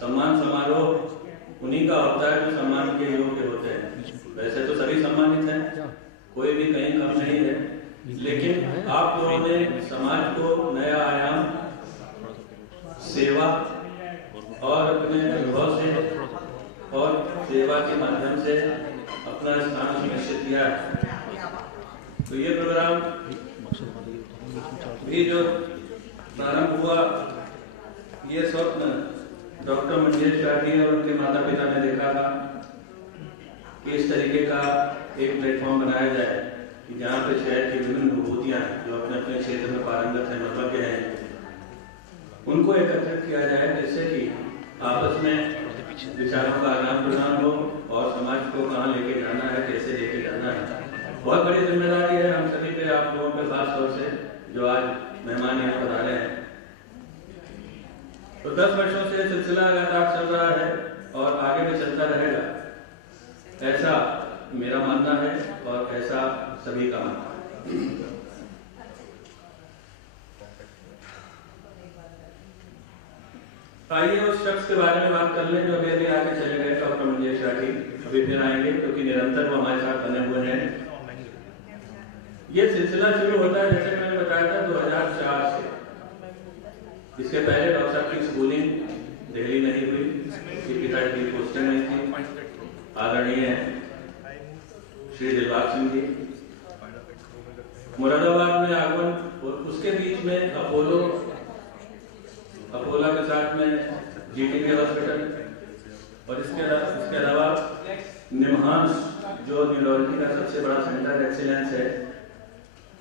सम्मान समारोह उन्हीं का होता है जो सम्मान के योग्य होते हैं। वैसे तो सभी सम्मानित हैं, कोई भी कहीं कम नहीं है, लेकिन आप लोगों ने समाज को नया आयाम सेवा और अपने अनुभव से और सेवा के माध्यम से अपना स्थान सुनिश्चित किया है। तो ये प्रोग्राम भी जो प्रारंभ हुआ, ये स्वप्न डॉक्टर मंजेश टाटी और उनके माता पिता ने देखा था कि इस तरीके का एक प्लेटफॉर्म बनाया जाए कि जहाँ पे शहर की विभिन्न विभूतियाँ जो अपने अपने क्षेत्र में पारंगत हैं, मतलब के हैं, उनको एकत्रित किया जाए, जिससे कि आपस में विचारों का आदान प्रदान हो और समाज को कहाँ लेके जाना है, कैसे लेके जाना है। बहुत बड़ी जिम्मेदारी है हम सभी पे, आप लोगों पे खास तौर से जो आज मेहमान यहाँ पर आ रहे हैं। तो 10 वर्षों से सिलसिला लगातार चल रहा है और आगे भी चलता रहेगा, ऐसा मेरा मानना है और ऐसा सभी का मानना है। आइए उस शख्स के बारे में बात कर लें जो अभी आके चले गए, डॉक्टर मंजेश टाटी। अभी फिर आएंगे क्योंकि निरंतर वो हमारे साथ बने हुए हैं। ये सिलसिला शुरू होता है, जैसे मैंने बताया था, 2004 से। इसके पहले डॉक्टर साहब की स्कूलिंग दिल्ली में ही हुई, उसके पिताजी की पोस्टिंग नहीं थी, आदरणीय श्री दिलबाग सिंह जी। मुरादाबाद में आगमन, उसके बीच में अपोला के साथ में जीटीबी हॉस्पिटल और इसके अलावा निमहांस जो न्यूरोलॉजी का सबसे बड़ा सेंटर एक्सीलेंस है,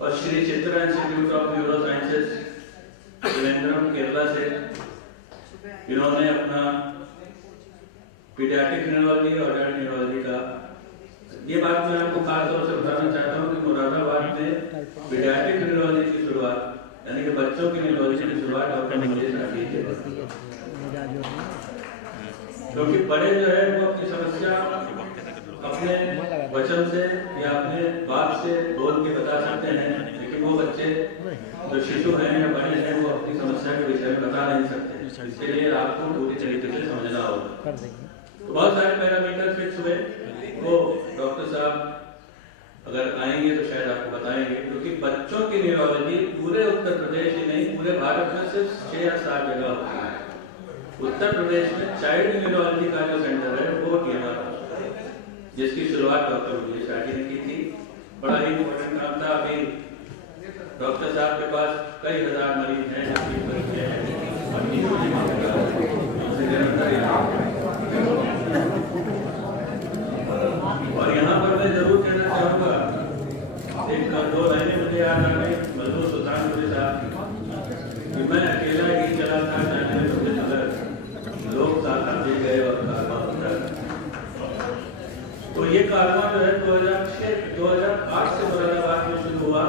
और Shri Chitra institute of neuro sciences Trivandrum Kerala से इन्होंने अपना पीडियाट्रिक न्यूरोलॉजी और एडल्ट न्यूरोलॉजी का, ये बात मैं आपको खास तौर से बताना चाहता हूँ कि मुरादाबाद में पीडियाट्रिक न्यूरोलॉजी की शुरुआत, यानी कि बच्चों की न्यूरोलॉजी की शुरुआत डॉक्टर मंजेश टाटी से होती है। क्योंकि बड़े जो है वो अपनी समस्या अपने वचन से या अपने बात से बोल के बता सकते हैं, लेकिन वो बच्चे जो शिशु हैं या बड़े हैं वो अपनी समस्या के विषय में बता नहीं सकते। इसके लिए आपको पूरी तरीके से समझना होगा। तो बहुत सारे पैरामीटर फिक्स हुए, वो डॉक्टर साहब अगर आएंगे तो शायद आपको बताएंगे, क्योंकि बच्चों की न्यूरोलॉजी पूरे उत्तर प्रदेश ही नहीं पूरे भारत में सिर्फ 6 या 7 जगह होती है। उत्तर प्रदेश में चाइल्ड न्यूरोलॉजी का जो सेंटर है वो DMR है, जिसकी शुरुआत डॉक्टर मंजेश टाटी ने की थी। बड़ा ही इम्पोर्टेंट काम था। अभी डॉक्टर साहब के पास कई हजार मरीज हैं और यहाँ पर मैं जरूर कहना चाहूँगा, एक 2 लाइनें मुझे याद आ गई मजदूर सुल्तानपुरी साहब कि मैं अकेला ही चला था जाने मुझे नगर, लोग साथ आते गए और कारवा होता है। तो ये कारवा जो है 2008 से मुरादाबाद में शुरू हुआ।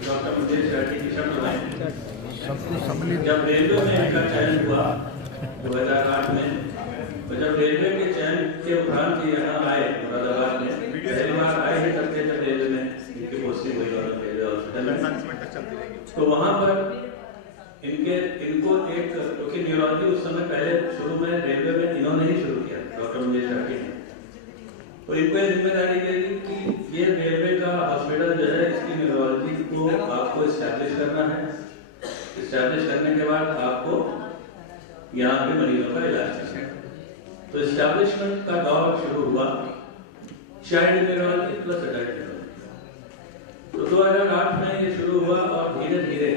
डॉक्टर मंजेश टाटी की शब्द में जब रेलवे में इनका चयन हुआ 2008 में, तो जब रेलवे के चयन के उपरांत यहाँ आए मुरादाबाद में, पहली बार आए ही करते जब रेलवे में इनकी पोस्टिंग हुई और रेलवे हॉस्पिटल में, तो वहाँ पर इनको एक, क्योंकि न्यूरोलॉजी उस समय पहले शुरू में रेलवे में इन्होंने ही शुरू किया डॉक्टर मंजेश टाटी ने, तो इनको ये जिम्मेदारी दी कि ये रेलवे का हॉस्पिटल जो है इसकी न्यूरोलॉजी को आपको इस्टेब्लिश करना है। इस्टेब्लिश करने के बाद आपको यहाँ पे मरीजों का इलाज करना है। तो इस्टेब्लिशमेंट का दौर शुरू हुआ child neurology plus adult neurology. तो 2008 में ये शुरू हुआ और धीरे धीरे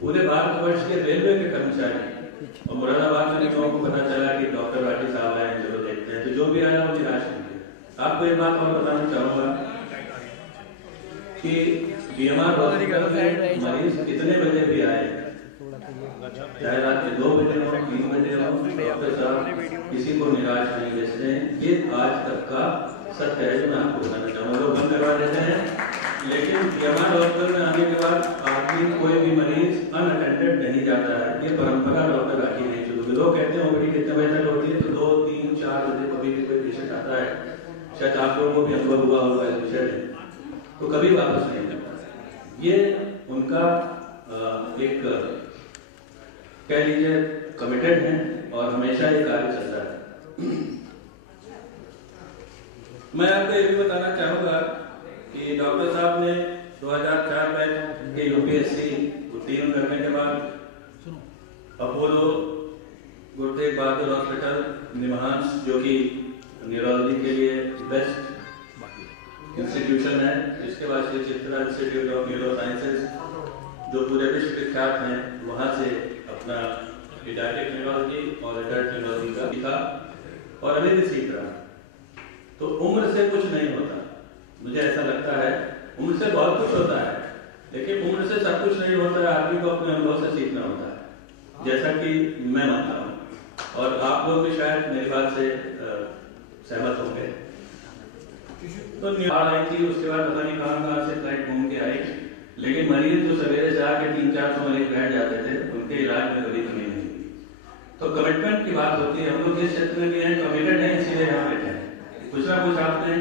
पूरे भारतवर्ष के रेलवे के कर्मचारी और मुरादाबाद में लोगों को पता चला कि डॉक्टर टाटी साहब आए, चलो देखते हैं, तो जो भी आया वो निराश नहीं किया। आपको एक बात और बताना चाहूंगा कि DMR हॉस्पिटल में मरीज कितने बजे भी आए, चाहे रात के 2 बजे हो, 3 बजे हो, डॉक्टर साहब किसी को निराश नहीं भेजते हैं। ये आज तक का सत्य है जो मैं आपको बताना चाहूँगा। लोग बंद करवा देते हैं, लेकिन DMR हॉस्पिटल में आने के बाद आदमी कोई भी मरीज अनअटेंडेड नहीं जाता है। ये परंपरा डॉक्टर टाटी ने शुरू की। लोग कहते हैं ओपीडी कितने बजे तक होती है, तो 2, 3, 4 बजे कभी भी कोई पेशेंट आता है, शायद आप लोगों को भी अनुभव हुआ होगा इस विषय में, तो कभी वापस नहीं जाता। ये उनका एक कह लीजिए कमिटेड है और हमेशा ये कार्य चलता है। मैं आपको ये भी बताना चाहूंगा कि डॉक्टर साहब ने 2004 में के यूपीएससी उत्तीर्ण करने के बाद अपोलो गुरुतेग बहादुर हॉस्पिटल निमहांस, जो कि न्यूरोलॉजी के लिए बेस्ट इंस्टीट्यूशन है, इसके बाद Shri Chitra institute of neuro sciences जो पूरे विश्व विख्यात हैं, वहाँ से अपना पीडियाट्रिक न्यूरोलॉजी और एडल्ट न्यूरोलॉजी का सीखा और अभी भी सीख रहा है। तो उम्र से कुछ नहीं होता, मुझे ऐसा लगता है। उम्र से बहुत कुछ होता है, लेकिन उम्र से सब कुछ नहीं होता है। आदमी को अपने अनुभव से सीखना होता है, जैसा कि मैं मानता हूँ, और आप लोग भी शायद मेरी बात से सहमत होंगे। तो न्यूज़ आई थी, उसके बाद पता नहीं कहाँ से फ्लाइट घूम के आई, लेकिन मरीज जो सवेरे से आके 300-400 मरीज बैठ जाते थे, उनके इलाज में कभी कमी नहीं हुई। तो कमिटमेंट की बात होती है। हम लोग जिस क्षेत्र में भी हैं कमिटेड हैं, इसीलिए यहाँ बैठे हैं। कुछ ना कुछ आपने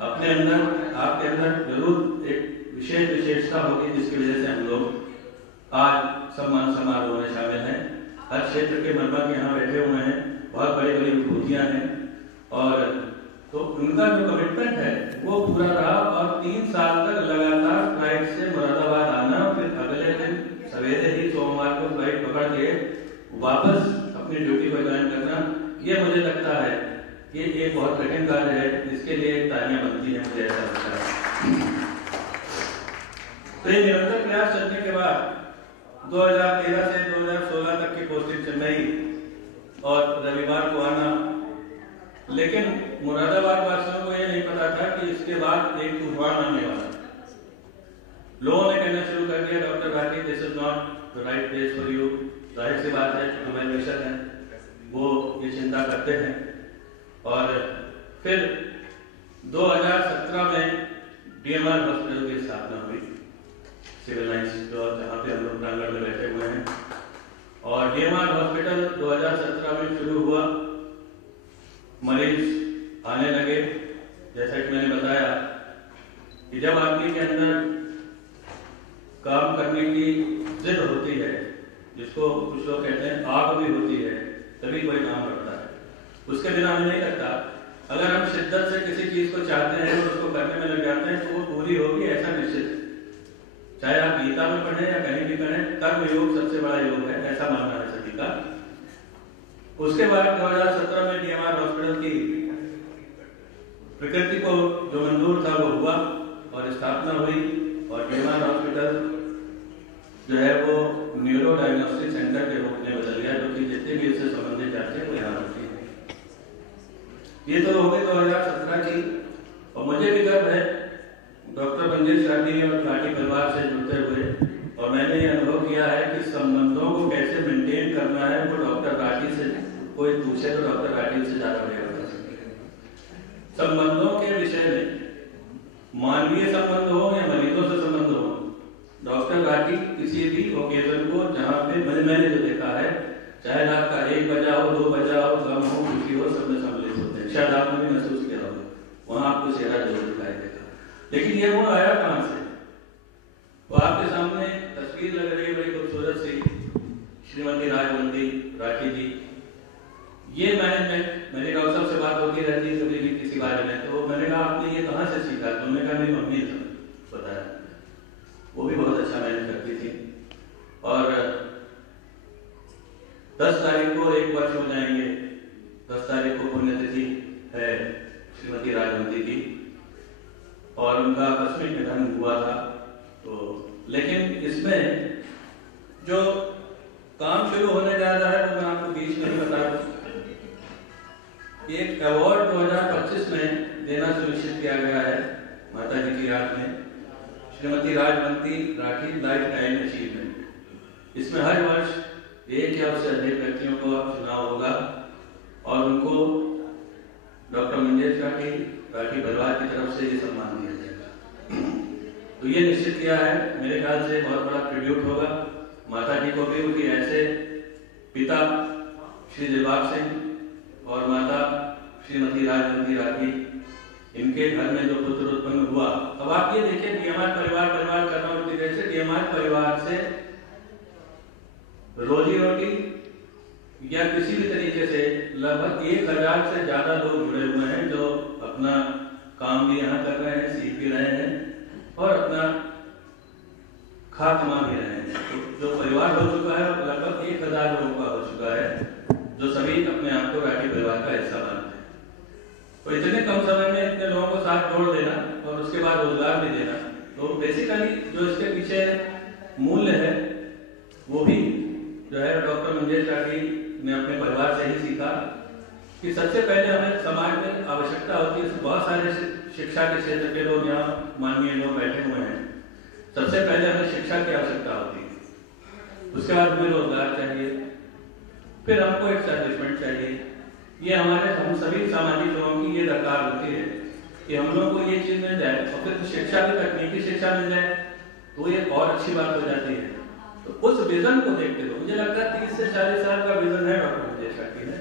अपने अंदर, आपके अंदर जरूर एक विशेषता होगी, जिसकी वजह से हम लोग आज सम्मान समारोह में शामिल हैं। हर क्षेत्र के मर्मज्ञ यहाँ बैठे हुए हैं, बहुत बड़ी बड़ी विभूतियाँ हैं, और तो उनका जो कमिटमेंट है वो पूरा रहा। और 3 साल तक लगातार फ्लाइट से मुरादाबाद आना, फिर अगले दिन सवेरे ही सोमवार को फ्लाइट पकड़ के वापस अपनी ड्यूटी पर ज्वाइन करना, ये मुझे लगता है ये एक बहुत कठिन कार्य है। इसके लिए तालियां बनती हैं, मुझे ऐसा लगता है। तो ये निरंतर प्रयास चलने के बाद 2013 से 2016 तक की पोस्टिंग चेन्नई और रविवार को आना, लेकिन मुरादाबाद वासियों को ये नहीं पता था कि इसके बाद एक तूफान आने वाला। लोगों ने कहना शुरू कर दिया, doctor Bhati this is not the right place for you. जाहिर सी बात है, हमारे मिशन है वो ये चिंता करते हैं। और फिर 2017 में डीएमआर हॉस्पिटल की स्थापना हुई, सिविल लाइंस जो जहाँ पे हम लोग प्रांगण में बैठे हुए हैं। और डीएमआर हॉस्पिटल 2017 में शुरू हुआ, मरीज आने लगे। जैसा कि मैंने बताया कि जब आदमी के अंदर काम करने की जिद होती है, जिसको कुछ लोग कहते हैं आग भी होती है, तभी कोई काम करता है, उसके बिना हम नहीं करता। अगर हम शिद्दत से किसी चीज को चाहते हैं और उसको करने में लग जाते हैं तो वो पूरी होगी, ऐसा निश्चित है। चाहे आप गीता में पढ़ें या कहीं भी पढ़ें, कर्म योग सबसे बड़ा योग है, ऐसा मानना है सभी का। उसके बाद 2017 में डीएमआर हॉस्पिटल की प्रकृति को जो मंजूर था वो हुआ और स्थापना हुई। और डीएमआर हॉस्पिटल जो है वो न्यूरो डायग्नोस्टिक सेंटर के रूप में बदल गया, जो कि जितने भी इससे संबंधित जाते हैं वो यहाँ होती है। ये तो हो गई 2017 की। और मुझे भी गर्व है डॉक्टर मंजेश राठी और राठी परिवार से जुड़ते हुए, और मैंने ये अनुभव किया है कि संबंधों को कैसे मेंटेन करना है वो डॉक्टर राठी से कोई पूछे तो डॉक्टर राठी से ज्यादा बढ़िया बता सकते हैं। संबंधों के विषय में, मानवीय संबंध हो या मरीजों से संबंध हो, डॉक्टर राठी किसी भी ओकेजन को जहाँ पे मैंने जो देखा है, चाहे रात का 1 बजा हो, 2 बजा हो, गम हो, खुशी हो, सब में सम्मिलित होते हैं। शायद आपने भी महसूस किया होगा, वहां आपको चेहरा जरूर दिखाई देगा। लेकिन ये गुण आया कहां से? वो आपके सामने तस्वीर लग रही है बड़ी खूबसूरत सी, श्रीमती राजवंती राठी जी। ये मैनेजमेंट, मेरी डॉक्टर साहब से बात होती रहती है कभी भी किसी बारे में, तो मैंने कहा आपने ये कहाँ से सीखा? तो उन्होंने कहा मेरी मम्मी ने बताया, वो भी बहुत अच्छा मैनेज करती थी। और 10 तारीख को 1 वर्ष हो जाएंगे, 10 तारीख को पुण्यतिथि है श्रीमती राजवंती की, और उनका आकस्मिक निधन हुआ था। तो लेकिन इसमें जो काम शुरू होने जा रहा है वो मैं आपको बीच में ही बता दूं। एक अवार्ड 2025 में देना सुनिश्चित किया गया है माता जी की याद में, Shrimati Rajwanti Rathi life time achievement. इसमें हर वर्ष 1 या उससे अधिक व्यक्तियों को चुनाव होगा और उनको डॉक्टर मंजेश राठी राठी परिवार की तरफ से ये सम्मान दिया जाएगा। तो ये निश्चित किया है, मेरे ख्याल से बहुत बड़ा ट्रिब्यूट होगा माता जी को भी, उनकी ऐसे पिता श्री दिलबाग सिंह और माता श्रीमती राजवंती राठी, इनके घर में जो पुत्र उत्पन्न हुआ। अब आप ये देखिए, डीएमआर परिवार करना उनकी वजह से, डीएमआर परिवार से रोजी रोटी या किसी भी तरीके से लगभग 1000 से ज्यादा लोग जुड़े हुए हैं जो अपना काम भी यहाँ कर रहे हैं, सीख भी रहे हैं और अपना खा कमा भी रहे हैं। तो जो परिवार हो चुका है लगभग 1000 लोगों का हो चुका है जो सभी अपने आप को राठी परिवार का हिस्सा मानते हैं। तो इतने कम समय में इतने लोगों को साथ जोड़ देना और उसके बाद रोजगार भी देना, तो बेसिकली जो इसके पीछे मूल्य है वो भी जो है डॉक्टर मंजेश राठी ने अपने परिवार से ही सीखा कि सबसे पहले हमें समाज में आवश्यकता होती है। बहुत सारे शिक्षा के क्षेत्र के लोग यहाँ माननीय लोग बैठे हुए हैं, सबसे पहले हमें शिक्षा की आवश्यकता होती है, उसके बाद हमें रोजगार चाहिए, फिर हमको एक सर्विसमेंट चाहिए। ये हमारे हम सभी सामाजिक लोगों की ये दरकार होती है कि हम लोग को ये चीज मिल जाए और फिर शिक्षा की तकनीकी शिक्षा मिल जाए तो ये और अच्छी बात हो जाती है। तो उस विजन को देखते हुए मुझे लगता है 30 से 40 साल का विजन है डॉक्टर मंजेश राठी ने,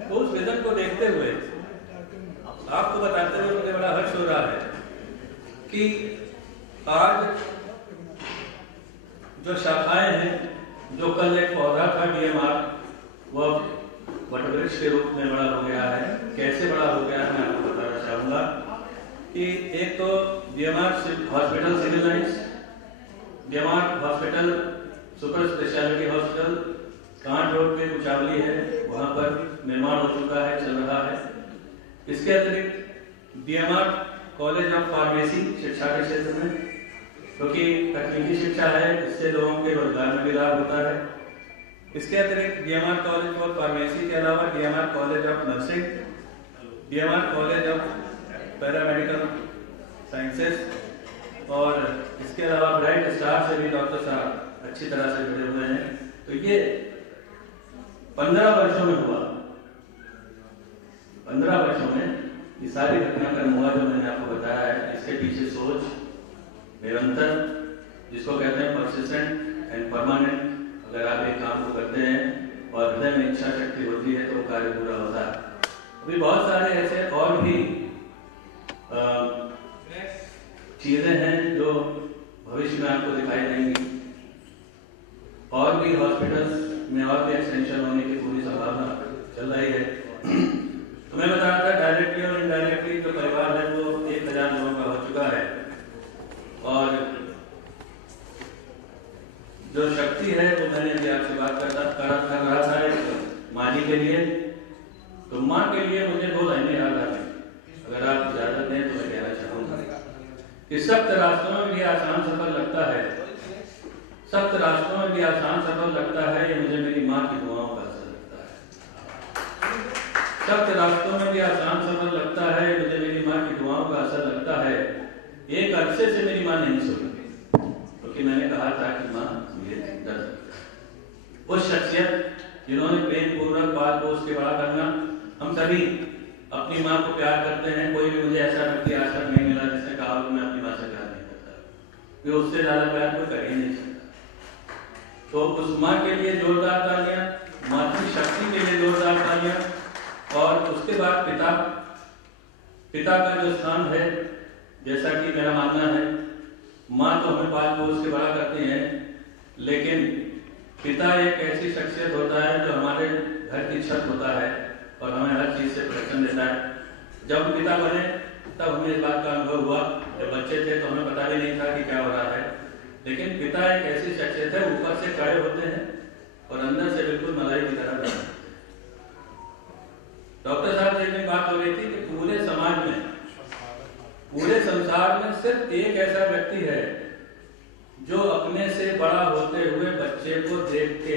तो उस विजन को देखते हुए आपको बताते हुए मुझे बड़ा हर्ष हो रहा है कि आज जो शाखाएं हैं, जो कल एक पौधा था DMR, वह वटवृक्ष के रूप में बड़ा हो गया है। कैसे बड़ा हो गया है मैं आपको बताना चाहूंगा कि एक तो DMR hospital civil lines, DMR hospital super speciality hospital Kanth road पे कुचावली है, वहां पर निर्माण हो चुका है, चल रहा है। इसके अतिरिक्त DMR कॉलेज ऑफ फार्मेसी शिक्षा के क्षेत्र में, क्योंकि तकनीकी शिक्षा है, इससे लोगों के रोजगार में भी लाभ होता है। इसके अतिरिक्त DMR कॉलेज ऑफ फार्मेसी के अलावा DMR college of nursing, DMR college of paramedical sciences और इसके अलावा ब्राइट स्टार से भी डॉक्टर साहब अच्छी तरह से जुड़े हुए हैं। तो ये 15 वर्षों में हुआ, 15 वर्षों में ये सारी घटनाक्रम हुआ जो मैंने आपको बताया है। इसके पीछे सोच, निरंतर, जिसको कहते हैं परसिस्टेंट एंड परमानेंट, अगर आप एक काम को करते हैं और हृदय में इच्छा शक्ति होती है तो कार्य पूरा होता है। अभी बहुत सारे ऐसे और भी चीजें हैं जो भविष्य में आपको दिखाई देंगी, और भी हॉस्पिटल्स में और भी एक्सटेंशन होने की पूरी संभावना चल रही है। तो मैं बता रहा था डायरेक्टली और इनडायरेक्टली जो परिवार है वो 1000 लोगों का हो चुका है, और जो शक्ति है वो मैंने अभी आपसे बात कर रहा था एक माँ जी के लिए। तो माँ के लिए मुझे 2 लाइनें याद आ गई, अगर आप इजाजत दें तो मैं कहना चाहूंगा कि सख्त रास्तों में भी आसान सफर लगता है, सख्त रास्तों में भी आसान सफर लगता है, ये मुझे मेरी माँ की दुआओं का असर लगता है। सख्त रास्तों में भी आसान सफर लगता है, मुझे मेरी माँ की दुआओं का असर लगता है। एक अरसे से मेरी माँ नहीं सुनी, क्योंकि मैंने कहा था कि माँ मुझे दर्द। उस शख्सियत जिन्होंने प्रेम पूर्वक पाल पोस के बड़ा करना, हम सभी अपनी माँ को प्यार करते हैं। कोई भी मुझे ऐसा व्यक्ति आज तक नहीं मिला जिसने कहा मैं अपनी माँ से प्यार नहीं करता, वो उससे ज्यादा प्यार कोई कर ही नहीं सकता। तो उस माँ के लिए जोरदार तालियां, मातृ शक्ति के लिए जोरदार तालियां, और उसके बाद पिता का जो स्थान है, जैसा कि मेरा मानना है, माँ तो हमें पाल पोस के बड़ा करती है, लेकिन पिता एक ऐसी शख्सियत होता है जो हमारे घर की छत होता है और हमें हर चीज से प्रोटेक्शन देता है। जब हम पिता बने तब हमें इस बात का अनुभव हुआ, जब बच्चे थे तो हमें पता भी नहीं था कि क्या हो रहा है, लेकिन पिता एक ऐसी शख्सियत है, ऊपर से कड़े होते हैं और अंदर से बिल्कुल मलाई की तरह रहते हैं। डॉक्टर साहब से एक बात हो रही थी कि पूरे समाज में, पूरे संसार में सिर्फ एक ऐसा व्यक्ति है जो अपने से बड़ा होते हुए बच्चे को देख के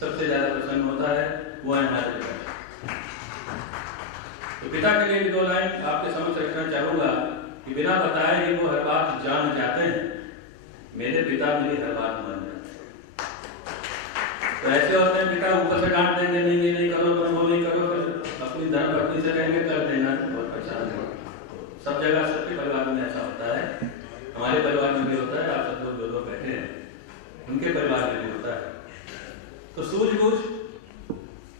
सबसे ज्यादा प्रसन्न होता है, वो है हमारे पिता। तो पिता के लिए भी 2 लाइन आपके समझ रखना चाहूंगा कि बिना बताए ही वो हर बात जान जाते हैं। मेरे पिता मेरी हर बात मान जाते हैं। तो ऐसे होते हैं पिता ऊपर से डांट देंगे, नहीं ये नहीं करो, तुम वो नहीं करो, फिर अपनी धर्मपत्नी से कहेंगे कर देना, बहुत परेशान है। सब जगह सबके परिवार में ऐसा होता है, हमारे परिवार में भी होता है, आप सब लोग जो लोग बैठे हैं उनके परिवार में भी होता है। तो सूझबूझ,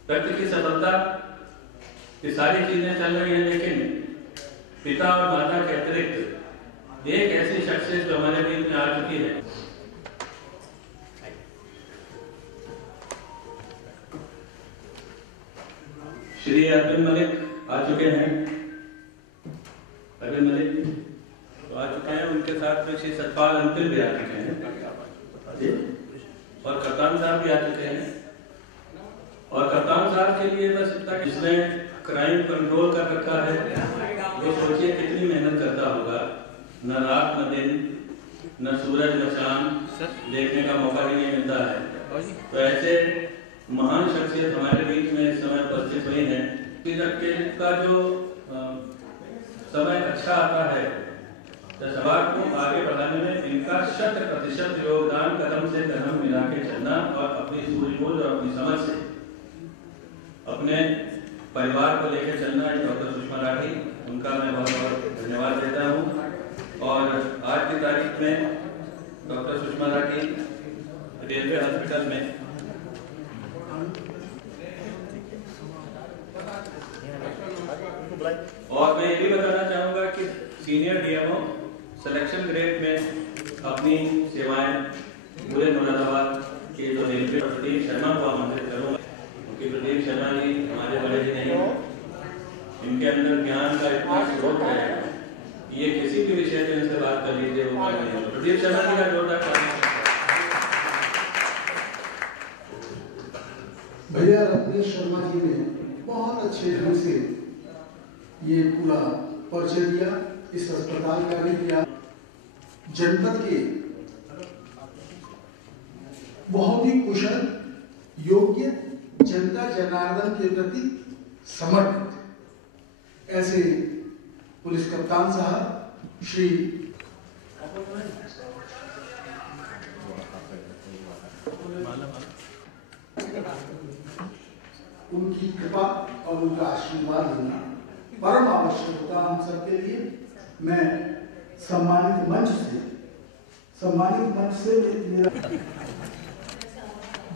व्यक्ति की सफलता, ये सारी चीजें चल रही हैं, लेकिन पिता और माता के अतिरिक्त एक ऐसी शख्सियत जो हमारे बीच में आ चुकी है, श्री अरविंद मलिक आ चुके हैं। अरविंद मलिक तो आ चुके हैं, उनके साथ में श्री सतपाल अंतिल भी आ चुके हैं और कप्तान साहब भी आ चुके हैं। और कप्तान साहब के लिए बस इतना, जिसने क्राइम कंट्रोल कर रखा है, वो सोचिए कितनी मेहनत करता होगा, न रात न दिन, न सूरज न शाम देखने का मौका ही नहीं मिलता है। तो ऐसे महान शख्सियत हमारे बीच में इस समय उपस्थित हुई है। का जो समय अच्छा आता है तो समाज को आगे बढ़ाने में इनका 100% योगदान कदम से कदम मिला के चलना और अपनी सूझबूझ और अपनी समझ से अपने परिवार को लेकर चलना है। डॉक्टर सुषमा राठी, उनका मैं बहुत बहुत धन्यवाद देता हूँ। और आज की तारीख में doctor Sushma Rathi railway hospital में और मैं ये भी बताना चाहूंगा कि सीनियर डीएमओ सिलेक्शन ग्रेड में अपनी सेवाएं पूरे मुरादाबाद के जो रेलवे प्रदीप शर्मा को आमंत्रित करूंगा, क्योंकि प्रदीप शर्मा जी हमारे बड़े जी नहीं, इनके अंदर ज्ञान का इतना स्रोत है, ये किसी भी विषय में इनसे बात कर लीजिए वो नहीं। प्रदीप शर्मा जी का जोरदार ताली। भैया रत्नेश शर्मा जी ने बहुत अच्छे ढंग से ये पूरा परिचय दिया, इस अस्पताल का भी दिया। जनपद के बहुत ही कुशल, योग्य, जनता जनार्दन के प्रति समर्पित ऐसे पुलिस कप्तान साहब श्री उनकी कृपा और उनका आशीर्वाद लेना परम आवश्यक होता हम सबके लिए। मैं सम्मानित मंच से मेरा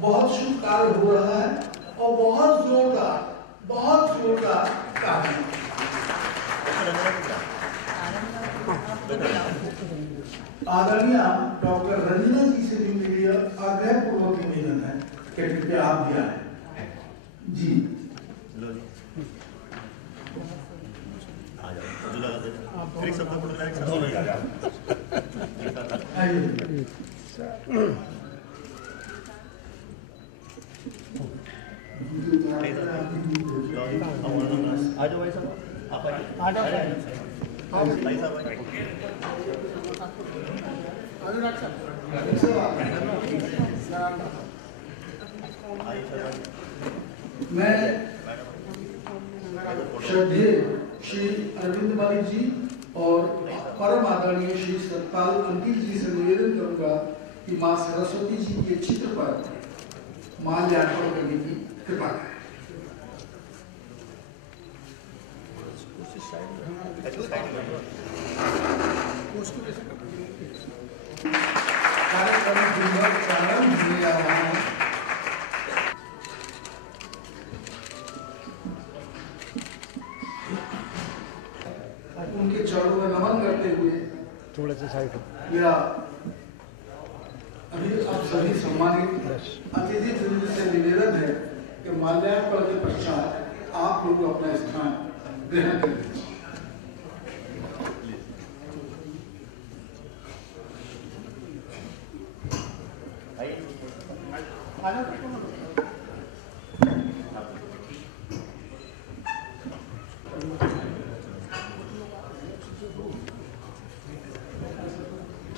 बहुत शुभ कार्य हो रहा है और बहुत जोरदार कार्य। आदरणीय डॉक्टर रंजना जी से भी मेरी आग्रह पूर्वक निवेदन है कि कृपया आप दिया है जी। आजो भाई साहब, आप आइए। मैं श्रद्धेय श्री अरविंद मलिक जी और परम आदरणीय श्री सतपाल अंतिल जी से निवेदन करूंगा कि मां सरस्वती जी के चित्र पर माल्यार्पण करने की कृपा करें। कार्यक्रम प्रारंभ होने जा रहा है। उनके चरणों में नमन करते हुए थोड़ा सा साइड मेरा अभी आप सभी सम्मानित अतिथि वृंद से निवेदन है कि माल्यार्पण के पश्चात आप लोग अपना स्थान ग्रहण करें।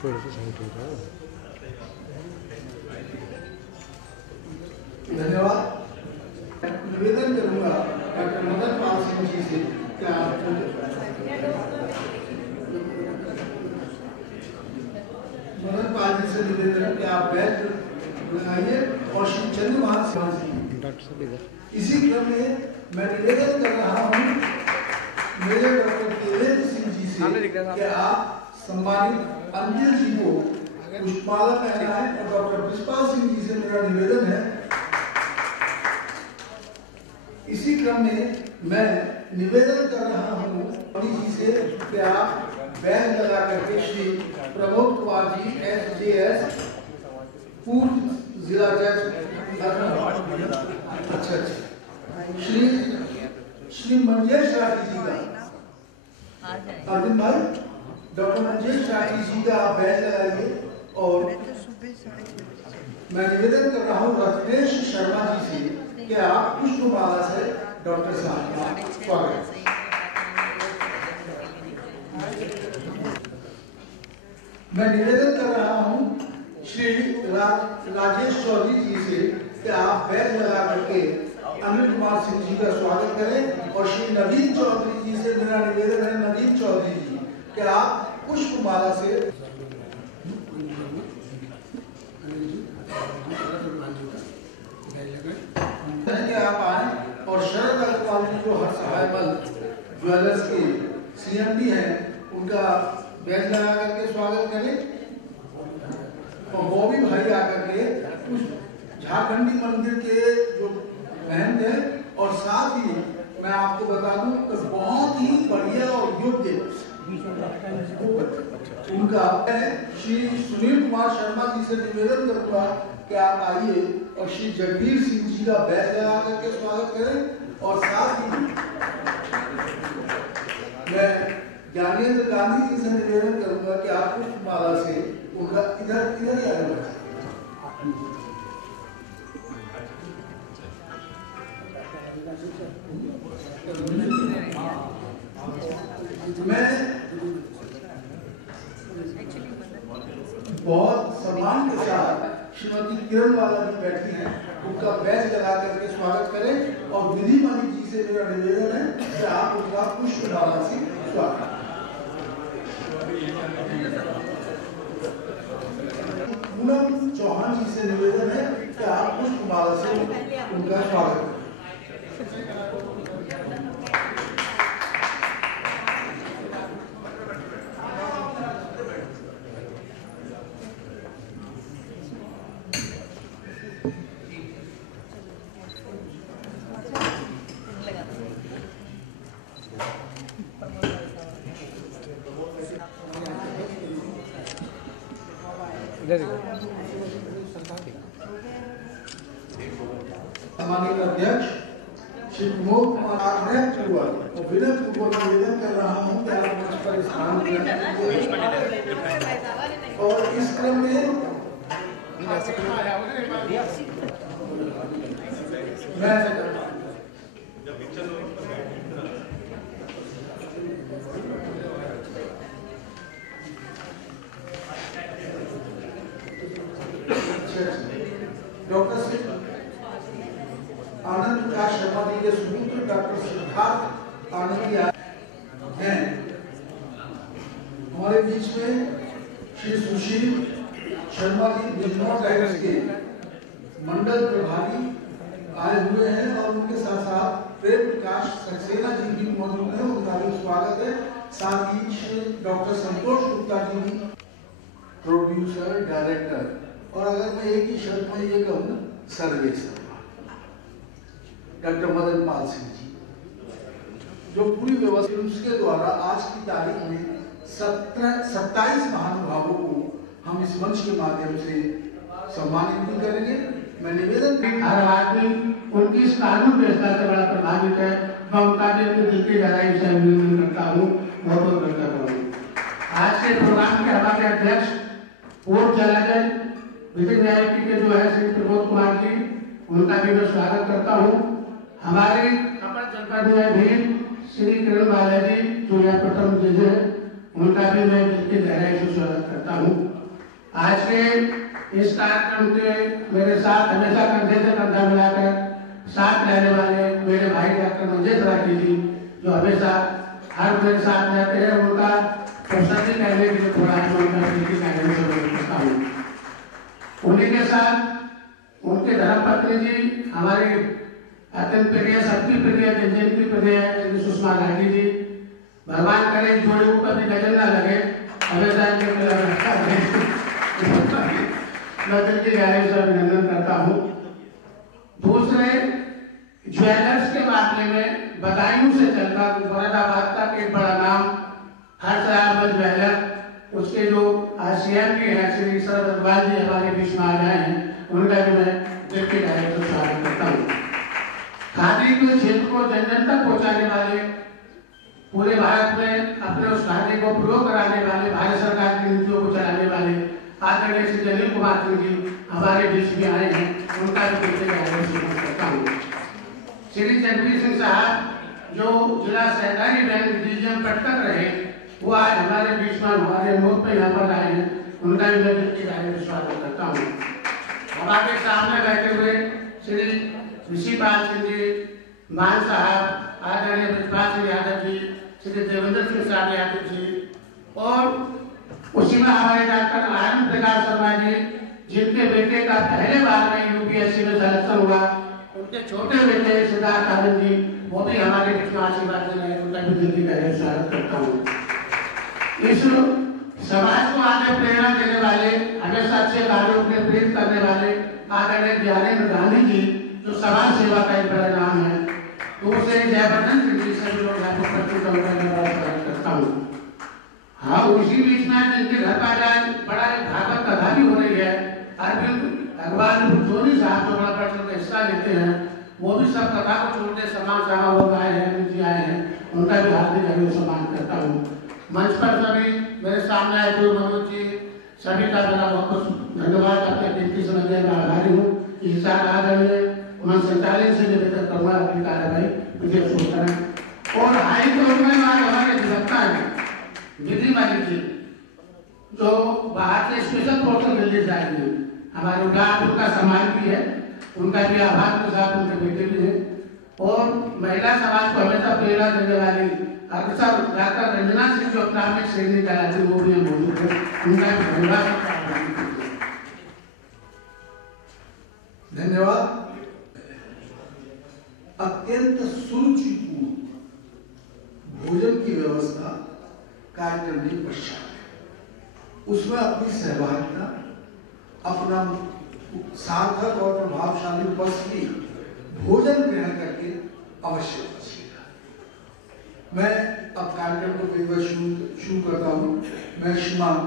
थोड़ा सा साइड हो जाओ। धन्यवाद। निवेदन करूंगा डॉक्टर मदन पाल सिंह जी से, क्या मदन पाल जी से निवेदन है कि आप बैच बनाइए और श्री चंद्र महासिंह जी। इसी क्रम में मैं निवेदन कर रहा हूँ मेरे डॉक्टर देवेंद्र सिंह जी से कि आप सम्मानित अंतिल जी को पुष्पमाला पहनाएं। और डॉक्टर पुष्पा सिंह जी से मेरा निवेदन है, इसी क्रम में मैं निवेदन कर रहा हूँ जी से कि आप बैग लगा करके श्री प्रमोद कुमार जी SJS पूर्व जिला जज अच्छा श्री श्री मंजेश राठी जी का, अरविंद भाई, डॉक्टर मंजेश राठी जी का आप बैच लगाइए। और मैं निवेदन कर रहा हूँ रत्नेश शर्मा जी से कि आप पुष्पमाला से डॉक्टर साहब का स्वागत। मैं निवेदन कर रहा हूँ श्री राजेश चौधरी जी से कि आप बैच लगा करके अनिल कुमार सिंह जी का स्वागत करें। और श्री नवीन चौधरी जी से मेरा निवेदन है, नवीन चौधरी जी, कि आप पुष्पमाला से आप आए। और शरद अग्रवाल जी जो हर सहाय बल ज्वेलर्स के सीएमडी हैं, उनका बैच लगा करके स्वागत करें। और बॉबी भाई आकर के उस झारखंडी मंदिर के जो महंत है, और साथ ही मैं आपको बता दूं कि बहुत ही बढ़िया और योग्य उनका है। श्री सुनील कुमार शर्मा जी से निवेदन करूंगा कि आप आइए और श्री जगबीर सिंह जी का बैच लगा करके स्वागत करें। और साथ ही मैं ज्ञानेंद्र गांधी जी से निवेदन करूंगा कि आप पुष्पमाला से उनका इधर ही आगे मैं बहुत सम्मान के साथ श्रीमती किरण वाला जी बैठी हैं, उनका बैच लगा करके स्वागत करें। और विधि मणि जी से मेरा निवेदन है कि आप उनका पुष्पमाला से स्वागत। पूनम चौहान जी से निवेदन है कि आप पुष्पमाला से उनका स्वागत करें। हमारे अध्यक्ष श्री प्रमोद कुमार आग्रह हुआ और विनय पूर्वक निवेदन कर रहा हूँ कि आप मंच पर स्थान करें। और इस क्रम में डॉक्टर आनंद प्रकाश शर्मा जी के सुपुत्र डॉक्टर सिद्धार्थ आनंद हैं हमारे बीच में। श्री सुशील शर्मा जी बिजनौर टाइम्स के मंडल प्रभारी आए हुए हैं और उनके साथ साथ प्रेम प्रकाश सक्सेना जी भी मौजूद हैं, उनका भी स्वागत है। साथ ही श्री डॉक्टर संतोष गुप्ता जी भी प्रोड्यूसर डायरेक्टर, और अगर मैं एक ही शब्द में ये कहूँ सर्वेसर डॉक्टर मदन पाल सिंह जी, जो पूरी व्यवस्था उसके द्वारा आज की तारीख में 27 महानुभावों को हम इस मंच के माध्यम से सम्मानित भी करेंगे। मैं निवेदन हर आदमी उनकी इस कानून व्यवस्था से बड़ा प्रभावित है। मैं उनका भी अपनी दिल की गहराई से अभिनंदन करता हूँ, बहुत बहुत धन्यवाद हूँ। आज के प्रोग्राम के हमारे अध्यक्ष कोर्ट जलाजन विधि न्यायालय के जो है श्री प्रमोद कुमार जी, उनका भी मैं स्वागत करता हूँ। हमारे अपर जनपद में भी श्री किरण वाला जी जो यहाँ प्रथम जज है, उनका भी मैं दिल की गहराई से स्वागत करता हूँ। आज के इस कार्यक्रम के मेरे साथ हमेशा कंधे से कंधा मिलाकर साथ रहने वाले मेरे भाई डॉक्टर मंजेश राठी जी, जो हमेशा हर मेरे साथ रहते हैं, उनका प्रशंसा करने के लिए थोड़ा उनका दिल की गहराई से स्वागत करता हूँ। उन्हीं के साथ उनके धर्मपत्नी जी, हमारी अत्यंत प्रिय, सबकी प्रिय, जनजन की प्रिय श्री सुषमा गांधी जी, भगवान करे जोड़े ऊपर भी नजर ना लगे, हमेशा मैं दिल की गहराई से अभिनंदन करता हूँ। दूसरे ज्वेलर्स के मामले में बदायूं से चलकर मुरादाबाद का एक बड़ा नाम हर्षयामल ज्वेलर, उसके जो सीएम के हैं श्री शरद अग्रवाल जी हमारे बीच में आ गए हैं, उनका भी मैं दिल की गहराई से स्वागत करता हूँ। खादी के क्षेत्र को जन जन तक पहुंचाने वाले, पूरे भारत में अपने उस खादी को प्रयोग कराने वाले, भारत सरकार की नीतियों को चलाने वाले आदरणीय श्री अनिल कुमार सिंह जी हमारे बीच में आए हैं, उनका भी पीछे करता हूँ। श्री जगबीर सिंह साहब जो जिला सहकारी बैंक डीजीएम कटक रहे, वो आज हमारे बीच में हमारे मुख पे यहाँ पर आए हैं, उनका भी मैं दिल की गहराई से स्वागत करता हूँ। हमारे सामने बैठे हुए श्री ऋषिपाल सिंह जी, मान साहब, आदरणीय ब्रजपाल सिंह यादव जी, श्री देवेंद्र सिंह साहब यादव जी, और उसी में हमारे डॉक्टर आनंद प्रकाश शर्मा जी, जिनके बेटे का पहले बार में यूपीएससी में सिलेक्शन हुआ, उनके छोटे बेटे सिद्धार्थ आनंद जी, वो भी हमारे बीच में आशीर्वाद दे रहे हैं, उनका भी दिल की गहराई से स्वागत करता हूँ। इस समाज को आगे प्रेरणा देने वाले, हमेशा अच्छे कार्यों में प्रेरित करने वाले आदरणीय ज्ञानेंद्र गांधी जी, जो समाज सेवा का एक बड़ा नाम है, तो उसे जयवर्धन सिंह जी सभी लोग यहाँ पर प्रस्तुत स्वागत करता हूँ। हाँ, उसी बीच में जिनके घर का जाए बड़ा एक भागवत कथा भी हो रही है, अरविंद भगवान जोनी साहब जो बड़ा प्रश्न हिस्सा लेते हैं, वो भी सब कथा को छोड़ते समाज सेवा लोग आए हैं, जी आए हैं, उनका भी हार्दिक सम्मान करता हूँ। मंच पर सभी मेरे सामने आए हुए मनोज जी, सभी का मेरा बहुत बहुत धन्यवाद, अपने कीमती समय देने में आभारी हूँ। इस साथ आदरणीय मन संचालन से निवेदन करूँगा अपनी कार्यवाही मुझे शुरू करें। और हाईकोर्ट में आज हमारे अधिवक्ता हैं विधि मालिक जी, जो बाहर से स्पेशल पोर्टल दिल्ली से आए हैं, हमारे उनका सम्मान भी है, उनका भी आभार के साथ उनके बेटे भी हैं। और महिला समाज को हमेशा प्रेरणा देने वाली अक्सर डॉक्टर रंजना सिंह जो अपना में श्रेणी कराती, वो भी मौजूद है, उनका भी धन्यवाद। अत्यंत सुरुचिपूर्ण भोजन की व्यवस्था कार्यक्रम के पश्चात उसमें अपनी सहभागिता, अपना सार्थक और प्रभावशाली उपस्थिति भोजन ग्रहण करके अवश्य बचिएगा। मैं अब कार्यक्रम को बेवजह शुरू करता हूँ। मैं श्रीमान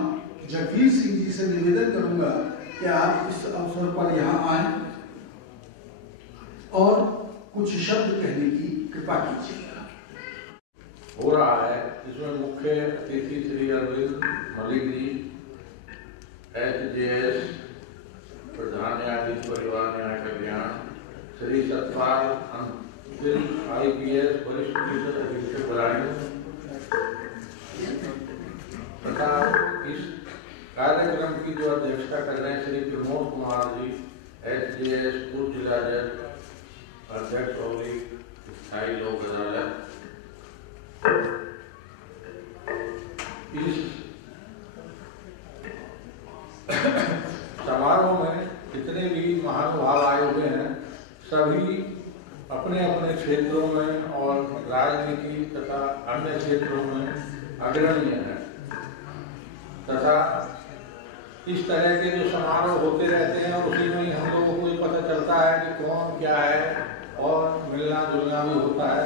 जगबीर सिंह जी से निवेदन करूंगा कि आप इस अवसर पर यहाँ आए और कुछ शब्द कहने की कृपा कीजिएगा। हो रहा है, इसमें मुख्य अतिथि श्री अरविंद मलिक जी, HJS प्रधान न्यायाधीश परिवार न्याय कल्याण, श्री सतपाल अंतिल IPS वरिष्ठ पुलिस अधीक्षक बराइनपुर तथा इस कार्यक्रम की जो अध्यक्षता कर रहे हैं श्री प्रमोद कुमार जी, HJS पूर्व जिला जज अध्यक्ष और स्थायी लोक अदालत। इस समारोह में जितने भी महानुभाव आए हुए हैं, सभी अपने अपने क्षेत्रों में और राजनीति तथा अन्य क्षेत्रों में अग्रणीय हैं तथा इस तरह के जो समारोह होते रहते हैं और उसी में ही हम लोगों को पता चलता है कि कौन क्या है और मिलना जुलना भी होता है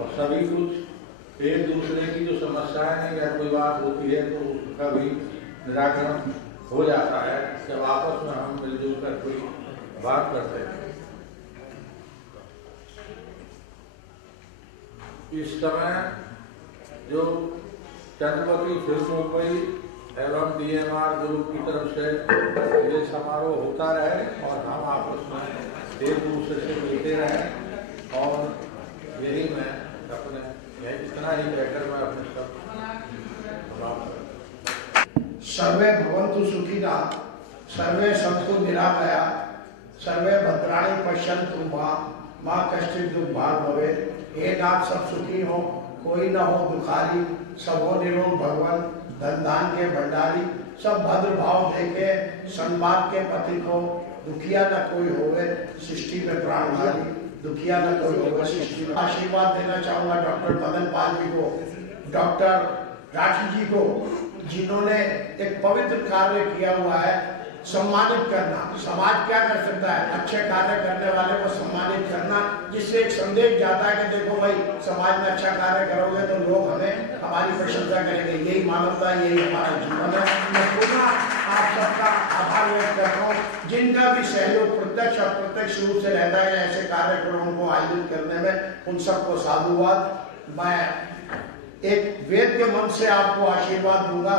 और सभी कुछ एक दूसरे की जो समस्याएं या कोई बात होती है तो उसका भी निराकरण हो जाता है जब आपस में हम मिलजुल कर कोई बात करते हैं। इस समय जो चंद्रवती फिल्म मुंबई एवं DMR ग्रुप की तरफ से ये समारोह होता रहे और हम आपस में एक दूसरे से मिलते रहे और यही मैं अपने इतना ही कहकर मैं अपने सब सर्वे भवन्तु सुखिनः, सर्वे सन्तु निरामया, सर्वे भद्राणि पश्यन्तु मां कश्चित् दुःखभाग् भवेत्। हे नाथ सब सुखी हो, कोई न हो दुखारी, सब हो निरोग भगवान, धन धान के भंडारी, सब भद्र भाव देखे, सन्मार्ग के पति को, दुखिया न कोई होवे सृष्टि में प्राणधारी, दुखिया न कोई होवे सृष्टि में। आशीर्वाद देना चाहूंगा डॉक्टर मदन पाल जी को, डॉक्टर राठी जी को, जिन्होंने एक पवित्र कार्य किया हुआ है, सम्मानित करना। समाज क्या कर सकता है? अच्छे कार्य करने वाले को सम्मानित करना, जिससे एक संदेश जाता है कि देखो भाई समाज में अच्छा कार्य करोगे तो लोग हमें हमारी प्रशंसा करेंगे। यही मानवता, यही हमारा जीवन है। मैं पुनः आप सबका आभार व्यक्त करता हूँ। जिनका भी सहयोग प्रत्यक्ष और अप्रत्यक्ष रूप से रहता है ऐसे कार्यक्रमों को आयोजित करने में, उन सबको साधुवाद। मैं एक वेद के मन से आपको आशीर्वाद दूंगा।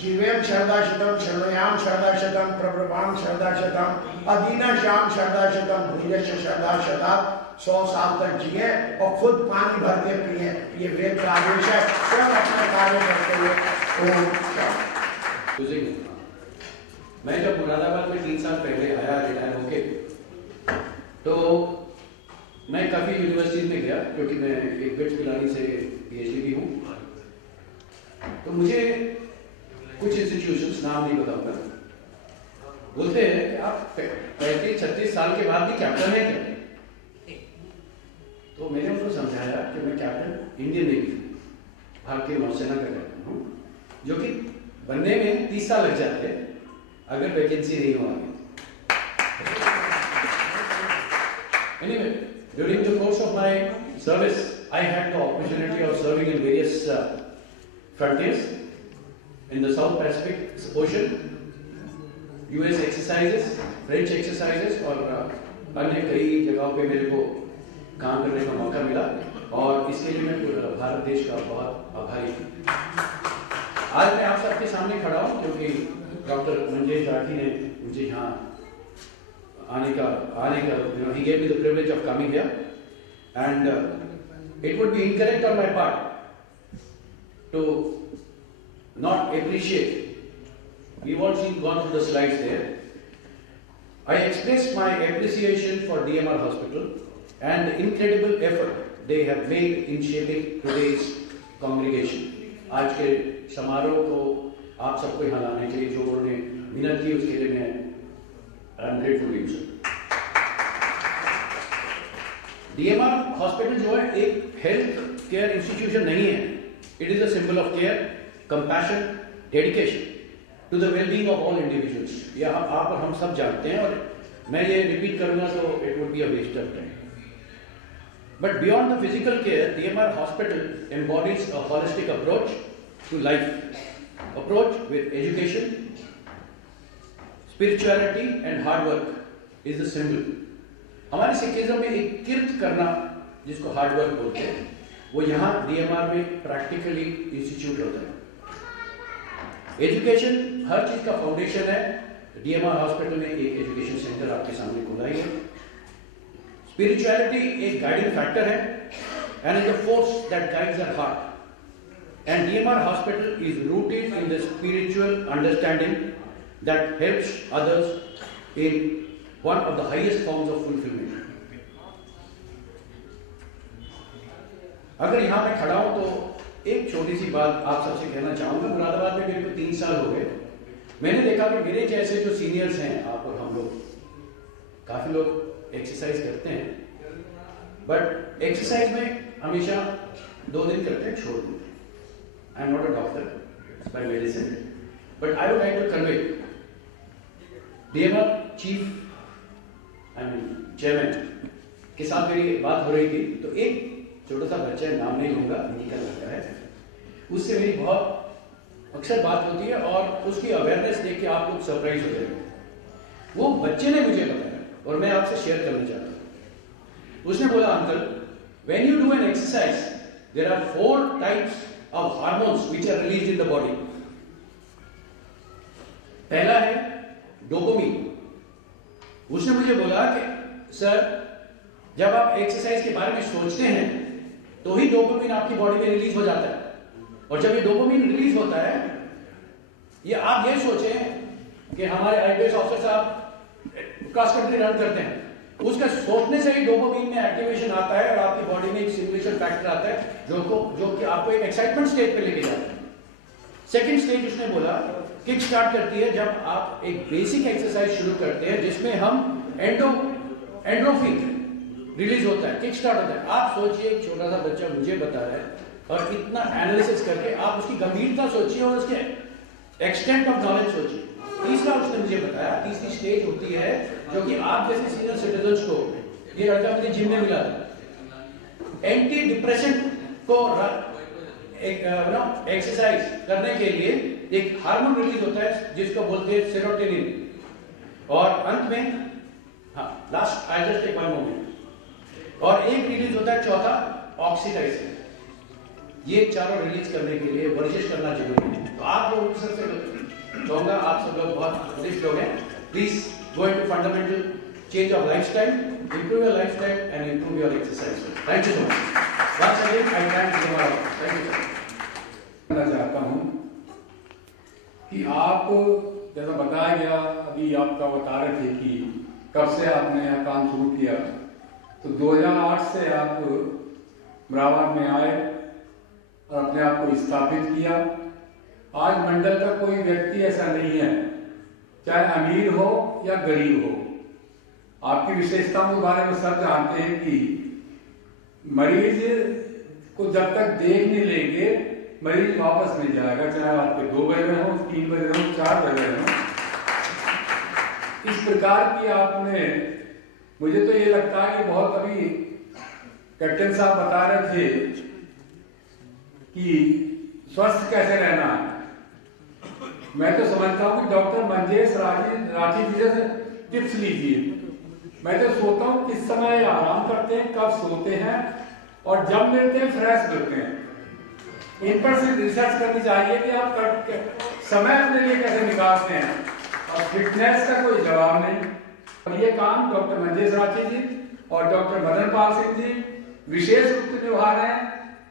जीवेम शरदाशतम, शरणयाम शरदाशतम, प्रभृवाम शरदाशतम, अदीना श्याम शरदाशतम, भूयश शरदाशतम। 100 साल तक जिए और खुद पानी भर के पिए, ये वेद का आदेश है। सब अपना कार्य करते हुए ओम शांति। मैं जब मुरादाबाद में 3 साल पहले आया रिटायर होके, तो मैं काफ़ी यूनिवर्सिटीज में गया, क्योंकि मैं एक बिट्स पिलानी से PhD भी हूँ। तो मुझे कुछ इंस्टीट्यूशंस, नाम नहीं बताऊंगा, बोलते हैं कि आप 35-36 साल के बाद भी कैप्टन है क्या? तो मैंने उनको समझाया कि मैं कैप्टन इंडियन नेवी, भारतीय नौसेना का कैप्टन हूँ, जो कि बनने में 30 साल लग जाते अगर वैकेंसी नहीं हो आगे। Anyway, during the course of my service, I had the opportunity of serving in various frontiers in the South Pacific Ocean, US exercises, French exercises, और अन्य कई जगहों पे मेरे को काम करने का मौका मिला, और इसके लिए मैं भारत देश का बहुत आभारी हूँ। आज मैं आप सबके सामने खड़ा हूँ क्योंकि डॉक्टर मंजेश राठी ने मुझे यहाँ आने का he gave me the privilege of coming here, and it would be incorrect on my part to not appreciate. We've all gone through the slides there. I express my appreciation for DMR Hospital and the incredible effort they have made in shaping today's congregation. आज के समारोह को आप सबको यहाँ लाने के लिए जो उन्होंने मेहनत की, उसके लिए मैं I am grateful to you, sir. DMR hospital जो है एक हेल्थ केयर इंस्टीट्यूशन नहीं है. It is a symbol of care, compassion, dedication to the well-being of all individuals. यह आप और हम सब जानते हैं, और मैं ये रिपीट करूँगा तो it would be a waste of time. But beyond the physical care, DMR hospital embodies a holistic approach to life, approach with education, spirituality and hard work is the symbol. हमारे Sikhism में एक कीर्त करना जिसको hard work बोलते हैं, वो यहाँ DMR में प्रैक्टिकली इंस्टीट्यूट होता है। एजुकेशन हर चीज का फाउंडेशन है। DMR हॉस्पिटल में एक एजुकेशन सेंटर आपके सामने खुला ही है। स्पिरिचुअलिटी एक गाइडिंग फैक्टर है, and is the force that guides our heart. And DMR hospital is rooted in the spiritual understanding that helps others in one of the highest forms of fulfillment. अगर यहाँ मैं खड़ा हूँ तो एक छोटी सी बात आप सबसे कहना चाहूँगा। मुरादाबाद में मेरे को 3 साल हो गए। मैंने देखा कि मेरे जैसे जो सीनियर्स हैं, आप और हम लोग, काफ़ी लोग एक्सरसाइज करते हैं, बट एक्सरसाइज में हमेशा 2 दिन करते हैं, छोड़ देते हैं। I am not a doctor by medicine, but I would like to convey DMR chief chairman के साथ मेरी बात हो रही थी, तो एक छोटा सा बच्चा है, नाम नहीं लूंगा, निकल लगता है, उससे मेरी बहुत अक्सर बात होती है, और उसकी अवेयरनेस देख के आप लोग सरप्राइज हो जाएंगे। वो बच्चे ने मुझे बताया और मैं आपसे शेयर करना चाहता हूँ। उसने बोला, uncle, when you do an exercise there are 4 types of hormones which are released in the body. पहला है डोपामिन। उसने मुझे बोला कि सर, जब आप एक्सरसाइज के बारे में सोचते हैं तो ही डोपामिन आपकी बॉडी में रिलीज हो जाता है, और जब ये डोपामिन रिलीज होता है, ये आप ये सोचें कि हमारे आईपीएस ऑफिसर साहब क्रॉस कंट्री रन करते हैं, उसका सोचने से ही डोपामिन में एक्टिवेशन आता है और आपकी बॉडी में एक स्टिमुलेशन फैक्टर आता है जो कि आपको एक एक्साइटमेंट स्टेट पे लेके जाता है। सेकंड स्टेज उसने बोला किक स्टार्ट करती है जब आप एक बेसिक एक्सरसाइज शुरू करते हैं जिसमें हम एंडोर्फिन रिलीज होता है, किक स्टार्ट होता है। आप सोचिए, एक छोटा सा बच्चा मुझे बता रहा है, और इतना एनालिसिस करके आप उसकी गंभीरता सोचिए और उसके एक्सटेंट ऑफ नॉलेज सोचिए। तीसरा उसने मुझे बताया, तीसरी स्टेज होती है जो कि आप जैसे सीनियर सिटीजन्स को, ये लड़का मुझे जिम में मिला था, एंटी डिप्रेशन को एक्सरसाइज करने के लिए एक हार्मोन रिलीज होता है जिसको बोलते हैं सेरोटोनिन। और अंत में हाँ last I just take one moment, और एक रिलीज होता है चौथा ऑक्सीडाइजिंग। ये चारों रिलीज करने के लिए वर्जिश करना जरूरी है। तो आप लोग से कहूँगा, आप सब लोग बहुत वरिष्ठ लोग हैं, please go into fundamental change of lifestyle, improve your lifestyle and improve your exercise. Thank you so much. Once again, I thank you all. Thank you. कहना चाहता हूँ कि आप जैसा बताया गया, अभी आपका बता रहे थे कि कब से आपने यह काम शुरू किया, तो 2008 से आप मरावाद में आए और अपने आप को स्थापित किया। आज मंडल का कोई व्यक्ति ऐसा नहीं है, चाहे अमीर हो या गरीब हो, आपकी विशेषताओं के बारे में सब जानते हैं कि मरीज को जब तक देख नहीं लेंगे मरीज वापस नहीं जाएगा, चाहे आपके 2 बजे हो, 3 बजे हो, 4 बजे हो। इस प्रकार की आपने, मुझे तो ये लगता है कि बहुत, अभी कैप्टन साहब बता रहे थे कि स्वस्थ कैसे रहना है। मैं तो समझता हूँ कि डॉक्टर मंजेश राठी जी से टिप्स लीजिए। मैं तो सोता हूँ किस समय आराम करते हैं, कब सोते हैं, और जब मिलते हैं फ्रेश मिलते हैं। इन पर सिर्फ रिसर्च करनी चाहिए कि आप समय अपने लिए कैसे निकालते हैं, और फिटनेस का कोई जवाब नहीं। और ये काम डॉक्टर मंजेश राठी जी और डॉक्टर मदन पाल सिंह जी विशेष रूप से निभा रहे हैं।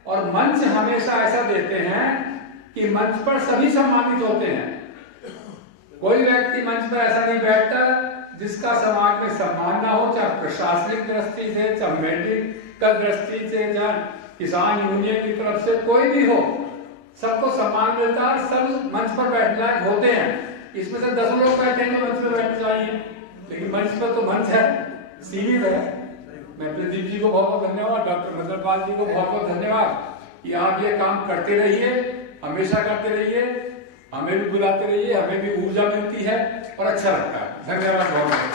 और मंच हमेशा ऐसा देते हैं कि मंच पर सभी सम्मानित होते हैं। कोई व्यक्ति मंच पर ऐसा नहीं बैठता जिसका समाज में सम्मान ना हो, चाहे प्रशासनिक दृष्टि से, चाहे मेडिकल दृष्टि से, चाहे किसान यूनियन की तरफ से, कोई भी हो, सबको सम्मान मिलता है, सब मंच पर बैठने लायक होते हैं। इसमें से 10 लोग बैठेंगे मंच पर बैठना चाहिए, लेकिन मंच पर तो मंच है, सीमित है। मैं प्रदीप जी को बहुत बहुत धन्यवाद, डॉक्टर मदन पाल जी को बहुत बहुत धन्यवाद कि आप ये काम करते रहिए, हमेशा करते रहिए, हमें भी बुलाते रहिए, हमें भी ऊर्जा मिलती है और अच्छा लगता है। धन्यवाद बहुत बहुत।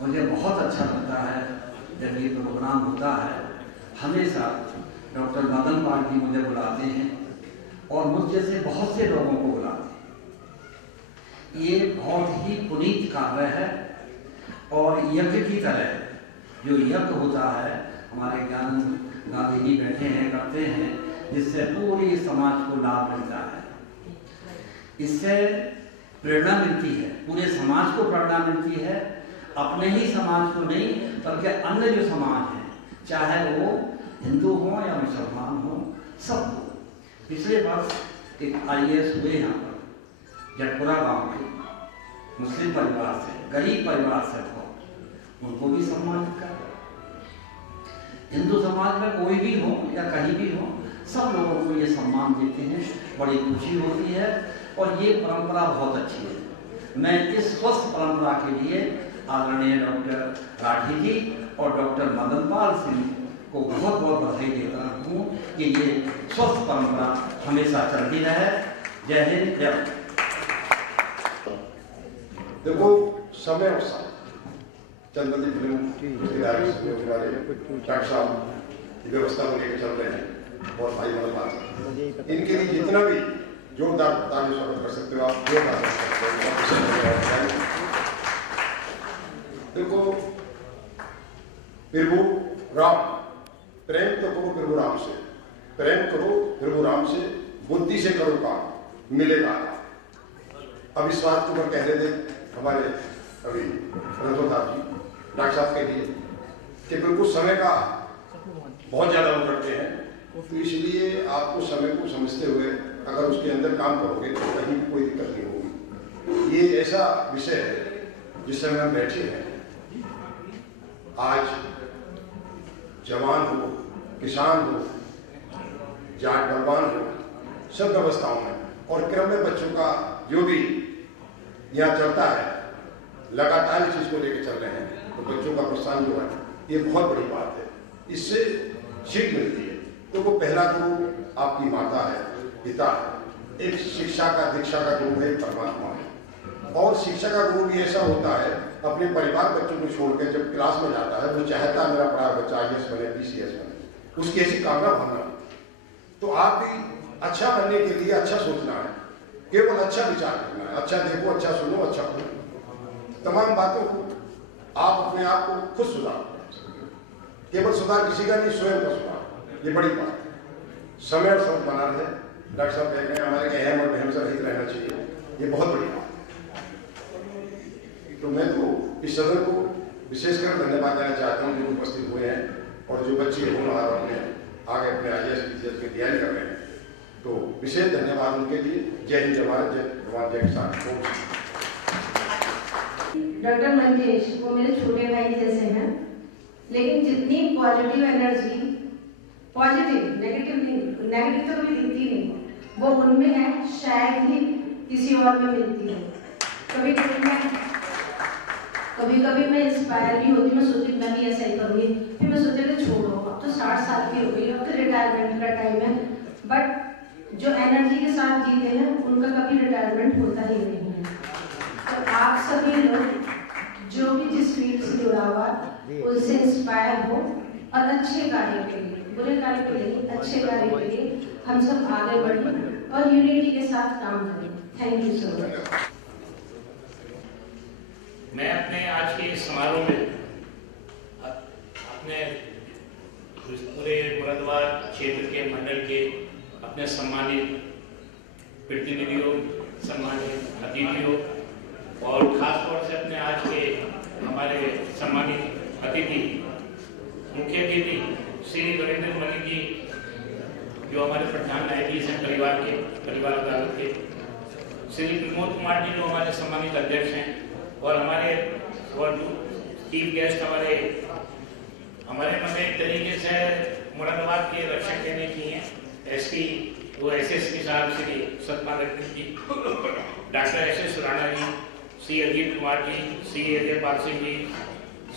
मुझे बहुत अच्छा लगता है जब ये प्रोग्राम होता है। हमेशा डॉक्टर मदन पाल जी मुझे बुलाते हैं और मुझ जैसे बहुत से लोगों को बुलाते हैं। ये बहुत ही पुनीत कार्य है और यज्ञ की तरह जो यज्ञ होता है, हमारे ज्ञान गांधी जी बैठे हैं, करते हैं, जिससे पूरी समाज को लाभ मिलता है। इससे प्रेरणा मिलती है, पूरे समाज को प्रेरणा मिलती है, अपने ही समाज को नहीं बल्कि अन्य जो समाज है, चाहे वो हिंदू हो या मुसलमान हो, सबको। पिछले वर्ष एक IAS हुए यहाँ पर जटपुरा गांव के, मुस्लिम परिवार से, गरीब परिवार से हो, उनको भी सम्मानित कर। हिंदू समाज में कोई भी हो या कहीं भी हो, सब लोगों को ये सम्मान देते हैं, बड़ी खुशी होती है और ये परंपरा बहुत अच्छी है। मैं इस स्वस्थ परंपरा के लिए आदरणीय डॉक्टर राठी जी और डॉक्टर मदन पाल सिंह को बहुत बहुत बधाई देता हूँ कि ये स्वस्थ परंपरा हमेशा चलती रहे। जय हिंद, जय। देखो, समय और साथ चंद्रजी फिल्म डॉक्टर साहब व्यवस्था को लेकर चल रहे हैं और भाई मदन पाल साहब, इनके लिए जितना भी जोरदार ताली स्वागत कर सकते हो आप, जोरदार सकते हो। देखो, प्रभु राम, प्रेम तो करो प्रभु राम से, प्रेम करो प्रभु राम से, बुद्धि से करो काम, मिलेगा। अब इस बात को कह रहे थे हमारे अभी रघुदास जी डॉक्टर साहब के लिए कि बिल्कुल समय का बहुत ज्यादा वो करते हैं, तो इसलिए आपको समय को समझते हुए अगर उसके अंदर काम करोगे तो कहीं भी कोई दिक्कत नहीं होगी। ये ऐसा विषय है जिस समय हम बैठे हैं, आज जवान हो, किसान हो, जाट बलवान हो, सब व्यवस्थाओं में और क्रम में बच्चों का जो भी यहाँ चलता है, लगातार इस चीज को लेकर चल रहे हैं, तो बच्चों का प्रोत्साहन जो है ये बहुत बड़ी बात है, इससे सीख मिलती है। तो वो पहला गुरु आपकी माता है, पिता है, एक शिक्षा का दीक्षा का गुरु है परमात्मा है। और शिक्षा का गुरु भी ऐसा होता है, अपने परिवार बच्चों को छोड़कर जब क्लास में जाता है वो चाहता है मेरा पढ़ा बच्चा IAS बने, PCS बने, उसकी ऐसी कामना भावना। तो आप भी अच्छा बनने के लिए अच्छा सोचना है केवल अच्छा विचार करना है, अच्छा देखो, अच्छा सुनो, अच्छा करो। तमाम बातों को आप अपने आप को खुद सुधारो। केवल सुधार किसी का नहीं, स्वयं का सुधार, ये बड़ी बात है। समय और सब बना रहे। डॉक्टर साहब कह रहे हैं हमारे अहम और बहम से रहित रहना चाहिए, ये बहुत बड़ी बात है। तो मैं तो इस सदन को विशेषकर धन्यवाद देना चाहता हूँ जो उपस्थित हुए हैं और जो बच्चे होनहार अपने आगे अपने IAS की तैयारी कर रहे हैं, तो विशेष धन्यवाद उनके लिए। जय हिंद, जय भारत, जय भगवान, जय किसान। डॉक्टर मंजेश वो मेरे छोटे भाई जैसे हैं, लेकिन जितनी पॉजिटिव एनर्जी, पॉजिटिव, नेगेटिव नहीं, नेगेटिव तो कभी दिखती नहीं, वो उनमें है, शायद ही किसी और में मिलती है। कभी कभी मैं इंस्पायर भी होती, मैं सोचती मैं भी ऐसा ही करूँगी, फिर मैं सोचती कि छोड़ो, अब तो 60 साल की हो गई, अब तो रिटायरमेंट का टाइम है। बट जो एनर्जी के साथ जीते हैं उनका कभी रिटायरमेंट होता ही नहीं है। तो आप सभी लोग जो भी जिस फील्ड से जुड़ा हुआ उनसे इंस्पायर हो और अच्छे कार्य के लिए, बुरे कार्य के लिए, अच्छे कार्य के लिए हम सब आगे बढ़ें और यूनिटी के साथ काम करें। Thank you so much. मैं अपने आज के समारोह में अपने पूरे मुरादाबाद क्षेत्र के मंडल के अपने सम्मानित प्रतिनिधियों, सम्मानित अतिथियों और खास तौर से अपने आज के हमारे सम्मानित अतिथि, मुख्य अतिथि श्री नरेंद्र मलिक जी, जो हमारे प्रधान न्यायाधीश हैं परिवार अदालत के, श्री प्रमोद कुमार जी जो हमारे सम्मानित अध्यक्ष हैं, और हमारे चीफ गेस्ट हमारे मतलब एक तरीके से मुरादाबाद के रक्षक कहने चाहिए, SP वो SSP साहब श्री सतपाल जी, डॉक्टर SS राणा जी, श्री अजीत कुमार जी, श्री अजयपाल सिंह जी,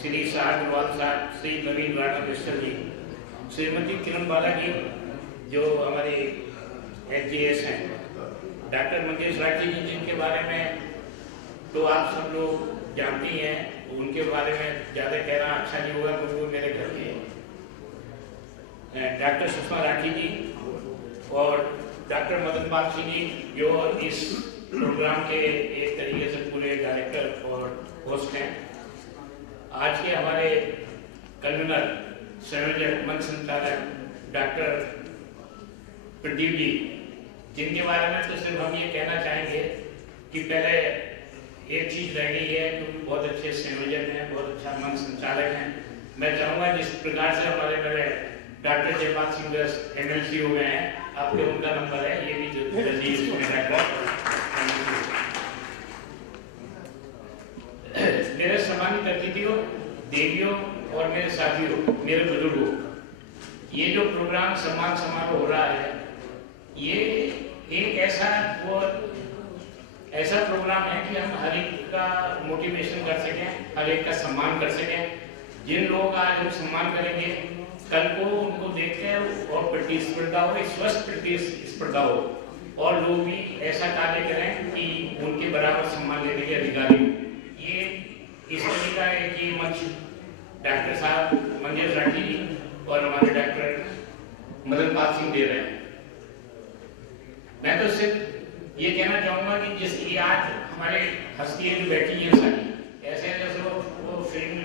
श्री शाह साहब, श्री नवीन राणा मिस्टर जी, श्रीमती किरण बाला जी जो हमारे HGS हैं, डॉक्टर मंजेश राठी जी जिनके बारे में तो आप सब लोग जानती हैं, उनके बारे में ज़्यादा कहना अच्छा नहीं होगा क्योंकि वो मेरे घर के डॉक्टर सुषमा राठी जी और डॉक्टर मदन पाल सिंह जी जो इस प्रोग्राम के एक तरीके से पूरे डायरेक्टर और होस्ट हैं। आज के हमारे कन्वीनर, संयोजक, मंच संचालक डॉक्टर प्रदीप जी, जिनके बारे में तो सिर्फ हम ये कहना चाहेंगे कि पहले एक चीज रह गई है कि बहुत अच्छे संयोजक हैं, बहुत अच्छा मंच संचालक हैं। मैं चाहूँगा जिस प्रकार से हमारे मेरे डॉक्टर जयपाल सिंह MLC हो गए हैं, आपके उनका नंबर है, ये भी जो मेरे सम्मानित अतिथियों, देवियों और मेरे साथियों, मेरे बुजुर्गों, ये जो प्रोग्राम सम्मान समारोह हो रहा है, ये एक ऐसा प्रोग्राम है कि हम हर एक का मोटिवेशन कर सकें, हर एक का सम्मान कर सकें। जिन लोगों का आज हम सम्मान करेंगे, कल को उनको देखकर और प्रतिस्पर्धा हो, स्वस्थ प्रतिस्पर्धा हो और लोग भी ऐसा कार्य करें कि उनके बराबर सम्मान लेने के अधिकारी हो। ये इस तरह का है कि मंच डॉक्टर साहब मंजेश राठी जी और हमारे डॉक्टर मदन पाल सिंह दे रहे हैं। मैं तो सिर्फ ये कहना चाहूंगा कि जिस ये आज हमारे हस्तियां जो बैठी हैं सारी ऐसे जैसे वो फिल्म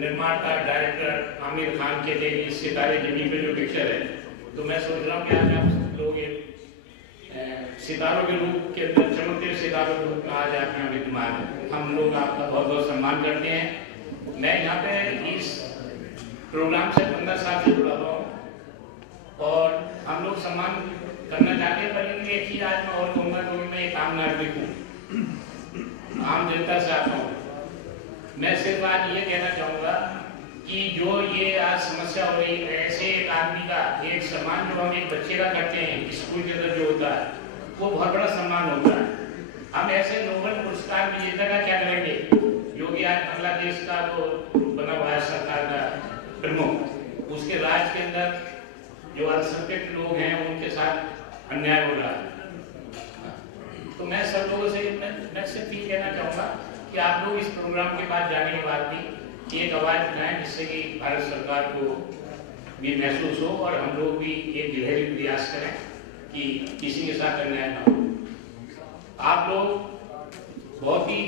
निर्माता डायरेक्टर आमिर खान के थे सितारे जमीन पे जो पिक्चर है, तो मैं सोच रहा हूँ कि आज आप लोग सितारों के रूप के अंदर, चमकते सितारों के रूप में आज आप यहाँ विद्यमान हैं। हम लोग आपका बहुत बहुत सम्मान करते हैं। मैं यहाँ पे इस प्रोग्राम से 15 साल से जुड़ा हुआ हूँ और हम लोग सम्मान करना चाहते हैं, पर इनमें एक ही आज मैं और कहूँगा क्योंकि मैं एक आम नागरिक हूँ, आम जनता से आता हूँ। मैं सिर्फ आज ये कहना चाहूँगा कि जो ये आज समस्या हो रही है, ऐसे एक आदमी का एक सम्मान जो हम एक बच्चे का करते हैं स्कूल के अंदर जो होता है, वो बहुत बड़ा सम्मान होता है। हम ऐसे नोबेल पुरस्कार विजेता का क्या करेंगे, जो कि आज बांग्लादेश का वो बना हुआ है सरकार का प्रमुख, उसके राज के अंदर जो अल्पसंख्यक लोग हैं उनके साथ अन्याय हो रहा है। तो मैं सब लोगों से मैं सिर्फ ये कहना चाहूँगा कि आप लोग इस प्रोग्राम के बाद जाने के बाद भी एक आवाज उठाएं, जिससे कि भारत सरकार को भी महसूस हो और हम लोग भी एक गहरी प्रयास करें कि किसी के साथ अन्याय ना हो। आप लोग बहुत ही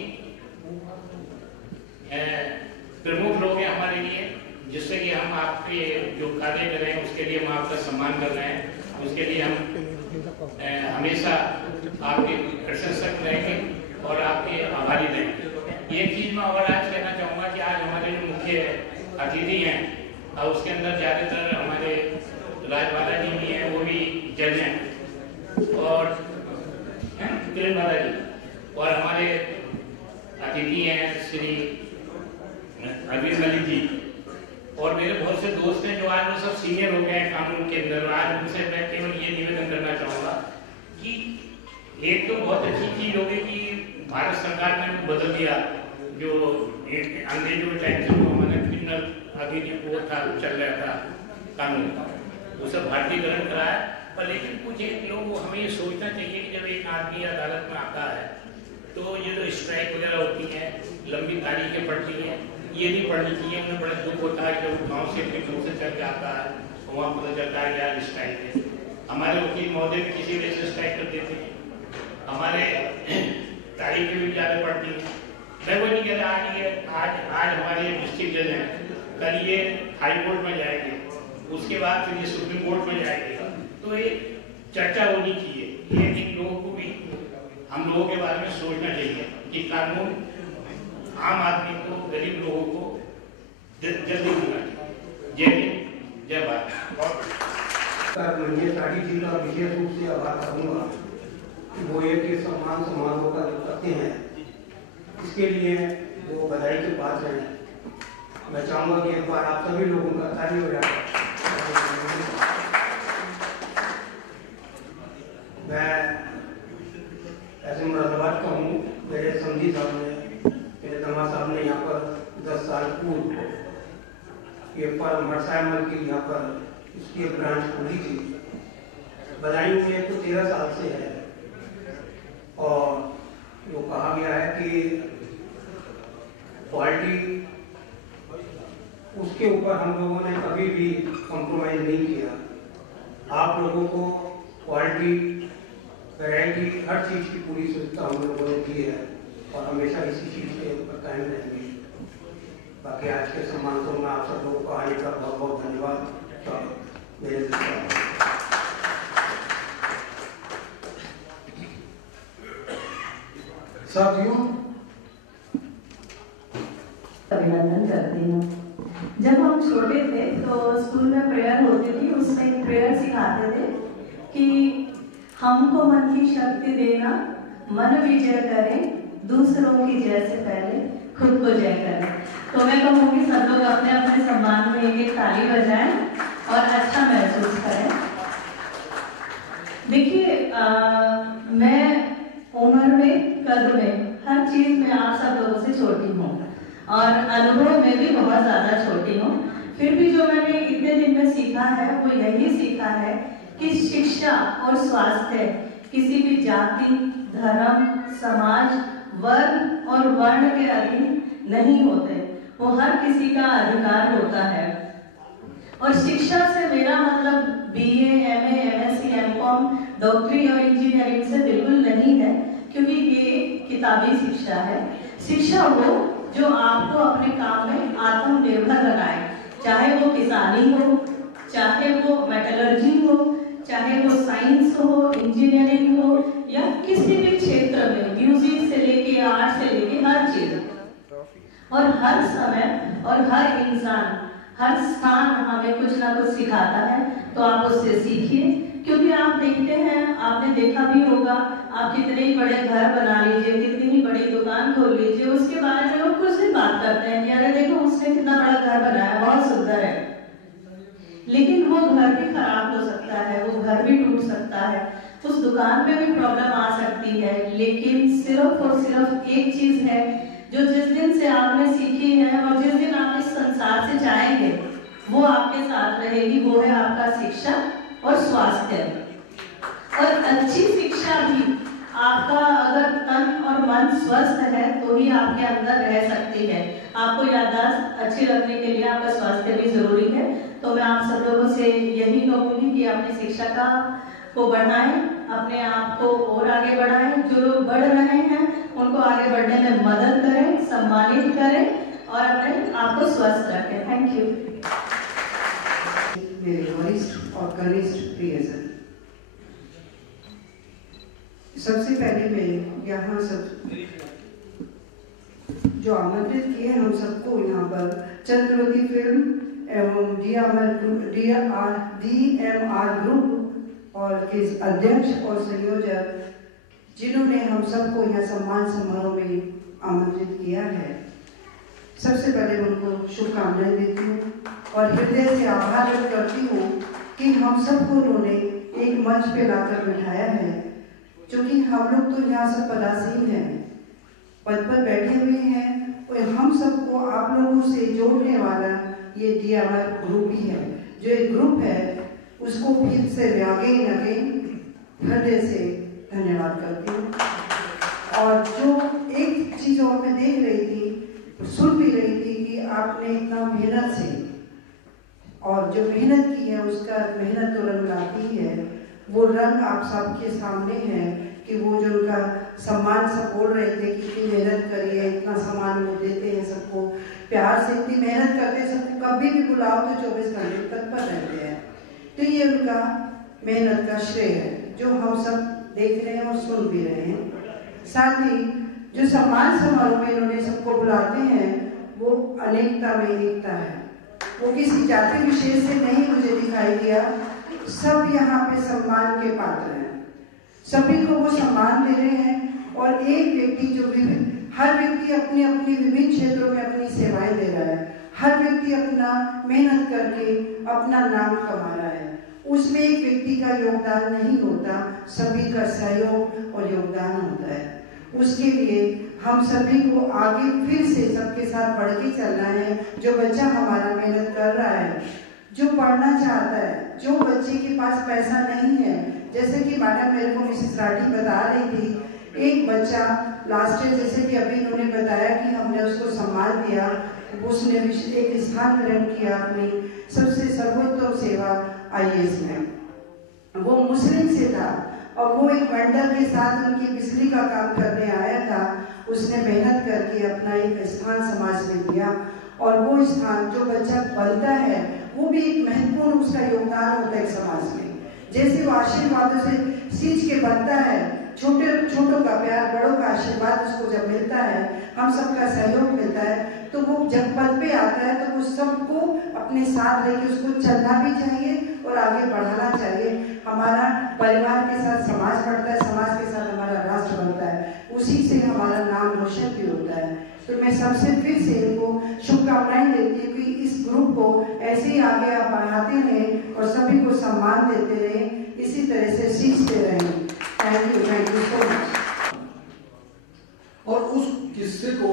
प्रमुख लोग हैं हमारे लिए, जिससे कि हम आपके जो कार्य कर रहे हैं उसके लिए हम आपका सम्मान कर रहे हैं। उसके लिए हम हमेशा आपके प्रशंसक रहेंगे और आपके आभारी रहेंगे। एक चीज मैं और आज कहना चाहूँगा कि आज हमारे जो मुख्य अतिथि हैं और उसके अंदर ज़्यादातर हमारे राजवाला जी भी हैं, वो भी जज हैं, और किरण बाला जी, और हमारे अतिथि हैं श्री अरविंद मलिक जी, और मेरे बहुत से दोस्त हैं जो आज वो सब सीनियर हो गए हैं कानून के अंदर। आज उनसे मैं केवल ये निवेदन करना चाहूँगा कि एक तो बहुत अच्छी चीज होगी कि भारत सरकार ने बदल दिया, जो अंग्रेजों के टाइम से जो हमारे क्रिमिनल अधिनियम वो था चल रहा था कानून, वो सब भारतीयकरण कराया। पर लेकिन कुछ एक लोग हमें ये सोचना चाहिए कि जब एक आदमी अदालत में आता है तो ये जो स्ट्राइक वगैरह होती है, लंबी तारीखें पड़ती हैं, ये नहीं पढ़नी चाहिए। हमें बड़ा दुख होता है जब गाँव से अपने दूर से चल के आता है, वहाँ पता चलता है यार स्ट्राइक है। हमारे वकील महोदय भी किसी वजह से स्ट्राइक कर देते हैं, हमारे तारीखें भी ज़्यादा पड़ती हैं। मैं वो नहीं कह रहा आज हमारे डिस्ट्रिक्ट जज हैं, कल ये हाई कोर्ट में जाएंगे, उसके बाद फिर ये सुप्रीम कोर्ट में जाएंगे, तो ये चर्चा होनी चाहिए। ये इन लोगों को भी हम लोगों के बारे में सोचना चाहिए कि कानून आम आदमी को, गरीब लोगों को जल्दी मिलना चाहिए। जय हिंद, जय भारत। ये सारी चीज का विशेष रूप से आभार करूँगा कि वो एक सम्मान समारोह का जो करते हैं, इसके लिए वो बधाई के पात्र हैं। मैं चाहूँगा कि एक बार आप सभी लोगों का ताली हो जाए। मैं ऐसे मुरादाबाद का हूँ, मेरे समझी साहब ने, मेरे दमा साहब ने यहाँ पर 10 साल पूर्व ये फर्म हरसायमल की यहाँ पर इसकी एक ब्रांच खुली थी। बदायूं में तो 13 साल से है, और वो कहा गया है कि क्वालिटी उसके ऊपर हम लोगों ने कभी भी कॉम्प्रोमाइज नहीं किया। आप लोगों को क्वालिटी, वैरायटी, हर चीज़ की पूरी सुविधा हम लोगों ने दी है और हमेशा इसी चीज़ के ऊपर कायम रहेंगे। बाकी आज के सम्मान को मैं आप सब लोगों को आने का बहुत बहुत धन्यवाद मेरे साथियों, अभिनंदन करती हूँ। जब हम छोटे थे तो स्कूल में प्रेयर होती थी, उसमें प्रेयर सिखाते थे कि हमको मन की शक्ति देना, मन विजय करें, दूसरों की जय से पहले खुद को जय करें। तो मैं कहूँगी सब लोग अपने अपने सम्मान में एक ताली बजाएं और अच्छा महसूस करें। देखिए, मैं उम्र में, कद में, हर चीज में आप सब लोगों से छोटी हूँ और अनुभव में भी बहुत ज्यादा छोटी हूँ। फिर भी जो मैंने इतने दिन में सीखा है वो यही सीखा है कि शिक्षा और स्वास्थ्य किसी भी जाति, धर्म, समाज, वर्ग और वर्ण के अधीन नहीं होते, वो हर किसी का अधिकार होता है। और शिक्षा से मेरा मतलब BA, MA, MSc, MCom, डॉक्टरी और इंजीनियरिंग से बिल्कुल नहीं है, क्योंकि ये किताबी शिक्षा है। शिक्षा वो जो आपको अपने काम में आत्मनिर्भर बनाए, चाहे वो किसानी हो, चाहे वो मेटलर्जी हो, चाहे वो साइंस हो, इंजीनियरिंग हो, या किसी भी क्षेत्र में, म्यूजिक से लेके आर्ट से लेके हर चीज। और हर समय और हर इंसान, हर स्थान हमें कुछ ना कुछ सिखाता है, तो आप उससे सीखिए। क्योंकि आप देखते हैं, आपने देखा भी होगा, आप कितने ही बड़े घर बना लीजिए, कितनी ही बड़ी दुकान खोल लीजिए, उसके बारे में लोग कुछ भी बात करते हैं, यार देखो उसने कितना बड़ा घर बनाया, बहुत सुंदर है। लेकिन वो घर भी खराब हो सकता है, वो घर भी टूट सकता है, उस दुकान में भी प्रॉब्लम आ सकती है। लेकिन सिर्फ और सिर्फ एक चीज है जो जिस दिन से आपने सीखी है और जिस दिन आप इस संसार से जाएंगे वो आपके साथ रहेगी, वो है आपका शिक्षा और स्वास्थ्य। और अच्छी शिक्षा भी आपका अगर तन और मन स्वस्थ है तो ही आपके अंदर रह सकती है। आपको याददाश्त अच्छी रखने के लिए आपका स्वास्थ्य भी जरूरी है। तो मैं आप सब लोगों से यही कहूंगी कि अपनी शिक्षा को बढ़ाएं, अपने आप को और आगे बढ़ाएं, जो लोग बढ़ रहे हैं उनको आगे बढ़ने में मदद करें, सम्मानित करें और अपने आप को स्वस्थ रखें। Thank you. मेरे वरिष्ठ और कनिष्ठ प्रियजन, सबसे पहले मैं यहाँ सब जो आमंत्रित किए हम सबको यहाँ पर चंद्रवती फिल्म एवं DMR ग्रुप और के अध्यक्ष और संयोजक जिन्होंने हम सबको यहाँ सम्मान समारोह में आमंत्रित किया है, सबसे पहले उनको शुभकामनाएं देती हूँ और हृदय से आभार व्यक्त करती हूँ कि हम सबको उन्होंने एक मंच पे लाकर बिठाया है, क्योंकि हम लोग तो यहाँ सब पदासीन हैं, पद पर बैठे हुए हैं और हम सबको आप लोगों से जोड़ने वाला ये DMR ग्रुप ही है। जो एक ग्रुप है उसको फिर से अगेन हृदय से धन्यवाद करती हूँ। और जो एक चीज और मैं देख रही थी, सुन भी रही थी कि आपने इतना मेहनत से और जो मेहनत की है उसका मेहनत तो रंग लाती है, वो रंग आप सबके सामने है कि वो जो उनका सम्मान सब बोल रहे थे कि इतनी मेहनत करिए, इतना सम्मान वो देते हैं सबको, प्यार से इतनी मेहनत करते हैं, सबको कभी भी बुलाओ तो 24 घंटे तत्पर रहते हैं। तो ये उनका मेहनत का श्रेय है जो हम सब देख रहे हैं और सुन भी रहे हैं। साथ ही जो सम्मान समारोह में इन्होंने सबको बुलाते हैं वो अनेकता में एकता है, वो किसी जाति विशेष से नहीं मुझे दिखाई दिया, सब यहाँ पे सम्मान के पात्र हैं, सभी को वो सम्मान दे रहे हैं। और एक व्यक्ति जो हर व्यक्ति अपनी अपनी विभिन्न क्षेत्रों में अपनी सेवाएं दे रहा है, हर व्यक्ति अपना मेहनत करके अपना नाम कमा रहा है, उसमें एक व्यक्ति का योगदान नहीं होता, सभी का सहयोग और योगदान होता है। उसके लिए हम सभी को आगे फिर से सबके साथ बढ़ के चलना है। जो बच्चा हमारा मेहनत कर रहा है, जो पढ़ना चाहता है, जो बच्चे के पास पैसा नहीं है, जैसे कि मैडम मेरे को मिसेस राठी बता रही थी, एक बच्चा लास्ट ईयर जैसे कि अभी इन्होंने बताया कि हमने उसको सम्मान दिया, उसने एक स्थान ग्रहण किया अपनी सबसे सर्वोत्तम सेवा IAS में, वो मुस्लिम से था और वो एक वेंडर के साथ उनकी बिजली का काम करने आया था। उसने मेहनत करके अपना एक स्थान समाज में दिया और वो स्थान जो बच्चा बनता है वो भी एक महत्वपूर्ण उसका योगदान होता है समाज में। जैसे वो आशीर्वादों से सींच के बनता है, छोटों का प्यार, बड़ों का आशीर्वाद उसको जब मिलता है, हम सबका सहयोग मिलता है, तो वो जब पद पे आता है तो वो सबको अपने साथ लेके उसको चलना भी चाहिए और आगे बढ़ाना चाहिए। हमारा परिवार के साथ समाज बढ़ता है, समाज के साथ हमारा राष्ट्र बनता है, उसी से हमारा नाम रोशन भी होता है। तो मैं सबसे फिर से इनको शुभकामनाएं देती हूँ कि इस ग्रुप को ऐसे ही आगे आप बढ़ाते रहें और सभी को सम्मान देते रहें, इसी तरह से सीखते रहें। Thank you so much. और उस किस्से को,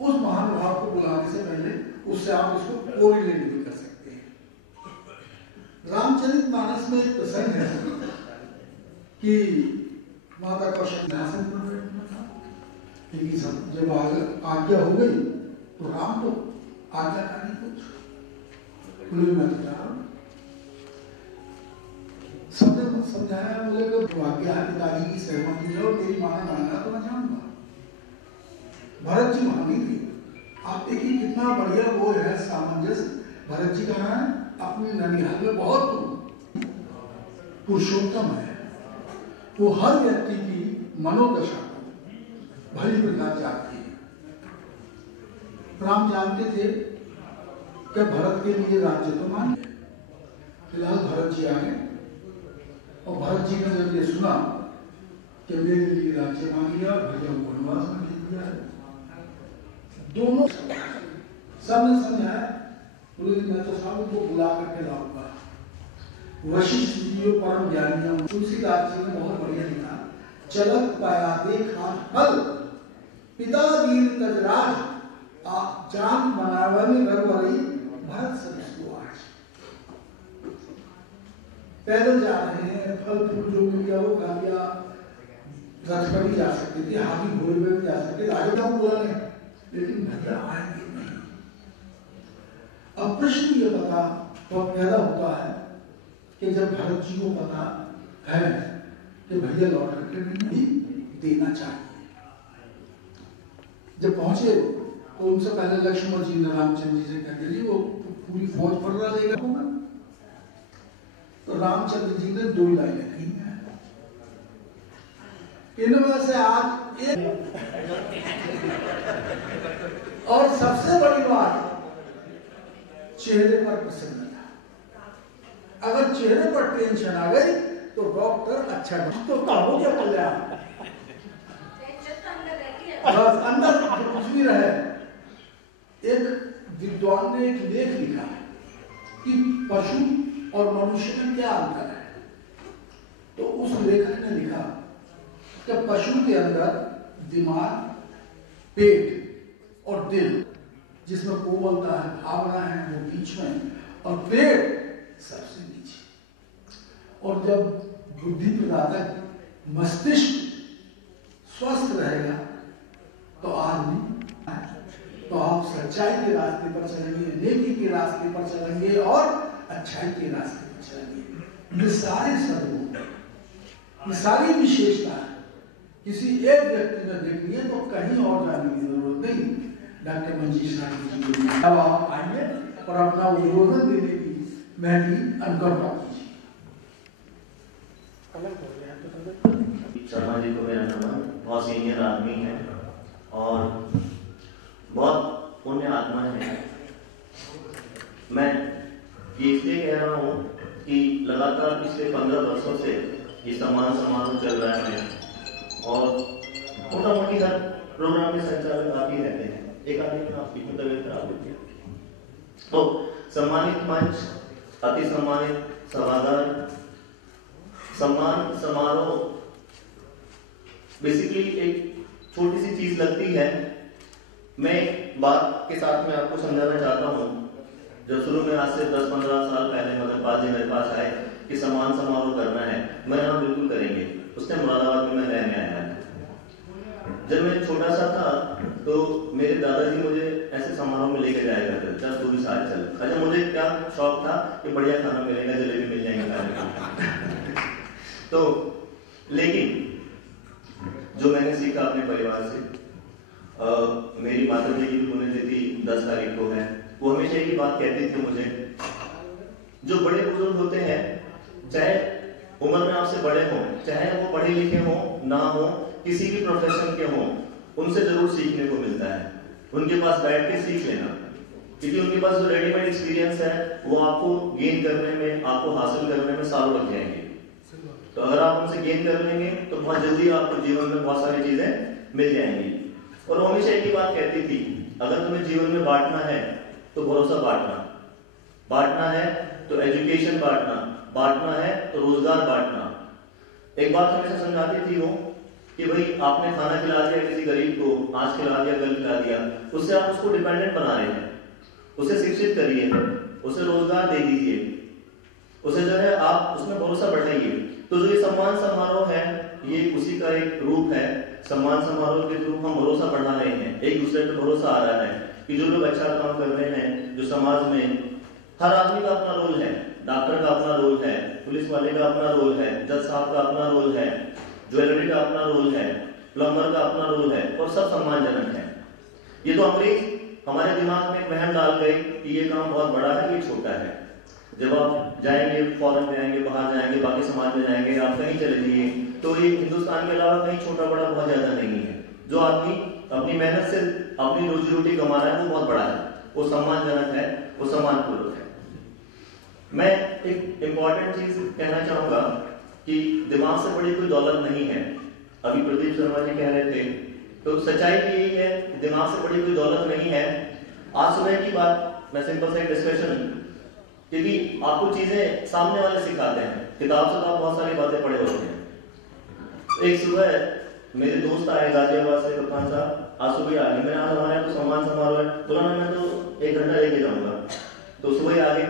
उस महानुभाव को बुलाने से पहले उससे आप इसको कोरिलेट भी कर सकते हैं। रामचरितमानस में एक प्रसंग है कि माता कौशल सिंहासन पर बैठना था, लेकिन सब जब आज्ञा हो गई तो राम तो आज्ञाकारी कुछ मैं तो जा रहा हूं, सबने मत समझाया, मुझे तो आज्ञा है पिताजी की सहमति है और मेरी माँ ने मांगा तो मैं जाऊंगा। भरत जी मांगी थी। आप देखिए कितना बढ़िया वो है सामंजस्य। भरत जी कहा है अपनी ननिहाल में बहुत पुरुषोत्तम है, वो हर व्यक्ति की मनोदशा को भली प्रकार जानती है। राम जानते थे कि भरत के लिए राज्य तो मांगे। फिलहाल भरत जी आए और भरत जी ने जब ये सुना कि मेरे लिए राज्य मांग लिया, भैया को वनवास में भेज दिया है, दोनों सबने समझाया, बोले मैं तो साहब को बुला करके लाऊंगा। वशिष्ठ जी परम ज्ञानियों, तुलसीदास जी ने बहुत बढ़िया लिखा, चलत पाया देखा फल पिता दीन तजराज जान बनावन रघुवरी भरत सब आज। पैदल जा रहे हैं, फल फूल जो मिल गया वो खा लिया, रथ पर भी जा सकते थे, हाथी घोड़े में भी जा सकते थे, आगे तक बोला नहीं, लेकिन भैया आएंगे नहीं। अब प्रश्न ये पता तो पैदा होता है कि जब भरत जी को पता है कि भैया लौट करके नहीं देना चाहिए। जब पहुंचे तो उनसे पहले लक्ष्मण जी ने रामचंद्र जी से कहते जी वो पूरी फौज पर रह लेगा होगा। तो रामचंद्र जी ने 2 लाइनें कही हैं, इनमें से आज एक और सबसे बड़ी बात चेहरे पर प्रसन्नता। अगर चेहरे पर टेंशन आ गई तो डॉक्टर अच्छा तो हो गया कल्याण, बस अंदर कुछ भी रहे। एक विद्वान ने एक लेख लिखा कि पशु और मनुष्य में क्या अंतर है। तो उस लेखक ने लिखा कि पशु के अंदर दिमाग, पेट और दिल, जिसमें कोमलता है, भावना है, वो बीच में, और पेट सबसे नीचे। और जब बुद्धि प्रदातक मस्तिष्क स्वस्थ रहेगा तो आदमी, तो आप सच्चाई के रास्ते पर चलेंगे, नेकी के रास्ते पर चलेंगे और अच्छाई के रास्ते पर चलेंगे। ये सारे सद्गुण, ये सारी विशेषता किसी एक व्यक्ति में देखनी है तो कहीं और जाने की जरूरत नहीं। डॉक्टर मंजीश राठी जी, अब आप आइए और अपना उद्बोधन देने की मैं भी अनुकंपा कीजिए। शर्मा जी को मेरा नमन। बहुत सीनियर आदमी है और बहुत पुण्य आत्मा है। मैं ये इसलिए कह रहा हूँ कि लगातार पिछले 15 वर्षों से ये सम्मान समारोह चल रहा है और मोटा मोटी हर प्रोग्राम के संचालक आप ही रहते हैं। एक आदमी में आपकी तबियत खराब होती है तो सम्मानित मंच, अति सम्मानित सभागार, सम्मान समारोह बेसिकली एक छोटी सी चीज लगती है। मैं एक बात के साथ में आपको समझाना चाहता हूँ। जब शुरू में आज से 10-15 साल पहले मदन पाल जी मेरे पास आए कि सम्मान समारोह करना है, मैं हाँ बिल्कुल करेंगे। उसने मुरादाबाद में मैं रहने आया। जब मैं छोटा सा था तो मेरे दादाजी मुझे ऐसे समारोह में लेके जाया करते थे, 10-20 साल चल। अच्छा, मुझे क्या शौक था कि बढ़िया खाना मिलेगा, जलेबी मिल जाएंगे खाने तो लेकिन जो मैंने सीखा अपने परिवार से, मेरी माता जी की पुण्यतिथि 10 तारीख को है। वो हमेशा यही बात कहती थी मुझे, जो बड़े बुजुर्ग होते हैं चाहे उम्र में आपसे बड़े हों, चाहे वो पढ़े लिखे हों ना हो, किसी भी प्रोफेशन के हों, उनसे जरूर सीखने को मिलता है। उनके पास बैठ के सीख लेना, क्योंकि उनके पास जो रेडीमेड एक्सपीरियंस है वो आपको गेन करने में, आपको हासिल करने में सालों लग जाएंगे। तो अगर आप उनसे गेन कर लेंगे तो बहुत जल्दी आपको जीवन में बहुत सारी चीजें मिल जाएंगी। और वो हमेशा एक ही बात कहती थी, अगर तुम्हें जीवन में बांटना है तो भरोसा बांटना, बांटना है तो एजुकेशन बांटना, बांटना है तो रोजगार बांटना। एक बात हमेशा समझाती थी वो कि भाई आपने खाना खिला दिया किसी गरीब को, आज खिला दिया कल खिला दिया, उससे आप उसको डिपेंडेंट बना रहे हैं। उसे शिक्षित करिए, उसे रोजगार दे दीजिए, उसे जो है आप उसमें भरोसा बढ़ाइए। तो जो ये सम्मान समारोह है ये उसी का एक रूप है। सम्मान समारोह के थ्रू हम भरोसा बढ़ा रहे हैं, एक दूसरे पे भरोसा आ रहा है कि जो लोग अच्छा काम कर रहे हैं, जो समाज में हर आदमी का अपना रोल है, डॉक्टर का अपना रोल है, पुलिस वाले का अपना रोल है, जज साहब का अपना रोल है, ज्वेलरी का अपना रोल है, प्लम्बर का अपना रोल है और सब सम्मानजनक है। ये तो अंग्रेज हमारे दिमाग में एक वहम डाल गए कि ये काम बहुत बड़ा है, ये छोटा है। जब आप जाएंगे, फॉरेन में जाएंगे, बाहर जाएंगे, बाकी समाज में जाएंगे, आप कहीं चले जाइए तो ये हिंदुस्तान के अलावा कहीं छोटा बड़ा बहुत ज्यादा नहीं है। जो आदमी अपनी मेहनत से अपनी रोजी रोटी कमा रहा है वो बहुत बड़ा है, वो सम्मानजनक है, वो सम्मानपूर्वक है। मैं एक इंपॉर्टेंट चीज कहना चाहूंगा कि दिमाग से बड़ी कोई दौलत नहीं है। अभी प्रदीप शर्मा जी कह रहे थे तो सच्चाई भी यही है, दिमाग से बड़ी कोई दौलत नहीं है। आज सुबह की बात, मैं सिंपल सा डिस्कशन, क्योंकि आपको चीजें सामने वाले सिखाते हैं, किताब से तो आप बहुत सारी बातें पढ़े होते हैं। एक सुबह मेरे दोस्त आए गाजियाबाद से, कप्तान साहब आज सुबह आ गए। मैंने आज हमारे यहाँ तो सम्मान समारोह है, बोला मैं तो 1 घंटा लेके जाऊंगा। तो सुबह आ गए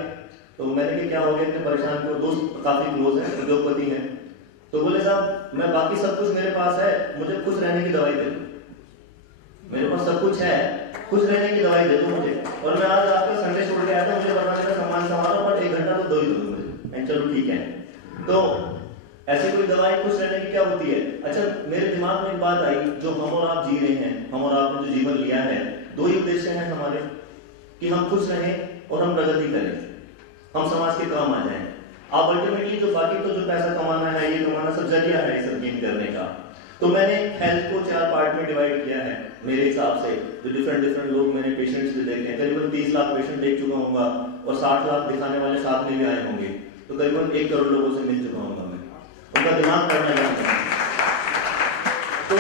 तो मैंने कहा क्या हो गया, इतने परेशान को, दोस्त काफी क्लोज है, उद्योगपति है। तो बोले साहब मैं बाकी सब कुछ मेरे पास है, मुझे खुश रहने की दवाई दे दो। मेरे पास सब कुछ है, खुश रहने की दवाई दे दो मुझे। और मैं आज आपका संडे छोड़ के आया था, मुझे बताने का सम्मान समारोह पर 1 घंटा तो दो ही दो मुझे। चलो ठीक है। तो ऐसे कोई दवाई खुश रहने की क्या होती है? अच्छा, मेरे दिमाग में एक बात आई, जो हम और आप जी रहे हैं, हम और आपने जो जीवन लिया है, दो ही उद्देश्य हैं हमारे, कि हम खुश रहें और हम प्रगति करें, हम समाज के काम आ जाएं। आप अल्टीमेटली जो बाकी तो जो पैसा कमाना है, ये कमाना सब जरिया है ये सब गेन करने का। तो मैंने हेल्थ को 4 पार्ट में डिवाइड किया है मेरे हिसाब से। जो डिफरेंट लोग मैंने पेशेंट्स भी देखे हैं, करीबन 30 लाख पेशेंट देख चुका हूँगा और 60 लाख दिखाने वाले साथ में भी आए होंगे, तो करीबन 1 करोड़ लोगों से मिल चुका हूँगा मैं, उनका दिमाग पढ़ना जानता हूँ। तो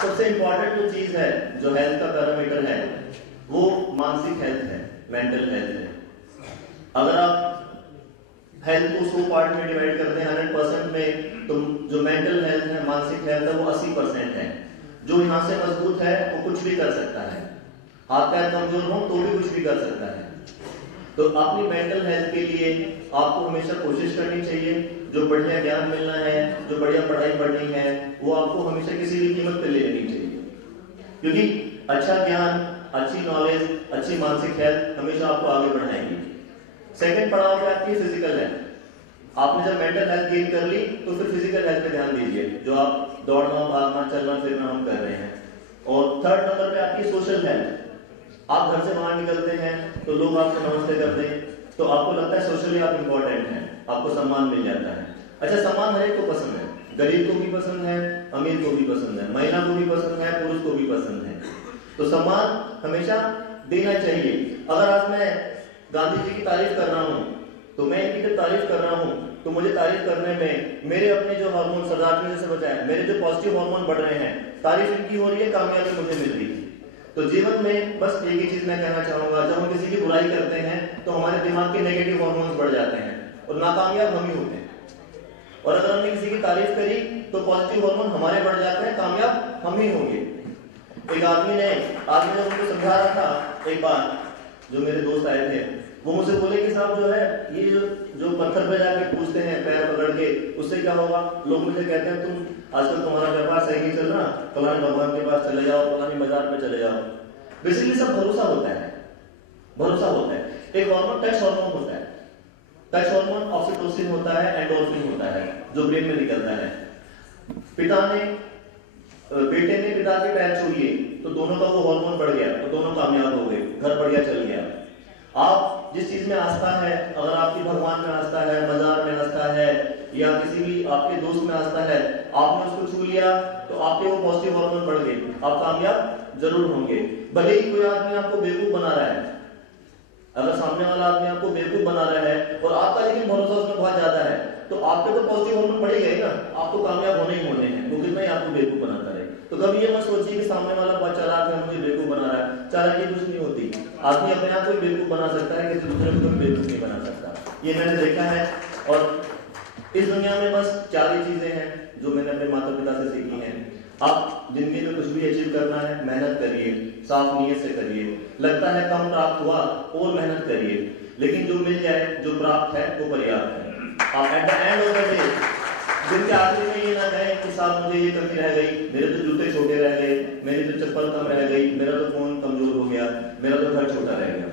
सबसे इंपॉर्टेंट जो चीज है, जो हेल्थ का पैरामीटर है, वो मानसिक हेल्थ है, मेंटल हेल्थ है। अगर आप हेल्थ को 100 पार्ट में डिवाइड करते हैं 100% में, तो जो मेंटल हेल्थ है, मानसिक हेल्थ है, वो 80% है। जो यहाँ से मजबूत है वो कुछ भी कर सकता है, हाथ पैर कमजोर हो तो भी कुछ भी कर सकता है। तो अपनी मेंटल हेल्थ के लिए आपको हमेशा कोशिश करनी चाहिए। जो बढ़िया ज्ञान मिलना है, जो बढ़िया पढ़ाई पढ़नी है, वो आपको हमेशा किसी भी कीमत पे ले लेनी चाहिए, क्योंकि अच्छा ज्ञान, अच्छी नॉलेज, अच्छी मानसिक हेल्थ हमेशा आपको आगे बढ़ाएगी। सेकंड पड़ाव पे आपकी फिजिकल हेल्थ। आपने जब मेंटल हेल्थ गेन कर ली तो फिर फिजिकल हेल्थ पे ध्यान दीजिए, जो आप दौड़ना, भागना, चलना फिरना हम कर रहे हैं। और थर्ड नंबर पे आपकी सोशल हेल्थ। आप घर से बाहर निकलते हैं तो लोग आपको नमस्ते करते हैं, तो आपको लगता है सोशली आप इंपॉर्टेंट हैं, आपको सम्मान मिल जाता है। अच्छा, सम्मान हर एक को पसंद है, गरीब को भी पसंद है, अमीर को भी पसंद है, महिला को भी पसंद है, पुरुष को भी पसंद है। तो सम्मान हमेशा देना चाहिए। अगर आज मैं गांधी जी की तारीफ कर रहा हूँ, तो मैं इनकी जब तारीफ कर रहा हूँ तो मुझे तारीफ करने में मेरे अपने जो हार्मोन, सरदार जी से बचाए, मेरे जो पॉजिटिव हार्मोन बढ़ रहे हैं, तारीफ इनकी हो रही है, कामयाबी मुझे मिल रही है। तो जीवन में बस एक ही चीज मैं कहना चाहूंगा, जब हम किसी की बुराई करते हैं तो हमारे दिमाग के नेगेटिव हार्मोन्स बढ़ जाते हैं और नाकामयाब हम ही होते हैं। और अगर हमने किसी की तारीफ करी तो पॉजिटिव हार्मोन हमारे बढ़ जाते हैं, कामयाब हम ही होंगे। एक आदमी ने जब उनको समझा रहा था, एक बार जो मेरे दोस्त आए थे, वो मुझसे बोले कि साहब जो है ये जो पत्थर पे जाके पूछते हैं पैर पकड़ के, उससे क्या होगा? लोग मुझे कहते हैं तुम आजकल तुम्हारा व्यापार सही नहीं चल रहा, फलाने भगवान के पास चले जाओ, फलानी मजार पे चले जाओ। बेसिकली सब भरोसा होता है, भरोसा होता है। एक हार्मोन टच हार्मोन होता है, टच हार्मोन ऑक्सीटोसिन होता है, एंडोर्फिन होता है, जो ब्रेन में निकलता है। बेटे ने पिता के पैर छू लिए तो दोनों का वो हार्मोन बढ़ गया, तो दोनों कामयाब हो गए, घर बढ़िया चल गया। आप जिस चीज में आस्था है, अगर आपकी भगवान में आस्था है, मजार में आस्था है, या किसी भी आपके दोस्त में आस्था है, आपने उसको छू लिया तो आपके वो पॉजिटिव हार्मोन बढ़ गए, आप कामयाब जरूर होंगे। भले ही कोई आदमी आपको बेवकूफ बना रहा है, अगर सामने वाला आदमी आपको बेवकूफ बना रहा है और आपका लेकिन भरोसा उसमें बहुत ज्यादा है, तो आपके तो पॉजिटिव हार्मोन बढ़ गए ना, आपको कामयाब होने ही होने हैं, वो कितना ही आपको बेवकूफ बनाता रहे। तो कभी ये मत सोचिए कि सामने वाला बहुत चालाक है, मुझे बेवकूफ बना रहा है। चालाकी कुछ नहीं होती, आदमी अपने आप को बेवकूफ बना सकता है, किसी दूसरे को बेवकूफ नहीं बना सकता। ये मैंने देखा है। और इस दुनिया में बस 4 ही चीजें हैं जो मैंने अपने माता पिता से सीखी हैं। आप जिंदगी में कुछ भी अचीव करना है, मेहनत करिए, साफ नीयत से करिए। लगता है कम प्राप्त हुआ, और मेहनत करिए, लेकिन जो मिल जाए, जो प्राप्त है वो पर्याप्त है। आप at the end of the day दिन के आखिर में ये ना कहें कि साहब मुझे ये कमी रह गई, मेरे तो जूते छोटे रह गए, मेरी तो चप्पल कम रह गई, मेरा तो फोन कमजोर हो गया, मेरा तो घर छोटा रह गया।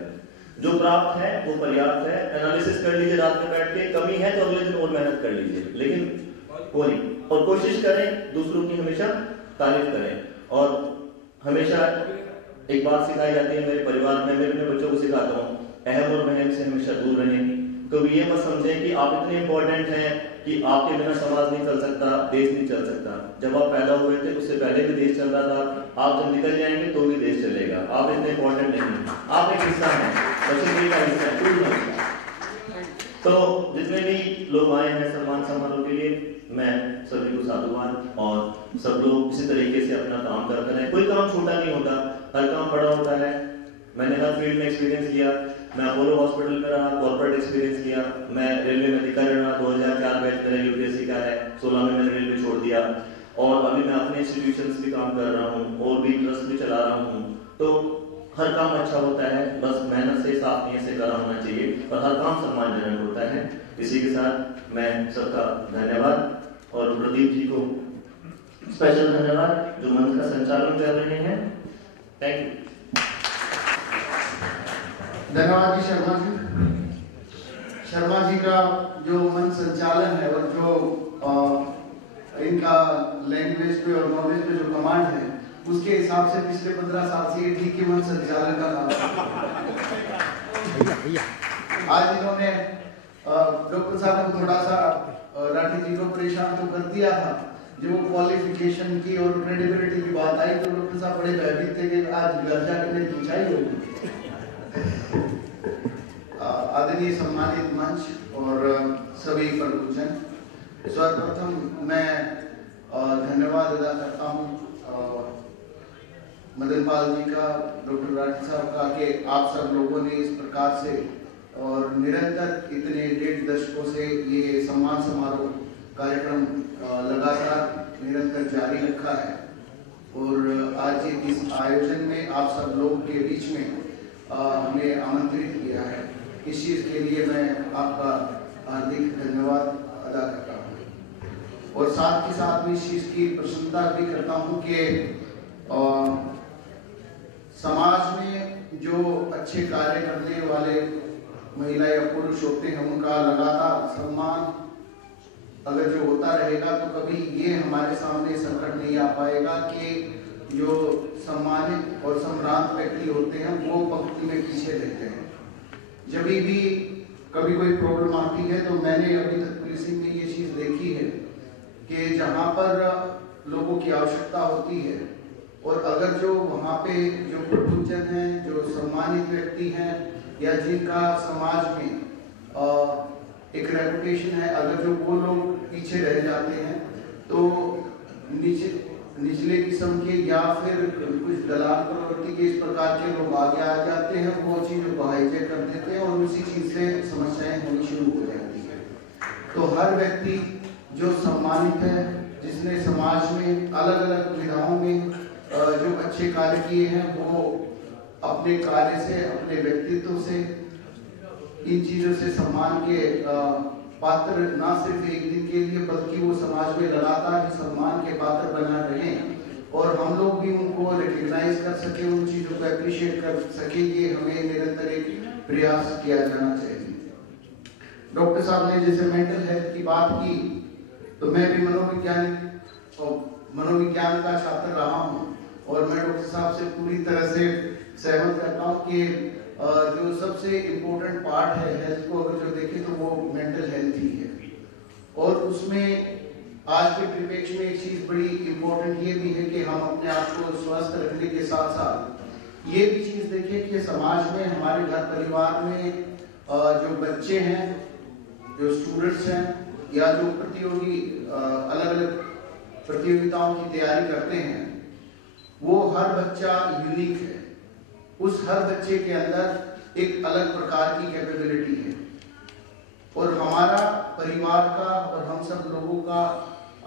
जो प्राप्त है वो पर्याप्त है। एनालिसिस कर लीजिए रात में बैठ के, कमी है तो अगले दिन और मेहनत कर लीजिए, लेकिन वो नहीं। और कोशिश करें दूसरों की हमेशा तारीफ करें। और हमेशा एक बात सिखाई जाती है मेरे परिवार में, मैं अपने बच्चों को सिखाता हूँ, अहम और महम से हमेशा दूर रहें। कभी ये मत समझें कि आप इतने इंपॉर्टेंट हैं कि आपके बिना समाज नहीं चल सकता, देश नहीं चल सकता। जब आप पैदा हुए थे उससे पहले भी देश चल रहा था, आप जब निकल जाएंगे तो भी देश चलेगा। आप इतने इंपॉर्टेंट नहीं, आप एक हिस्सा हैं, मशीनरी का हिस्सा है। तो जितने भी लोग आए हैं सम्मान समारोह के लिए, मैं सभी को साधुवाद। और सब लोग इसी तरीके से अपना काम करते रहे। कोई काम छोटा नहीं होता, हर काम बड़ा होता है। मैंने हर फील्ड में एक्सपीरियंस किया। मैं अपोलो हॉस्पिटल में रहा, कॉर्पोरेट एक्सपीरियंस किया। मैं रेलवे में अधिकारी रहा, 2004 बैच मेरा यूपीएससी का है, 16 में मैंने रेलवे छोड़ दिया। और अभी मैं अपने इंस्टीट्यूशंस भी काम कर रहा हूँ और भी ट्रस्ट भी चला रहा हूँ। तो हर काम अच्छा होता है, बस मेहनत से, साफ नीयत से करा होना चाहिए, और हर काम सम्मानजनक होता है। इसी के साथ मैं सबका धन्यवाद और प्रदीप जी को स्पेशल धन्यवाद जो मंच का संचालन कर रहे हैं। Thank you. धन्यवाद जी शर्मा जी। शर्मा जी का जो मंच संचालन है और जो इनका लैंग्वेज पे और नॉलेज पे जो कमांड है उसके हिसाब से पिछले 15 साल से ये ठीक ही मन संचालन का काम आज इन्होंने डॉक्टर साहब को थोड़ा सा राठी जी को परेशान तो कर दिया था। जब वो क्वालिफिकेशन की और क्रेडिबिलिटी की बात आई तो डॉक्टर साहब बड़े भयभीत थे कि आज घर जाकर मेरी पूछाई होगी। आदरणीय सम्मानित मंच और सभी प्रभुजन, सर्वप्रथम मैं धन्यवाद अदा करता हूँ मदन पाल जी का, डॉक्टर राठी साहब का कि आप सब लोगों ने इस प्रकार से और निरंतर इतने 1.5 दशकों से ये सम्मान समारोह कार्यक्रम लगातार निरंतर जारी रखा है। और आज इस आयोजन में आप सब लोग के बीच में हमें आमंत्रित किया है, इस चीज़ के लिए मैं आपका हार्दिक धन्यवाद अदा करता हूँ। और साथ ही साथ मैं इस चीज़ की प्रसन्नता भी करता हूँ कि समाज में जो अच्छे कार्य करने वाले महिला या पुरुष होते हैं उनका लगातार सम्मान अगर जो होता रहेगा तो कभी ये हमारे सामने संकट नहीं आ पाएगा कि जो सम्मानित और सम्रांत व्यक्ति होते हैं वो पंक्ति में पीछे रहते हैं। जब भी कभी कोई प्रॉब्लम आती है तो मैंने अभी तक पुलिसिंग में ये चीज़ देखी है कि जहाँ पर लोगों की आवश्यकता होती है और अगर जो वहाँ पे जो प्रबुद्धजन हैं, जो सम्मानित व्यक्ति हैं या जिनका समाज में एक रेपुटेशन है, अगर जो वो लोग पीछे रह जाते हैं तो निचले किस्म के या फिर कुछ दलाल प्रवृत्ति के इस प्रकार के लोग आगे आ जाते हैं, वो चीज़ों को हाईजैक कर देते हैं और उसी चीज़ से समस्याएं होनी शुरू हो जाती है। तो हर व्यक्ति जो सम्मानित है, जिसने समाज में अलग अलग विधाओं में जो अच्छे कार्य किए हैं, वो अपने कार्य से, अपने व्यक्तित्व से, इन चीजों से सम्मान के पात्र ना सिर्फ एक दिन के लिए बल्कि वो समाज में लगातार ही सम्मान के पात्र बना रहे और हम लोग भी उनको रिकग्नाइज कर सके, उन चीजों को अप्रिशिएट कर सके, ये हमें निरंतर एक प्रयास किया जाना चाहिए। डॉक्टर साहब ने जैसे मेंटल हेल्थ की बात की तो मैं भी मनोविज्ञान का छात्र रहा हूँ और मैं डॉक्टर साहब से पूरी तरह से सहमत करता हूँ कि जो सबसे इम्पोर्टेंट पार्ट है हेल्थ को अगर जो देखें तो वो मेंटल हेल्थ ही है। और उसमें आज के परिप्रेक्ष्य में एक चीज बड़ी इम्पोर्टेंट ये भी है कि हम अपने आप को स्वस्थ रखने के साथ साथ ये भी चीज देखें कि समाज में, हमारे घर परिवार में जो बच्चे हैं, जो स्टूडेंट्स हैं या जो प्रतियोगी अलग अलग प्रतियोगिताओं की तैयारी करते हैं, वो हर बच्चा यूनिक है। उस हर बच्चे के अंदर एक अलग प्रकार की कैपेबिलिटी है और हमारा परिवार का और हम सब लोगों का,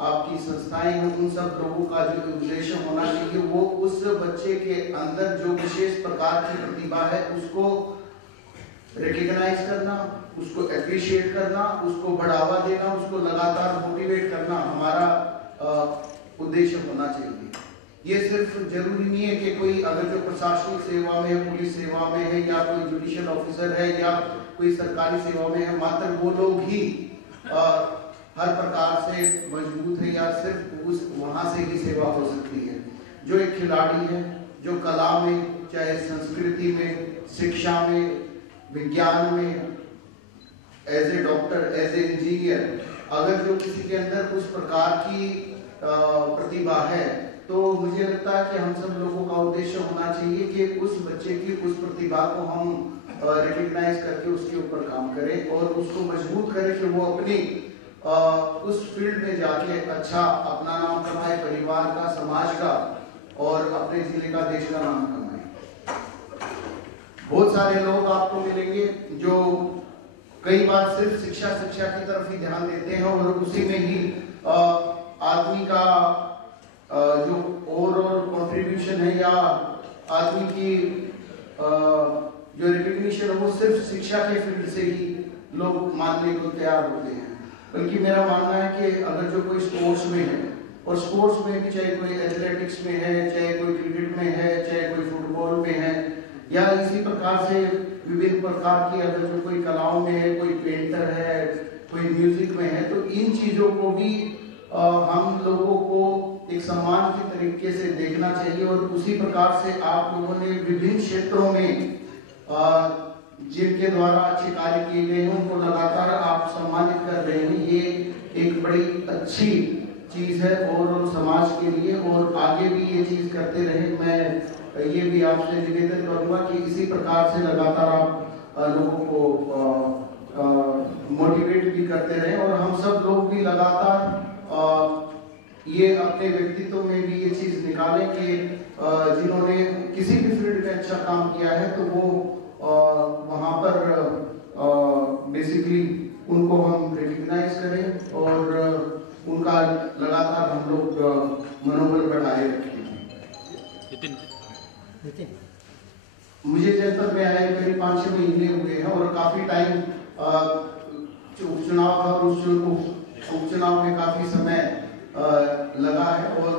आपकी संस्थाएं हैं, उन सब लोगों का जो उद्देश्य होना चाहिए वो उस बच्चे के अंदर जो विशेष प्रकार की प्रतिभा है उसको रिकग्नाइज करना, उसको एप्रिशिएट करना, उसको बढ़ावा देना, उसको लगातार मोटिवेट करना हमारा उद्देश्य होना चाहिए। ये सिर्फ जरूरी नहीं है कि कोई अगर जो प्रशासनिक सेवा में है, पुलिस सेवा में है या कोई जुडिशियल ऑफिसर है या कोई सरकारी सेवा में है, मात्र वो लोग ही हर प्रकार से मजबूत है या सिर्फ उस वहां से ही सेवा हो सकती है। जो एक खिलाड़ी है, जो कला में, चाहे संस्कृति में, शिक्षा में, विज्ञान में, as a doctor, as a engineer, अगर जो किसी के अंदर उस प्रकार की प्रतिभा है तो मुझे लगता है कि हम सब लोगों का उद्देश्य होना चाहिए कि उस बच्चे की उस प्रतिभा को हम रिकग्नाइज करके उसके ऊपर काम करें और उसको मजबूत करें कि वो अपनी उस फील्ड में जाके अच्छा अपना नाम कमाए, परिवार का, समाज का और अपने जिले का, देश का नाम कमाए। बहुत सारे लोग आपको मिलेंगे जो कई बार सिर्फ शिक्षा की तरफ ही ध्यान देते हैं और उसी में ही आदमी का जो ओवरऑल कंट्रीब्यूशन है या आदमी की जो रिकग्निशन है वो सिर्फ शिक्षा के फील्ड से ही लोग मानने को तैयार होते हैं। बल्कि मेरा मानना है कि अगर जो कोई स्पोर्ट्स में है, और स्पोर्ट्स में भी चाहे कोई एथलेटिक्स में है, चाहे कोई क्रिकेट में है, चाहे कोई फुटबॉल में है या इसी प्रकार से विभिन्न प्रकार की अगर जो कोई कलाओं में है, कोई पेंटर है, कोई म्यूजिक में है, तो इन चीजों को भी हम लोगों को एक सम्मान के तरीके से देखना चाहिए और उसी प्रकार से आप लोगों ने विभिन्न क्षेत्रों में जिनके द्वारा अच्छे कार्य किए गए हैं उनको लगातार आप सम्मानित कर रहे हैं। ये एक बड़ी अच्छी चीज है और समाज के लिए, और आगे भी ये चीज करते रहे। मैं ये भी आपसे निवेदन करूंगा कि इसी प्रकार से लगातार आप लोगों को मोटिवेट भी करते रहे और हम सब लोग भी लगातार ये अपने व्यक्तित्व में भी ये चीज निकालें कि जिन्होंने किसी भी फील्ड में अच्छा काम किया है तो वो वहां पर बेसिकली उनको हम रिकग्नाइज करें और उनका लगातार हम लोग मनोबल बढ़ाए रखें। मुझे जनपद में आए करीब 5-6 महीने हुए हैं और काफी टाइम उपचुनाव और उस उपचुनाव में काफी समय लगा है और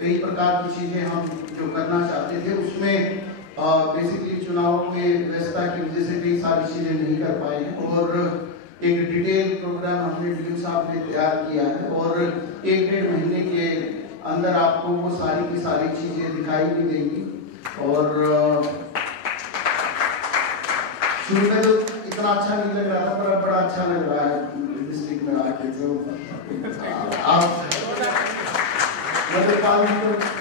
कई प्रकार की चीजें हम जो करना चाहते थे उसमें बेसिकली चुनाव में व्यस्तता की वजह से कई सारी चीजें नहीं कर पाए हैं और एक डिटेल प्रोग्राम हमने डीएम साहब ने तैयार किया है और 1-1.5 महीने के अंदर आपको वो सारी की सारी चीजें दिखाई भी देंगी। और शुरू में तो इतना अच्छा नहीं लग रहा था पर अब बड़ा अच्छा लग रहा है डिस्ट्रिक्ट में आके। तो आप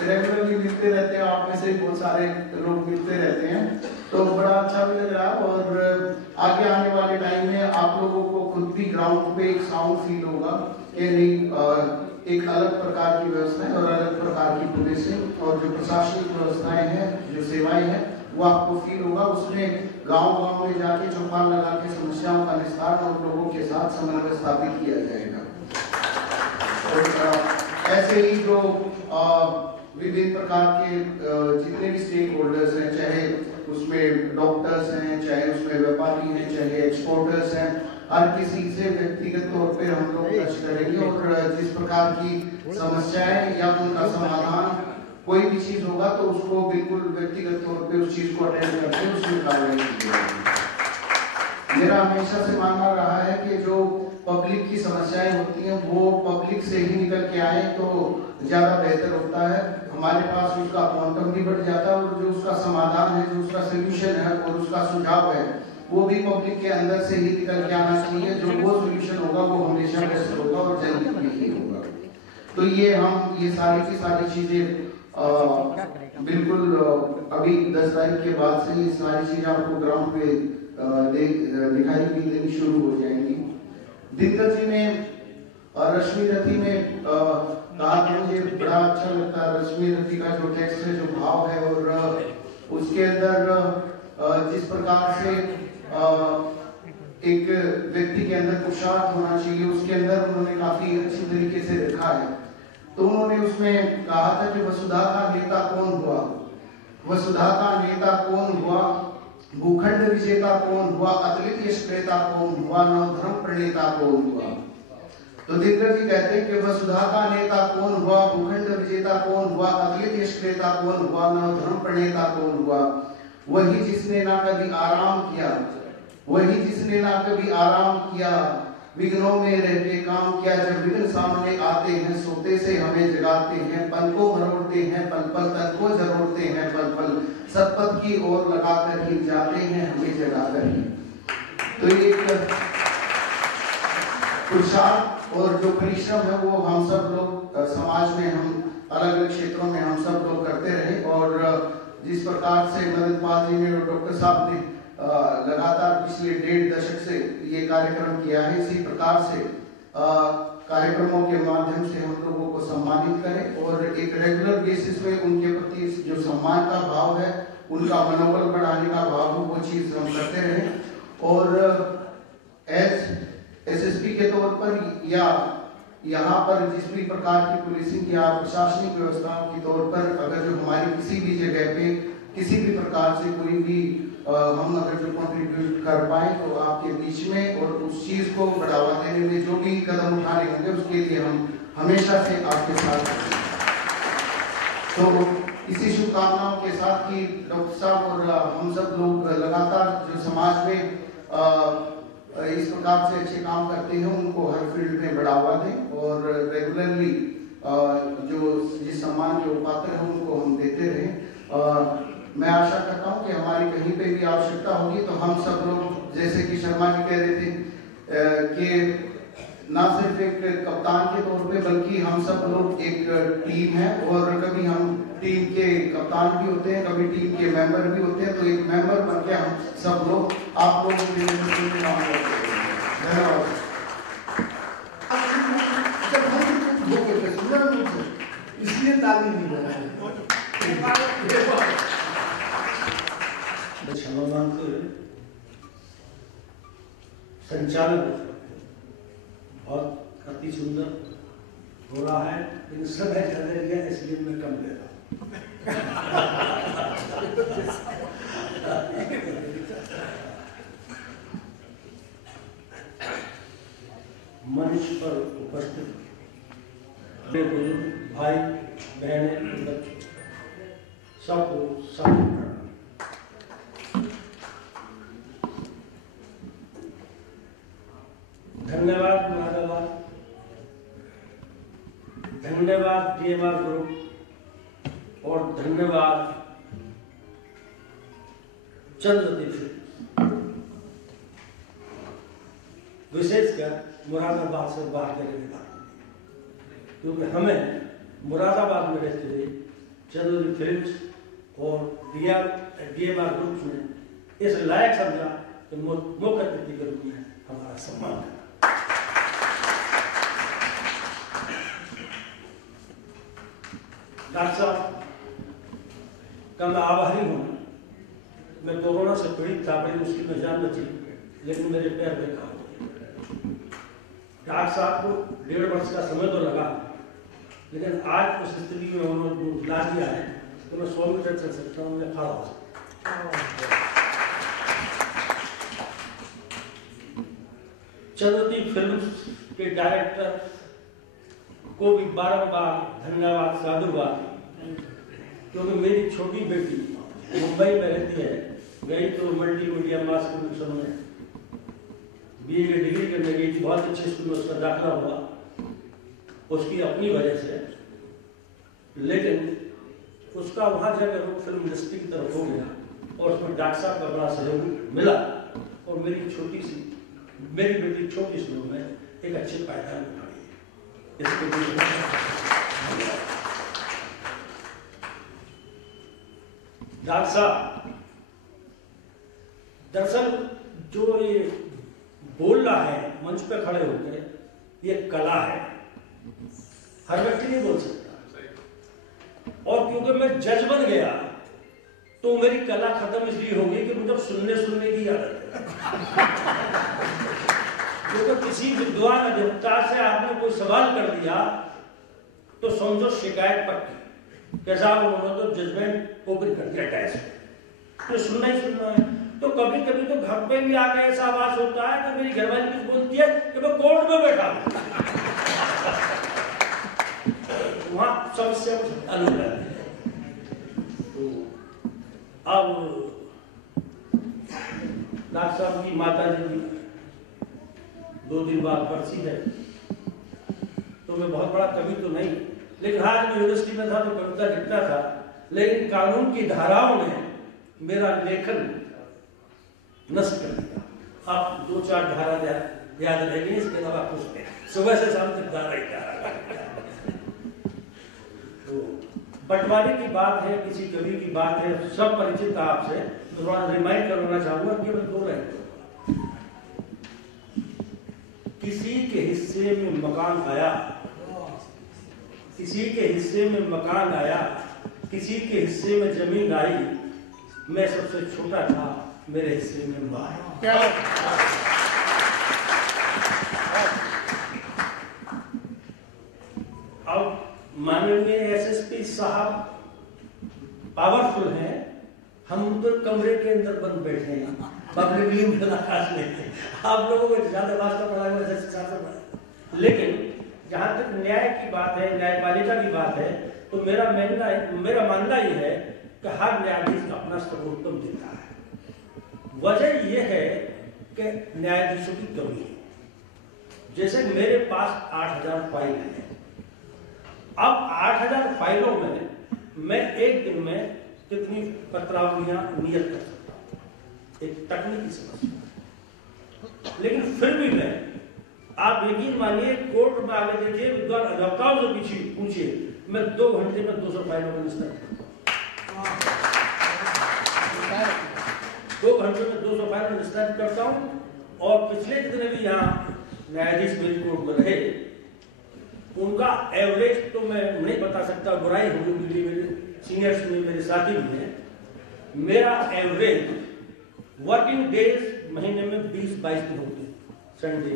रेगुलरली मिलते रहते हैं, आप में से बहुत सारे लोग मिलते रहते हैं तो बड़ा अच्छा भी लग रहा है और आगे आने वाले टाइम में आप लोगों को खुद भी ग्राउंड पे एक साउंड फील होगा कि नहीं एक अलग प्रकार की व्यवस्था है और अलग प्रकार की पुलिसिंग और जो प्रशासनिक व्यवस्थाएं हैं जो सेवाएं हैं वो आपको फील होगा। उसमें गांव में जाके चौपाल लगा के समस्याओं का निस्तारण और लोगों के साथ समन्वय स्थापित किया जाएगा। और ऐसे ही जो विभिन्न प्रकार के जितने भी स्टेक होल्डर्स हैं, चाहे उसमें डॉक्टर्स हैं, चाहे उसमें व्यापारी हैं, चाहे एक्सपोर्टर्स हैं, हर किसी से व्यक्तिगत तौर पे हम लोग टच करेंगे और जिस प्रकार की समस्याएं या उनका समाधान कोई भी चीज होगा तो उसको बिल्कुल व्यक्तिगत तौर पे उस चीज को अटेंड करके उसमें कार्रवाई की जाएगी। मेरा हमेशा से मानना रहा है कि जो पब्लिक की समस्याएं होती हैं वो पब्लिक से ही निकल के आए तो ज्यादा बेहतर होता है। हमारे पास उसका क्वांटम भी बढ़ जाता है और जो उसका समाधान है, जो उसका सोल्यूशन है और उसका सुझाव है वो भी पब्लिक के अंदर से ही निकल के आना चाहिए। जो वो सोल्यूशन होगा वो हमेशा बेस्ट होगा और जल्दी ही होगा। तो ये सारी की सारी चीजें बिल्कुल अभी 10 तारीख के बाद से ये सारी चीजें आपको ग्राउंड पे दिखाई भी देनी शुरू हो जाएंगी। दिनकर जी ने रश्मि रथी में कहा कि मुझे बड़ा अच्छा लगता है रश्मि रथी का जो टेक्स्ट है, जो भाव है और उसके अंदर जिस प्रकार से एक व्यक्ति के अंदर पुरुषार्थ होना चाहिए उसके अंदर उन्होंने काफी अच्छी तरीके से रखा है। तो उन्होंने उसमें कहा था कि वसुधा का नेता कौन हुआ, वसुधा का नेता कौन हुआ, भूखंड विजेता कौन हुआ, अद्वितीय श्रेता कौन हुआ, नवधर्म प्रणेता कौन हुआ। तो दिनकर जी कहते हैं कि वसुधा का नेता कौन हुआ, भूखंड विजेता कौन हुआ, अद्वितीय श्रेता कौन हुआ, नवधर्म प्रणेता कौन हुआ। वही जिसने ना कभी आराम किया, वही जिसने ना कभी आराम किया, विघ्नों में रहते काम किया। जब विघ्न सामने आते हैं सोते से हमें जगाते हैं, पल को मरोड़ते हैं पल पल, तन को जरोड़ते हैं पल पल, सतपथ की ओर लगाकर ही जाते हैं हमें जगाकर ही। तो ये पुरुषार्थ और जो परिश्रम है वो हम सब लोग समाज में हम अलग अलग क्षेत्रों में हम सब लोग करते रहे। और जिस प्रकार से मदन पाल जी ने और डॉक्टर साहब ने लगातार पिछले 1.5 दशक से ये कार्यक्रम किया है, इसी प्रकार से कार्यक्रमों के माध्यम से हम लोगों को सम्मानित करें और एक रेगुलर बेसिस पे उनके प्रति जो सम्मान का भाव है, उनका मनोबल बढ़ाने का भाव है, वो चीज हम करते रहें। और एज एसएसपी के तौर पर या यहाँ पर जिस भी प्रकार की पुलिसिंग या प्रशासनिक व्यवस्थाओं के तौर पर अगर जो हमारी किसी भी जगह पे किसी भी प्रकार से कोई भी हम अगर जो कंट्रीब्यूट कर पाए तो आपके बीच में और उस चीज को बढ़ावा देने में जो भी कदम उठाने होंगे उसके लिए हम हमेशा से आपके साथ हैं। तो इसी शुभकामनाओं के साथ कि डॉक्टर साहब और हम सब लोग लगातार जो समाज में इस प्रकार से अच्छे काम करते हैं उनको हर फील्ड में बढ़ावा दें और रेगुलरली जो जिस सम्मान के पात्र हैं उनको हम देते रहें। मैं आशा करता हूं कि हमारी कहीं पे भी आवश्यकता होगी तो हम सब लोग, जैसे कि शर्मा जी कह रहे थे कि ना सिर्फ एक कप्तान के तौर पे बल्कि हम सब लोग एक टीम है और कभी हम टीम के कप्तान भी होते हैं, कभी टीम के मेंबर भी होते हैं, तो एक मेंबर बन के हम सब लोग आप लोगों के लिए काम करते हैं। धन्यवाद। इसलिए ताली नहीं बना है। संचालन बहुत अति सुंदर हो रहा है, लेकिन सब है ज्यादा लिया इसलिए मैं कम ले रहा हूँ। मंच पर उपस्थित भाई बहनें सबको सब धन्यवाद मुरादाबाद, धन्यवाद DMR ग्रुप और धन्यवाद चंद्रदीप, विशेषकर मुरादाबाद से बात करने की बात, क्योंकि हमें मुरादाबाद में रहते हुए चंद्रदीप फिल्म्स और DMR ग्रुप ने इस लायक समझा कि मुख्य अतिथि के रूप में हमारा सम्मान है। डॉक्टर साहब का मैं आभारी हूँ। मैं कोरोना से पीड़ित था, बड़ी मुश्किल में जान बची, लेकिन मेरे पैर में घाव हो गए। डॉक्टर साहब को 1.5 वर्ष का समय तो लगा, लेकिन आज उस स्थिति में उन्होंने ला दिया है तो मैं 100 मीटर चल सकता हूँ, मैं खड़ा हो सकता हूँ। चंद्रदीप फिल्म्स के डायरेक्टर को भी बारंबार धन्यवाद साधुवाद, क्योंकि मेरी छोटी बेटी मुंबई में रहती है, गई तो मल्टी मीडिया मास कम्युनिकेशन में BA की डिग्री करने गई थी, बहुत अच्छे स्कूल में उसका दाखिला हुआ उसकी अपनी वजह से, लेकिन उसका वहाँ जाकर वो फिल्म इंडस्ट्री की तरफ हो गया और उसमें डॉक्टर साहब का बड़ा सहयोग मिला और मेरी बेटी छोटी सी उम्र में एक अच्छे पायदान में खड़ी है। इसके लिए डॉक्टर साहब, दरअसल जो ये बोल रहा है मंच पे खड़े होकर, ये कला है, हर व्यक्ति नहीं बोल सकता। और क्योंकि मैं जज बन गया तो मेरी कला खत्म इसलिए हो गई कि मुझे सुनने की आदत है। क्योंकि किसी विद्वान अधिवक्ता से आपने कोई सवाल कर दिया तो समझो शिकायत पक्की, कैसा उन्होंने तो जजमेंट ओपन कर दिया टैक्स में, तो सुनना ही सुनना है। तो कभी कभी तो घर पे भी आके ऐसा आवाज होता है कि मेरी घरवाली कुछ बोलती है कि मैं कोर्ट में बैठा हूं, वहां समस्या कुछ हल हो जाती है। तो अब डॉक्टर साहब की माता जी 2 दिन बाद बरसी है, तो मैं बहुत बड़ा कवि तो नहीं, लेकिन आज मैं यूनिवर्सिटी में था तो कविता लिखता था, लेकिन कानून की धाराओं ने मेरा लेखन नष्ट कर दिया। आप 2-4 धारा याद रहेगी, इसके अलावा कुछ नहीं, सुबह से शाम तक धारा ही धारा। तो बंटवारे की बात है, किसी कवि की बात है, सब परिचित आपसे, तो थोड़ा रिमाइंड करवाना चाहूंगा कि मैं 2 लाइन किसी के हिस्से में मकान आया, किसी के हिस्से में मकान आया, किसी के हिस्से में जमीन आई, मैं सबसे छोटा था, मेरे हिस्से में मां है। अब माननीय SSP साहब पावरफुल हैं, हम तो कमरे के अंदर बंद बैठे हैं, पब्लिकली मुलाकात लेते हैं। आप लोगों को ज्यादा वास्ता पड़ा है जैसे साहब, लेकिन जहां तक न्याय की बात है, न्यायपालिका की बात है, तो मेरा मानना ये है कि हर न्यायाधीश अपना सर्वोत्तम देता है। वजह यह है कि न्यायाधीशों की कमी है। जैसे मेरे पास 8000 फाइल है, अब 8000 फाइलों में मैं एक दिन में कितनी पत्रावलियां नियत कर सकता हूं, एक तकनीकी समस्या। लेकिन फिर भी मैं, आप यकीन मानिए, कोर्ट में आगे देखिए, विद्वान अधिवक्ताओं से पीछे पूछिए, मैं 2 घंटे में 200 फाइलों का निस्तारण करता हूं। 2 घंटे में 200 फाइलों का निस्तारण करता हूं। और पिछले जितने भी यहाँ न्यायाधीश मेरी कोर्ट में रहे, उनका एवरेज तो मैं नहीं बता सकता, बुराई होगी मेरी, मेरे सीनियर्स में, मेरे साथी भी हैं, मेरा एवरेज वर्किंग डेज महीने में 20-22 दिन होते हैं। Sunday,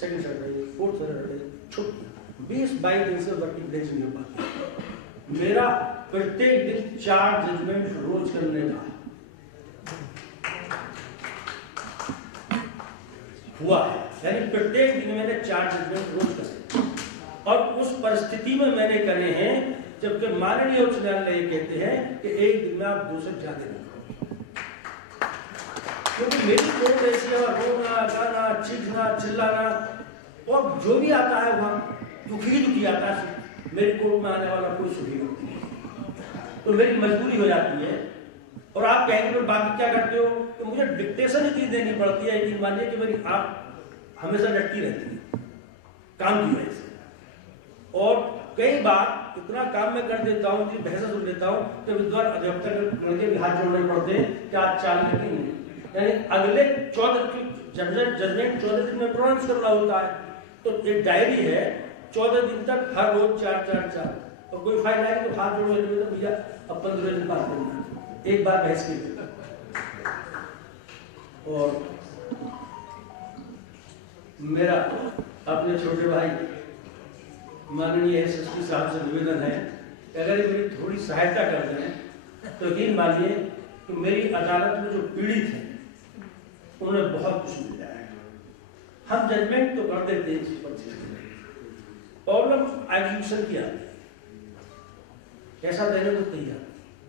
second Saturday, fourth Saturday, छुट्टी, 20-22 दिन से वर्किंग डेज नहीं हो पाते। मेरा प्रत्येक दिन 4 जजमेंट रोज करने का हुआ है, यानी प्रत्येक दिन मैंने 4 जजमेंट रोज करे, और उस परिस्थिति में मैंने करे हैं जबकि माननीय उच्च न्यायालय ये कहते हैं कि एक दिन में आप 2 से ज्यादा नहीं करो, क्योंकि मेरी कोर्ट ऐसी है, रोना, गाना, चीखना, चिल्लाना, और जो भी आता है वहां दुखी आता है। मेरी कोर्ट में आने वाला कोई सुखी व्यक्ति नहीं, तो मेरी मजबूरी हो जाती है। और आप कहेंगे बाकी क्या करते हो, तो मुझे डिक्टेशन इतनी देनी पड़ती है, यकीन मानिए कि मेरी आप हमेशा लटकी रहती है काम की वजह से। और कई बार इतना काम मैं कर देता हूँ कि बहस सुन लेता हूँ कि विद्वान अधिवक्ता के भी हाथ जोड़ने पड़ते हैं कि आप चाल की नहीं, यानी अगले 14 जजमेंट 14 दिन में प्रोनाउंस करना होता है। तो एक डायरी है, 14 दिन तक हर रोज 4-4-4, और कोई फाइल आई तो हाथ जोड़ने तो भैया अब 15 दिन बात करना, एक बार बहस की। और मेरा अपने छोटे भाई माननीय एसएसपी साहब से निवेदन है कि अगर मेरी थोड़ी सहायता कर दें तो यकीन मानिए कि मेरी अदालत में जो पीड़ित हैं उन्हें बहुत कुछ मिल जाएगा। हम जजमेंट तो कर देते हैं 25 प्रॉब्लम एग्जीक्यूशन की आती है, कैसा देने को तैयार,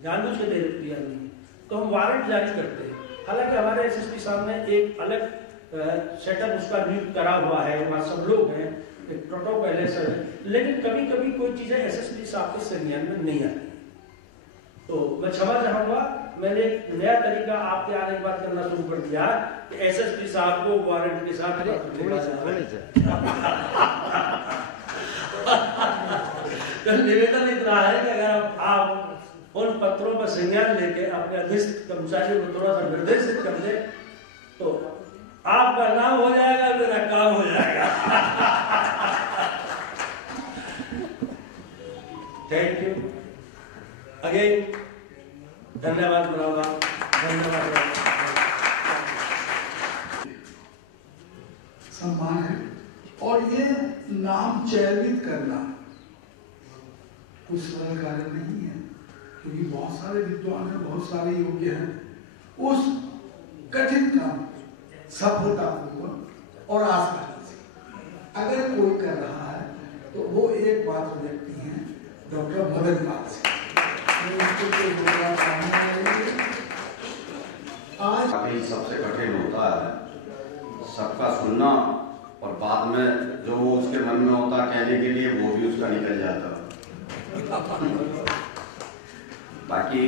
जानबूझ के देने को तैयार नहीं, तो हम वारंट जारी करते हैं। हालांकि हमारे एसएसपी साहब ने एक अलग सेटअप उसका नियुक्त करा हुआ है, वहाँ सब लोग हैं, एक प्रोटोकॉल है सर, लेकिन कभी कभी कोई चीजें एसएसपी साहब के संज्ञान में नहीं आती। तो मैं क्षमा चाहूंगा, मैंने एक नया तरीका आपके आने के बाद करना शुरू कर दिया कि एसएसपी साहब को वारंट के साथ निवेदन इतना है कि अगर आप उन पत्रों पर संज्ञान लेके अपने अधीनस्थ कर्मचारियों को थोड़ा सा निर्देशित कर दे तो आपका नाम हो जाएगा, मेरा काम हो जाएगा। थैंक यू अगेन, धन्यवाद बराबर, धन्यवाद। सम्मान है, और ये नाम चयनित करना कुछ सरल कार्य नहीं है, क्योंकि बहुत सारे विद्वान हैं, बहुत सारे योग्य हैं। उस कठिन काम सफलतापूर्वक और आसानी से अगर कोई कर रहा है तो वो एक बात व्यक्ति है डॉक्टर मदन पाल से। आज सबसे कठिन होता है सबका सुनना, और बाद में जो वो उसके मन में होता कहने के लिए वो भी उसका निकल जाता। बाकी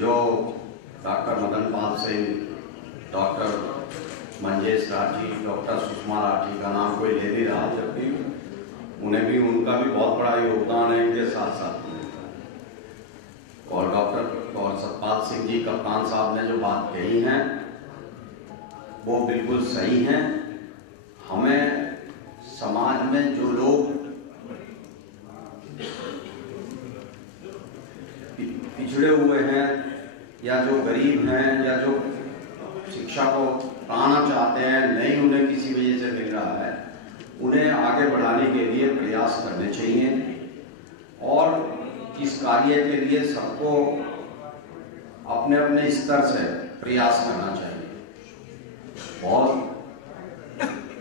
जो doctor Madan Pal Singh, doctor Manjesh Rathi, doctor Sushma Rathi का नाम कोई ले नहीं रहा, जबकि उन्हें भी, उनका भी बहुत बड़ा योगदान है इनके साथ साथ। और डॉक्टर और सतपाल सिंह जी कप्तान साहब ने जो बात कही है वो बिल्कुल सही है। हमें समाज में जो लोग पिछड़े हुए हैं या जो गरीब हैं या जो शिक्षा को पाना चाहते हैं, नहीं उन्हें किसी वजह से मिल रहा है, उन्हें आगे बढ़ाने के लिए प्रयास करने चाहिए। और इस कार्य के लिए सबको अपने अपने स्तर से प्रयास करना चाहिए। बहुत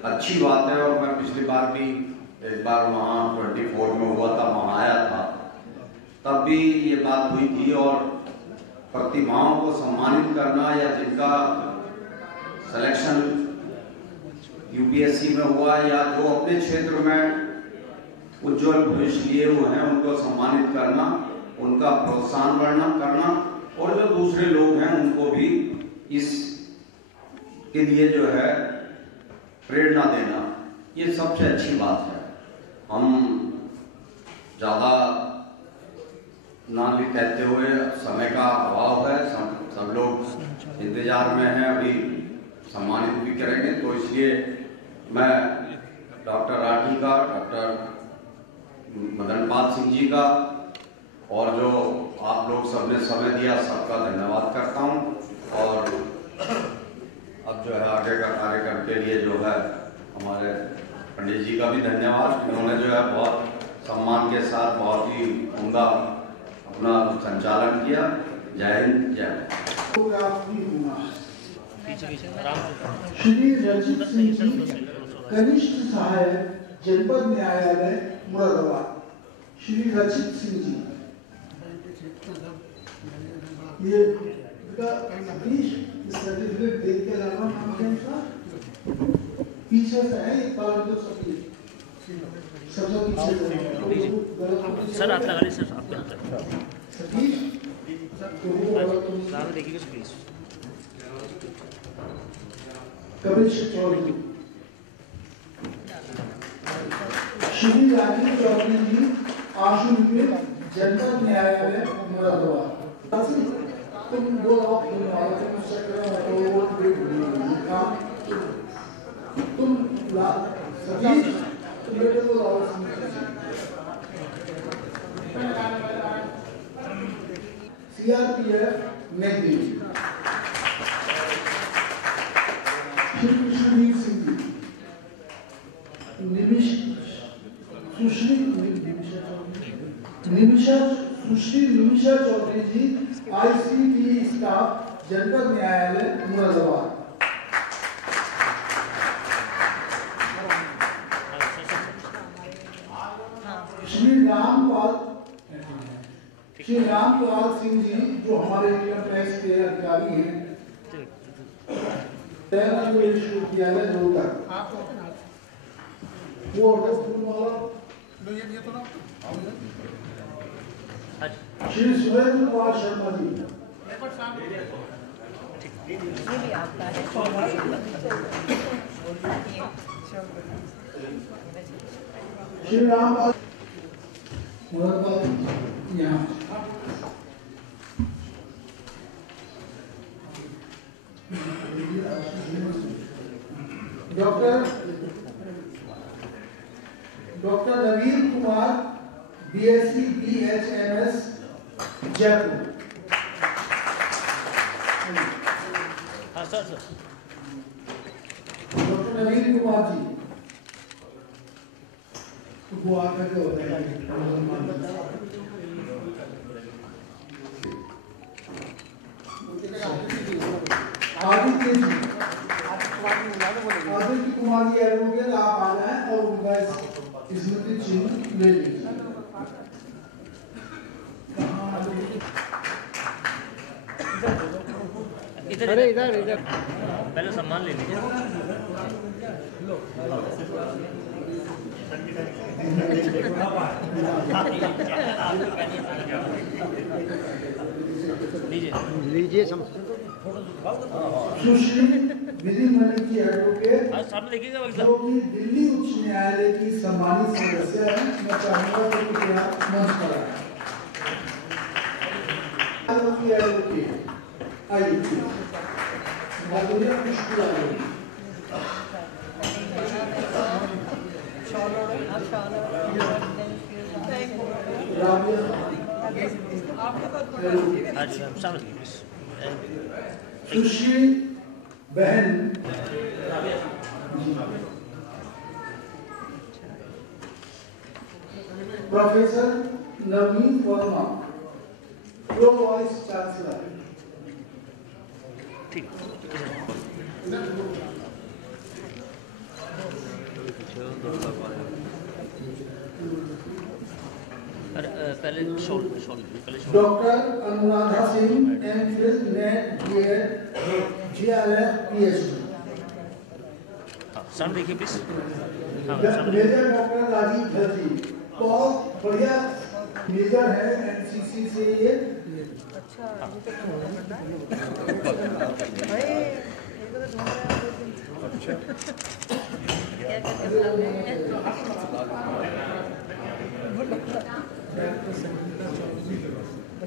अच्छी बात है, और मैं पिछली बार भी एक बार वहाँ 24 में हुआ था, वहाँ आया था, तब भी ये बात हुई थी। और प्रतिभाओं को सम्मानित करना या जिनका सिलेक्शन यूपीएससी में हुआ या जो अपने क्षेत्र में उज्जवल भविष्य लिए हुए हैं उनको सम्मानित करना, उनका प्रोत्साहन करना और जो दूसरे लोग हैं उनको भी इस के लिए जो है प्रेरणा देना, ये सबसे अच्छी बात है। हम ज़्यादा ना कहते हुए, समय का अभाव है, सब लोग इंतजार में हैं, अभी सम्मानित भी करेंगे, तो इसलिए मैं डॉक्टर राठी का, डॉक्टर मदन पाल सिंह जी का और जो आप लोग सबने समय दिया सबका धन्यवाद करता हूं। और अब जो है आगे का कार्यक्रम के लिए जो है हमारे पंडित जी का भी धन्यवाद, इन्होंने जो है बहुत सम्मान के साथ बहुत ही उम्दा अपना संचालन किया। जय हिंद, जय श्री रंजीत सिंह जी, कनिष्ठ सहायक जनपद न्यायालय मुरादाबाद। श्री रंजीत सिंह जी, ये सर्टिफिकेट देख के जाना पीछे से है, एक बार तो सबसे पीछे सर आप लगा लीजिए, सर आप देखिएगा प्लीज। कपिल चौधरी, श्री राजीव चौधरी जी, आशु जनपद न्यायालय मुरादाबाद। तुम दो तुम सतीश सीआरपीएफ नई दिल्ली। श्री कृष्णवीर सिंह जी, सुश्री निमिषा चौधरी जी, आईसीटी स्टाफ जनपद न्यायालय मुरादाबाद। श्री रामपाल सिंह जी, जो हमारे इनकम टैक्स के अधिकारी हैं, विश्वविद्यालय रोहतक। वो श्री सुरेंद्र कुमार शर्मा जी, श्री रामपाल यहाँ डॉक्टर नवीन कुमार, बीएससी BHMS जयपुर। हाँ सर डॉक्टर नवीन कुमार जी, वो आकर के होते हैं। आदित्य जी, आदित्य कुमार जी एडवोकेट, आप आ जाए और उनका स्मृति चिन्ह ले लीजिए। इधर पहले सम्मान ले लीजिए। लीजिए सुश्री विधि मलिक जी एडवोकेट, जो कि दिल्ली उच्च न्यायालय की सम्मानित सदस्य है। मैं चाहूंगा कि कृपया मंच पर आइए। सुश्री बहन professor Navneet Verma, pro vice chancellor. ठीक पहले doctor Anuradha Singh, MPhil, NET, BEd, GRF, PhD। सामने देखिए प्लीज। हाँ मेजर डॉक्टर राजीव धर जी बहुत बढ़िया मेजर है एनसीसी से ये।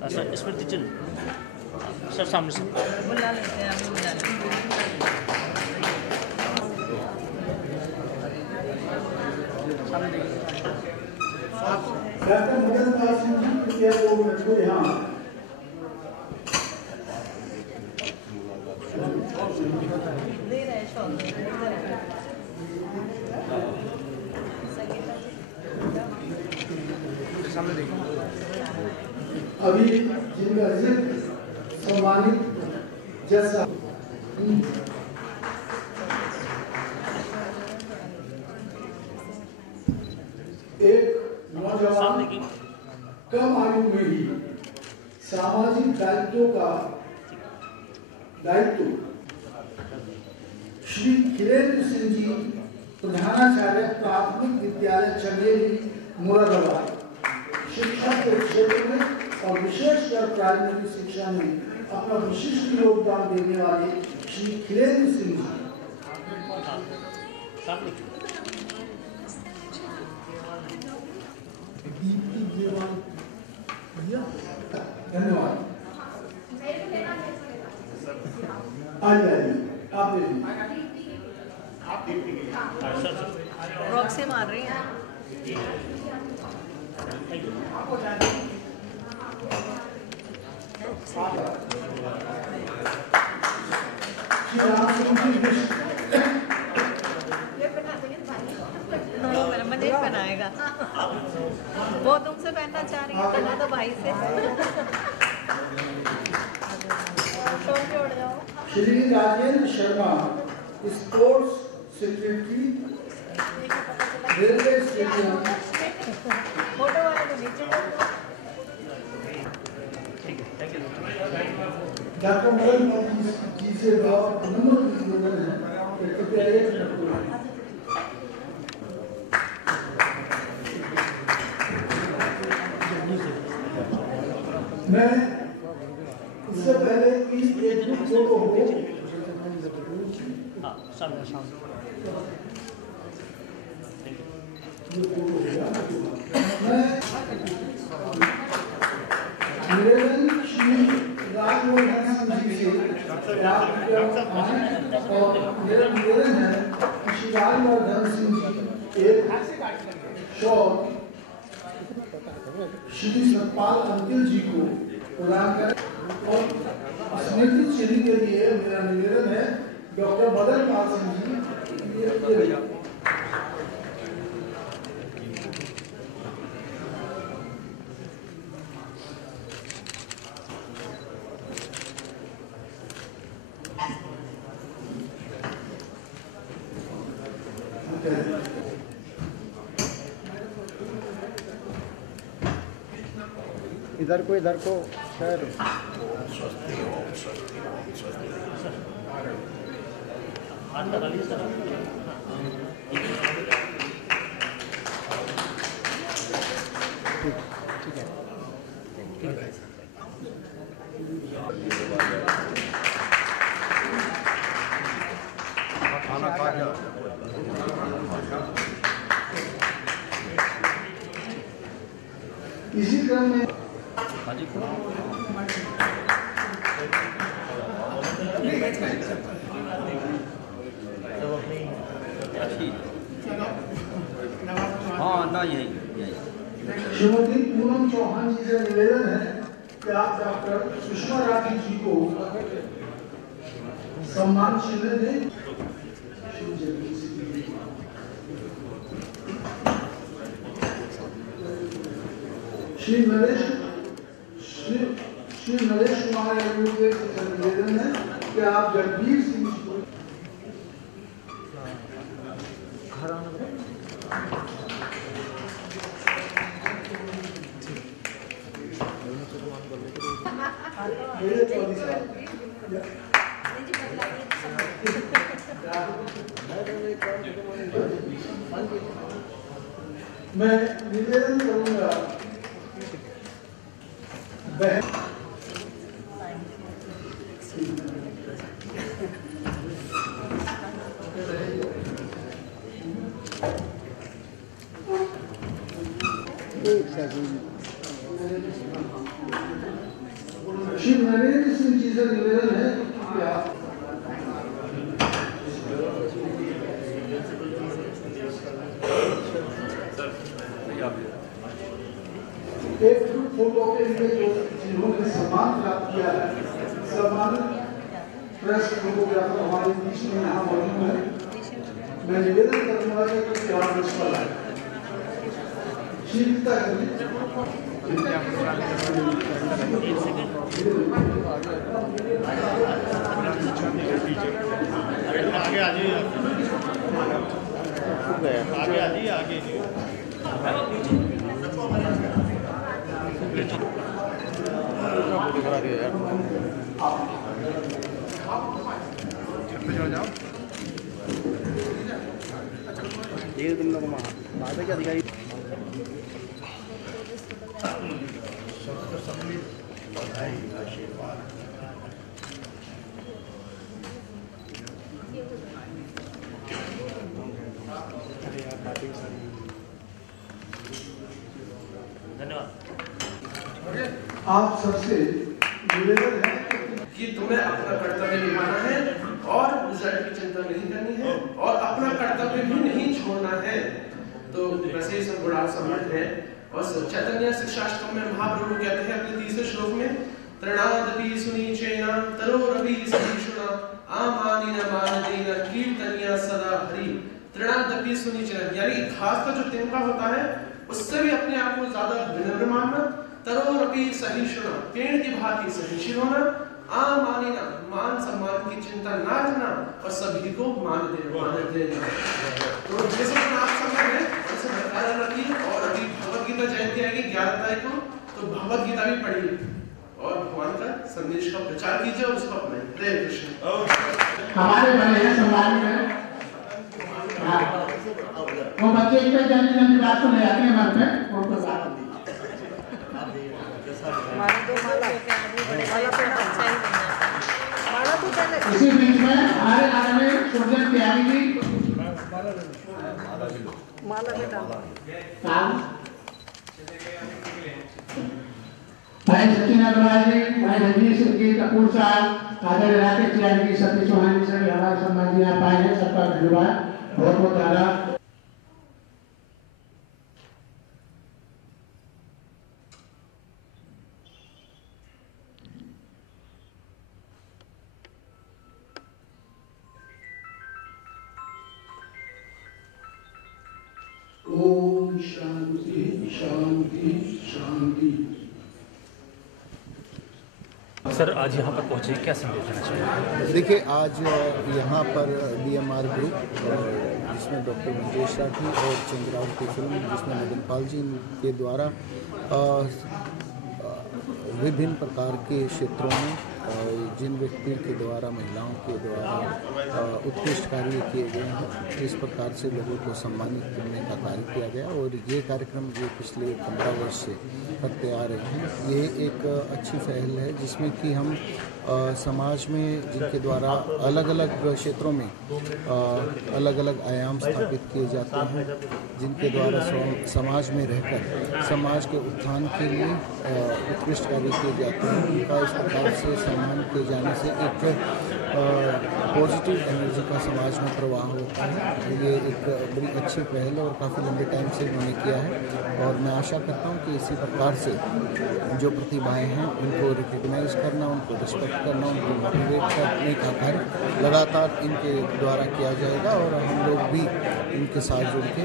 अच्छा इसमें टीचर सर सामने से बुला लेते हैं, अभी बुला लेते डॉक्टर मदन पाल सिंह जी कृपया 2 मिनट को यहाँ दे रहे हैं शॉल सामने देखो। अभी जिनका जिक्र सम्मानित जैसा एक नौजवान कम आयु में ही सामाजिक दायित्वों का दायित्व श्री खिलेन्द्र सिंह जी प्रधानाचार्य प्राथमिक विद्यालय चंदेरी मुरादाबाद शिक्षा के क्षेत्र में और विशेषकर प्राइमरी शिक्षा में अपना विशिष्ट योगदान देने वाले श्री खिलेन्द्र सिंह जी धन्यवाद। आइए आप प्रॉक्सी मार रही हैं। मेरा मनीष बनाएगा, वो तुमसे पहनना चाह रही है, पहना तो भाई से। जोड़ जाओ। Shri Rajendra Sharma sports secretary railway station. Photo वाले को नीचे डॉक्टर मदन पाल जी से बहुत नम्र निवेदन है, कृपया एक मिनट। मैं इससे पहले कि एक फोटो हो निवेदन श्री राजवर्धन सिंह जी से और मेरा निवेदन है कि श्री राजवर्धन सिंह जी एक शॉल श्री सतपाल अंकिल जी को प्रदान करें और स्मृति चिन्ह के लिए मेरा निवेदन है डॉक्टर मदन पाल सिंह जी इधर को खैर खाना खा लिया। इसी क्रम में हाँ ना यही श्रीमती पूनम चौहान जी से निवेदन है कि आप डॉक्टर सुषमा राठी जी को सम्मान चिन्ह दें। श्री नरेश कुमार एडवोकेट से निवेदन है कि आप जगबीर सिंह जी को मैं निवेदन करूंगा बहन श्री नरेंद्र सिंह जी से निवेदन है कि आप एक फोटो के लिए जो जिन्होंने सम्मान प्राप्त किया है, सम्मानित प्रेस फोटोग्राफर हमारे बीच में यहाँ मौजूद है। मैं निवेदन करूंगा कि कुछ और मुश्किल है शीलता आगे आ जाइए, आगे आ जाइए, आगे करा दिया यार। ये तुम लोग माता के अधिकारी आप सबसे निवेदन है कि तुम्हें अपना कर्तव्य निभाना है और रिजल्ट की चिंता नहीं करनी है और अपना कर्तव्य भी नहीं छोड़ना है। तो वैसे सब गुणान सम्मत है और चैतन्य शिक्षाष्टकम में महाप्रभु कहते हैं अपने तीसरे श्लोक में तृणादपि सुनीचेन तरोरपि सहिष्णुना आमानिन मानदेन कीर्तनीय सदा हरि। तृणादपि सुनीचेन यानी घास का जो तिनका होता है उससे भी अपने आप को ज्यादा विनम्र मानना, तरोरपि सहिष्णुना पेड़ की भांति सहिष्णु होना, आमानिना मान सम्मान की चिंता ना रखना और सभी को मान देना। तो जैसे आप समझ रहे हैं वैसे बरकरार रखिए और अभी भगवत गीता जयंती आएगी 11 तारीख को, तो भगवत गीता भी पढ़िए और भगवान का संदेश का प्रचार कीजिए और उसको अपनाइए। हरे कृष्ण। हमारे बड़े सम्मान में वो बच्चे इतने जल्दी बात को ले आते हैं मन पे उनको इसी बीच में हमारे गाने में सुरजन त्यागी जी भाई सचिन अग्रवाल जी, भाई रजनीश सिंह जी, कपूर साहब, आदरणीय राकेश त्यागी जी, सतीश चौहान जी, सभी हमारे सम्मान यहाँ पाए हैं। सबका धन्यवाद, बहुत बहुत आभार। ओम शांति शांति शांति। सर आज यहाँ पर पहुँचे, क्या संदेश देना चाहिए? देखिए, आज यहाँ पर DMR ग्रुप जिसमें डॉक्टर मंजेश राठी और चंद्रावती की फिल्म जिसमें मदन पाल जी के द्वारा विभिन्न प्रकार के क्षेत्रों में जिन व्यक्तियों के द्वारा महिलाओं के द्वारा उत्कृष्ट कार्य किए गए हैं, इस प्रकार से लोगों को सम्मानित करने का कार्य किया गया और ये कार्यक्रम जो पिछले 15 वर्ष से करते आ रहे हैं, ये एक अच्छी पहल है जिसमें कि हम समाज में जिनके द्वारा अलग अलग क्षेत्रों में अलग अलग आयाम स्थापित किए जाते हैं, जिनके द्वारा समाज में रहकर समाज के उत्थान के लिए उत्कृष्ट कार्य किए जाते हैं, उनका इस प्रकार से सम्मान किए जाने से एक पॉजिटिव एनर्जी का समाज में प्रवाह होता है। ये एक बड़ी अच्छी पहल और काफ़ी लंबे टाइम से उन्होंने किया है और मैं आशा करता हूँ कि इसी प्रकार से जो प्रतिभाएं हैं उनको रिकग्नाइज करना, उनको रिस्पेक्ट करना, उनको मोटिवेट करने का कार्य लगातार इनके द्वारा किया जाएगा और हम लोग भी इनके साथ जुड़ के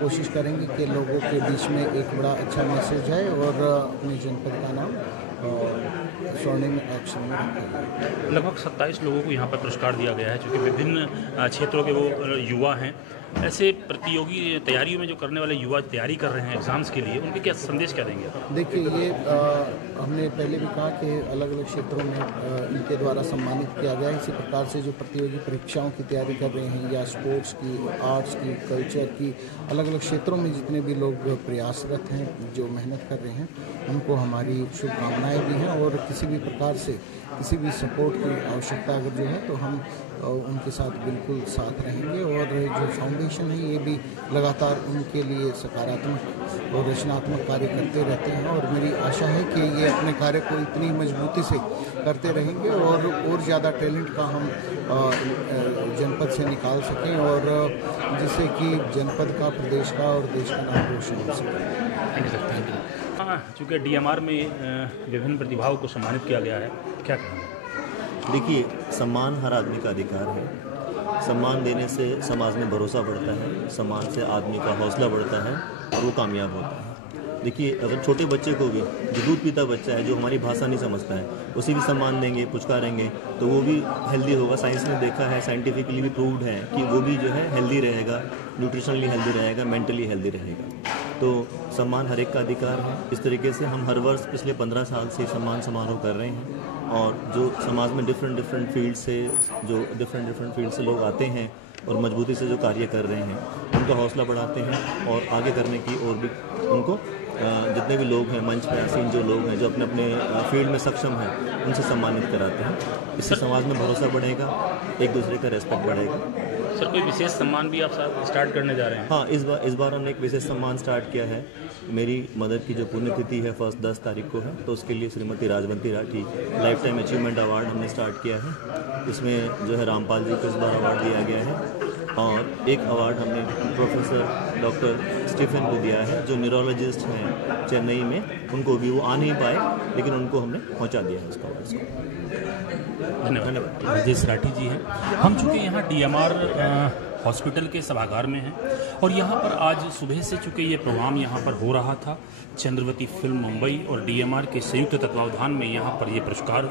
कोशिश करेंगे कि लोगों के बीच में एक बड़ा अच्छा मैसेज है और अपने जनपद का नाम स्वर्णिम अक्षर में रखा है। लगभग 27 लोगों को यहाँ पर पुरस्कार दिया गया है, क्योंकि विभिन्न क्षेत्रों के वो युवा हैं ऐसे प्रतियोगी तैयारियों में जो करने वाले युवा तैयारी कर रहे हैं एग्जाम्स के लिए, उनके क्या संदेश क्या देंगे? देखिए, ये हमने पहले भी कहा कि अलग अलग क्षेत्रों में इनके द्वारा सम्मानित किया गया। इसी प्रकार से जो प्रतियोगी परीक्षाओं की तैयारी कर रहे हैं या स्पोर्ट्स की, आर्ट्स की, कल्चर की, अलग अलग क्षेत्रों में जितने भी लोग प्रयासरत हैं, जो मेहनत कर रहे हैं, उनको हमारी शुभकामनाएँ भी हैं। और किसी भी प्रकार से किसी भी सपोर्ट की आवश्यकता अगर जो है तो हम उनके साथ बिल्कुल साथ रहेंगे। और जो फाउंडेशन है ये भी लगातार उनके लिए सकारात्मक और रचनात्मक कार्य करते रहते हैं। और मेरी आशा है कि ये अपने कार्य को इतनी मजबूती से करते रहेंगे और ज़्यादा टैलेंट का हम जनपद से निकाल सकें, और जिससे कि जनपद का, प्रदेश का और देश का नाम रोशन हो सके। चूँकि DMR में विभिन्न प्रतिभाओं को सम्मानित किया गया है, क्या कहेंगे? देखिए, सम्मान हर आदमी का अधिकार है। सम्मान देने से समाज में भरोसा बढ़ता है, सम्मान से आदमी का हौसला बढ़ता है और वो कामयाब होता है। देखिए, अगर छोटे बच्चे को भी, जो दूध पीता बच्चा है, जो हमारी भाषा नहीं समझता है, उसे भी सम्मान देंगे, पुचकारेंगे, तो वो भी हेल्दी होगा। साइंस ने देखा है, साइंटिफिकली भी प्रूव्ड है कि वो भी जो है हेल्दी रहेगा, न्यूट्रिशनली हेल्दी रहेगा, मेंटली हेल्दी रहेगा। तो सम्मान हर एक का अधिकार है। इस तरीके से हम हर वर्ष पिछले 15 साल से सम्मान समारोह कर रहे हैं। और जो समाज में डिफरेंट फील्ड से, जो डिफरेंट फील्ड से लोग आते हैं और मजबूती से जो कार्य कर रहे हैं, उनका हौसला बढ़ाते हैं और आगे करने की और भी उनको जितने भी लोग हैं मंच पर आसीन जो लोग हैं, जो अपने अपने फील्ड में सक्षम हैं, उनसे सम्मानित कराते हैं। इससे समाज में भरोसा बढ़ेगा, एक दूसरे का रेस्पेक्ट बढ़ेगा। सर, कोई विशेष सम्मान भी आप स्टार्ट करने जा रहे हैं? हाँ, इस बार हमने एक विशेष सम्मान स्टार्ट किया है। मेरी मदर की जो पुण्यतिथि है 10 तारीख को है, तो उसके लिए Shrimati Rajwanti Rathi life time achievement award हमने स्टार्ट किया है। इसमें जो है रामपाल जी को इस बार अवार्ड दिया गया है। और एक अवार्ड हमने प्रोफेसर डॉक्टर स्टीफन को दिया है, जो न्यूरोलॉजिस्ट हैं चेन्नई में। उनको भी, वो आ नहीं पाए, लेकिन उनको हमने पहुंचा दिया है इसका अवार्ड। धन्यवाद। राजेश राठी जी हैं। हम चूँकि यहाँ DMR हॉस्पिटल के सभागार में हैं और यहाँ पर आज सुबह से चूँकि ये प्रोग्राम यहाँ पर हो रहा था, चंद्रवती फिल्म मुंबई और DMR के संयुक्त तत्वावधान में यहाँ पर ये पुरस्कार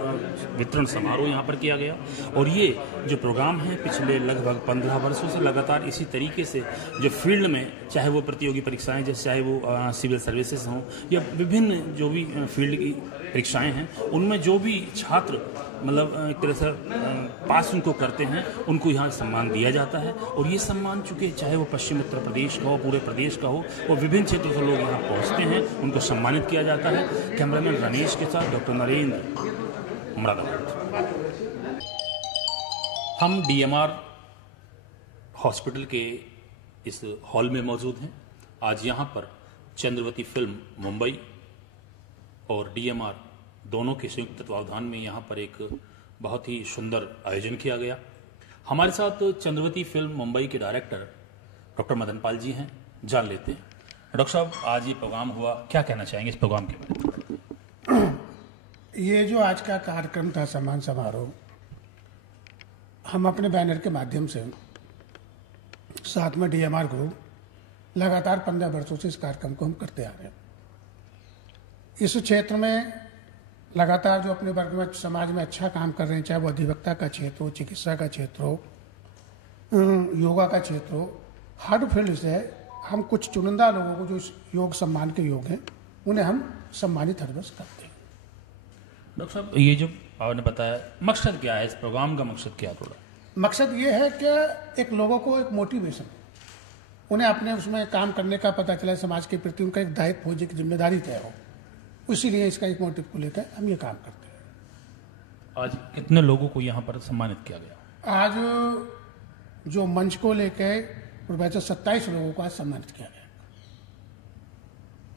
वितरण समारोह यहाँ पर किया गया। और ये जो प्रोग्राम है पिछले लगभग 15 वर्षों से लगातार इसी तरीके से जो फील्ड में, चाहे वो प्रतियोगी परीक्षाएं, जैसे चाहे वो सिविल सर्विसेज हों या विभिन्न जो भी फील्ड की परीक्षाएं हैं, उनमें जो भी छात्र मतलब एक तरह से पास उनको करते हैं, उनको यहाँ सम्मान दिया जाता है। और ये सम्मान चूँकि चाहे वो पश्चिम उत्तर प्रदेश का हो, पूरे प्रदेश का हो, और विभिन्न क्षेत्रों से लोग यहाँ पहुँचते हैं, उनको सम्मानित किया जाता है। कैमरामैन रमेश के साथ डॉक्टर नरेंद्र, मुरादाबाद। हम DMR हॉस्पिटल के इस हॉल में मौजूद हैं। आज यहाँ पर चंद्रवती फिल्म मुंबई और DMR दोनों के संयुक्त तत्वावधान में यहाँ पर एक बहुत ही सुंदर आयोजन किया गया। हमारे साथ चंद्रवती फिल्म मुंबई के डायरेक्टर डॉक्टर मदन पाल जी हैं, जान लेते हैं। डॉक्टर साहब, आज ये प्रोग्राम हुआ, क्या कहना चाहेंगे इस प्रोग्राम के बारे में? ये जो आज का कार्यक्रम था, सम्मान समारोह, हम अपने बैनर के माध्यम से साथ में DMR ग्रुप लगातार 15 वर्षों से इस कार्यक्रम को हम करते आ रहे हैं। इस क्षेत्र में लगातार जो अपने वर्ग में, समाज में अच्छा काम कर रहे हैं, चाहे वो अधिवक्ता का क्षेत्र हो, चिकित्सा का क्षेत्र हो, योगा का क्षेत्र हो, हर फील्ड से हम कुछ चुनिंदा लोगों को जो योग सम्मान के योग हैं, उन्हें हम सम्मानित हर वर्ष करते हैं। डॉक्टर साहब, ये जो आपने बताया, मकसद क्या है इस प्रोग्राम का? मकसद क्या? थोड़ा मकसद ये है कि एक लोगों को एक मोटिवेशन, उन्हें अपने उसमें काम करने का पता चला, समाज के प्रति उनका एक दायित्व हो, एक जिम्मेदारी तय हो, इसीलिए इसका एक मोटिव को लेकर हम ये काम करते हैं। आज कितने लोगों को यहाँ पर सम्मानित किया गया? आज जो मंच को लेकर प्रोफेसर 27 लोगों को आज सम्मानित किया गया।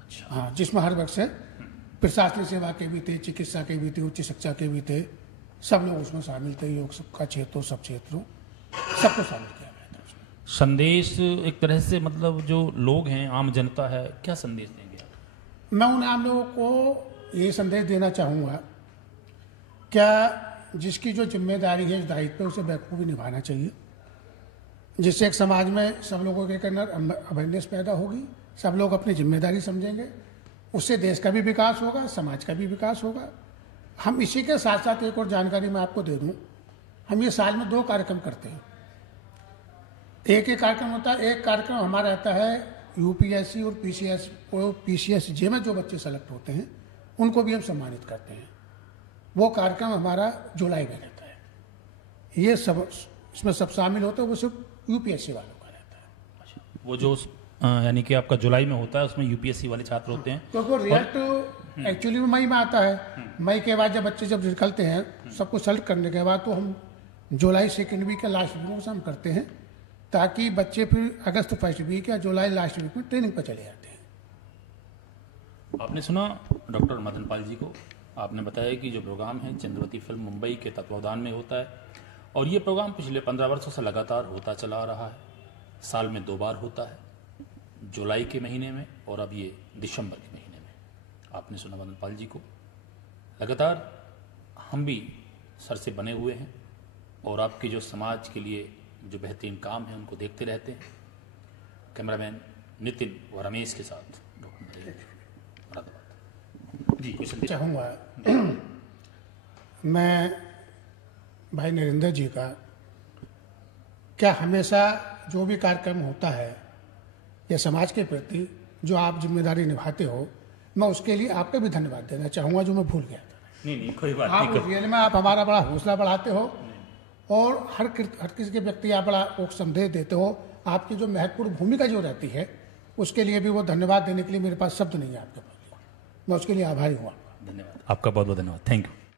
अच्छा। हाँ, जिसमें हर वर्ग से प्रशासनिक सेवा के भी थे, चिकित्सा के भी थे, उच्च शिक्षा के भी थे, सब लोग उसमें शामिल थे। योग सबका क्षेत्र, सब क्षेत्रों, सबको शामिल किया गया था। संदेश एक तरह से, मतलब जो लोग हैं, आम जनता है, क्या संदेश देंगे? मैं उन आम लोगों को ये संदेश देना चाहूँगा, क्या जिसकी जो जिम्मेदारी है, इस दायित्व पे उसे बखूबी निभाना चाहिए, जिससे एक समाज में सब लोगों के अंदर अवेयरनेस पैदा होगी, सब लोग अपनी जिम्मेदारी समझेंगे, उससे देश का भी विकास होगा, समाज का भी विकास होगा। हम इसी के साथ साथ एक और जानकारी मैं आपको दे दूं, हम ये साल में 2 कार्यक्रम करते हैं। एक ही कार्यक्रम होता है। एक कार्यक्रम हमारा रहता है यूपीएससी और पीसीएस जे में जो बच्चे सेलेक्ट होते हैं उनको भी हम सम्मानित करते हैं। वो कार्यक्रम हमारा जुलाई में रहता है। ये सब इसमें सब शामिल होते हैं, वो सिर्फ यूपीएससी वालों का रहता है। वो जो यानी कि आपका जुलाई में होता है उसमें यूपीएससी वाले छात्र होते हैं, क्योंकि वो रिजल्ट एक्चुअली में मई में आता है। मई के बाद जब बच्चे जब निकलते हैं सबको सेलेक्ट करने के बाद तो हम जुलाई सेकेंड वीक के लास्ट वीक में हम करते हैं, ताकि बच्चे फिर अगस्त फर्स्ट वीक या जुलाई लास्ट वीक में ट्रेनिंग पर चले जाते हैं। आपने सुना डॉक्टर मदन पाल जी को, आपने बताया कि जो प्रोग्राम है चंद्रवती फिल्म मुंबई के तत्वावधान में होता है और ये प्रोग्राम पिछले 15 वर्षों से लगातार होता चला आ रहा है। साल में 2 बार होता है, जुलाई के महीने में और अब ये दिसंबर के महीने में। आपने सुना मदन पाल जी को। लगातार हम भी सर से बने हुए हैं और आपके जो समाज के लिए जो बेहतरीन काम है उनको देखते रहते हैं। कैमरामैन नितिन व रमेश के साथ जी कुछ चाहूँगा मैं भाई नरेंद्र जी का, क्या हमेशा जो भी कार्यक्रम होता है या समाज के प्रति जो आप जिम्मेदारी निभाते हो, मैं उसके लिए आपका भी धन्यवाद देना चाहूँगा जो मैं भूल गया था। नहीं कोई बात आप नहीं। रियल में आप हमारा बड़ा हौसला बढ़ाते हो और हर किसी के व्यक्ति आप बड़ा संदेश देते हो। आपकी जो महत्वपूर्ण भूमिका जो रहती है उसके लिए भी वो धन्यवाद देने के लिए मेरे पास शब्द नहीं है आपके पास। मैं उसके लिए आभारी हूँ। धन्यवाद, आपका बहुत बहुत धन्यवाद। Thank you.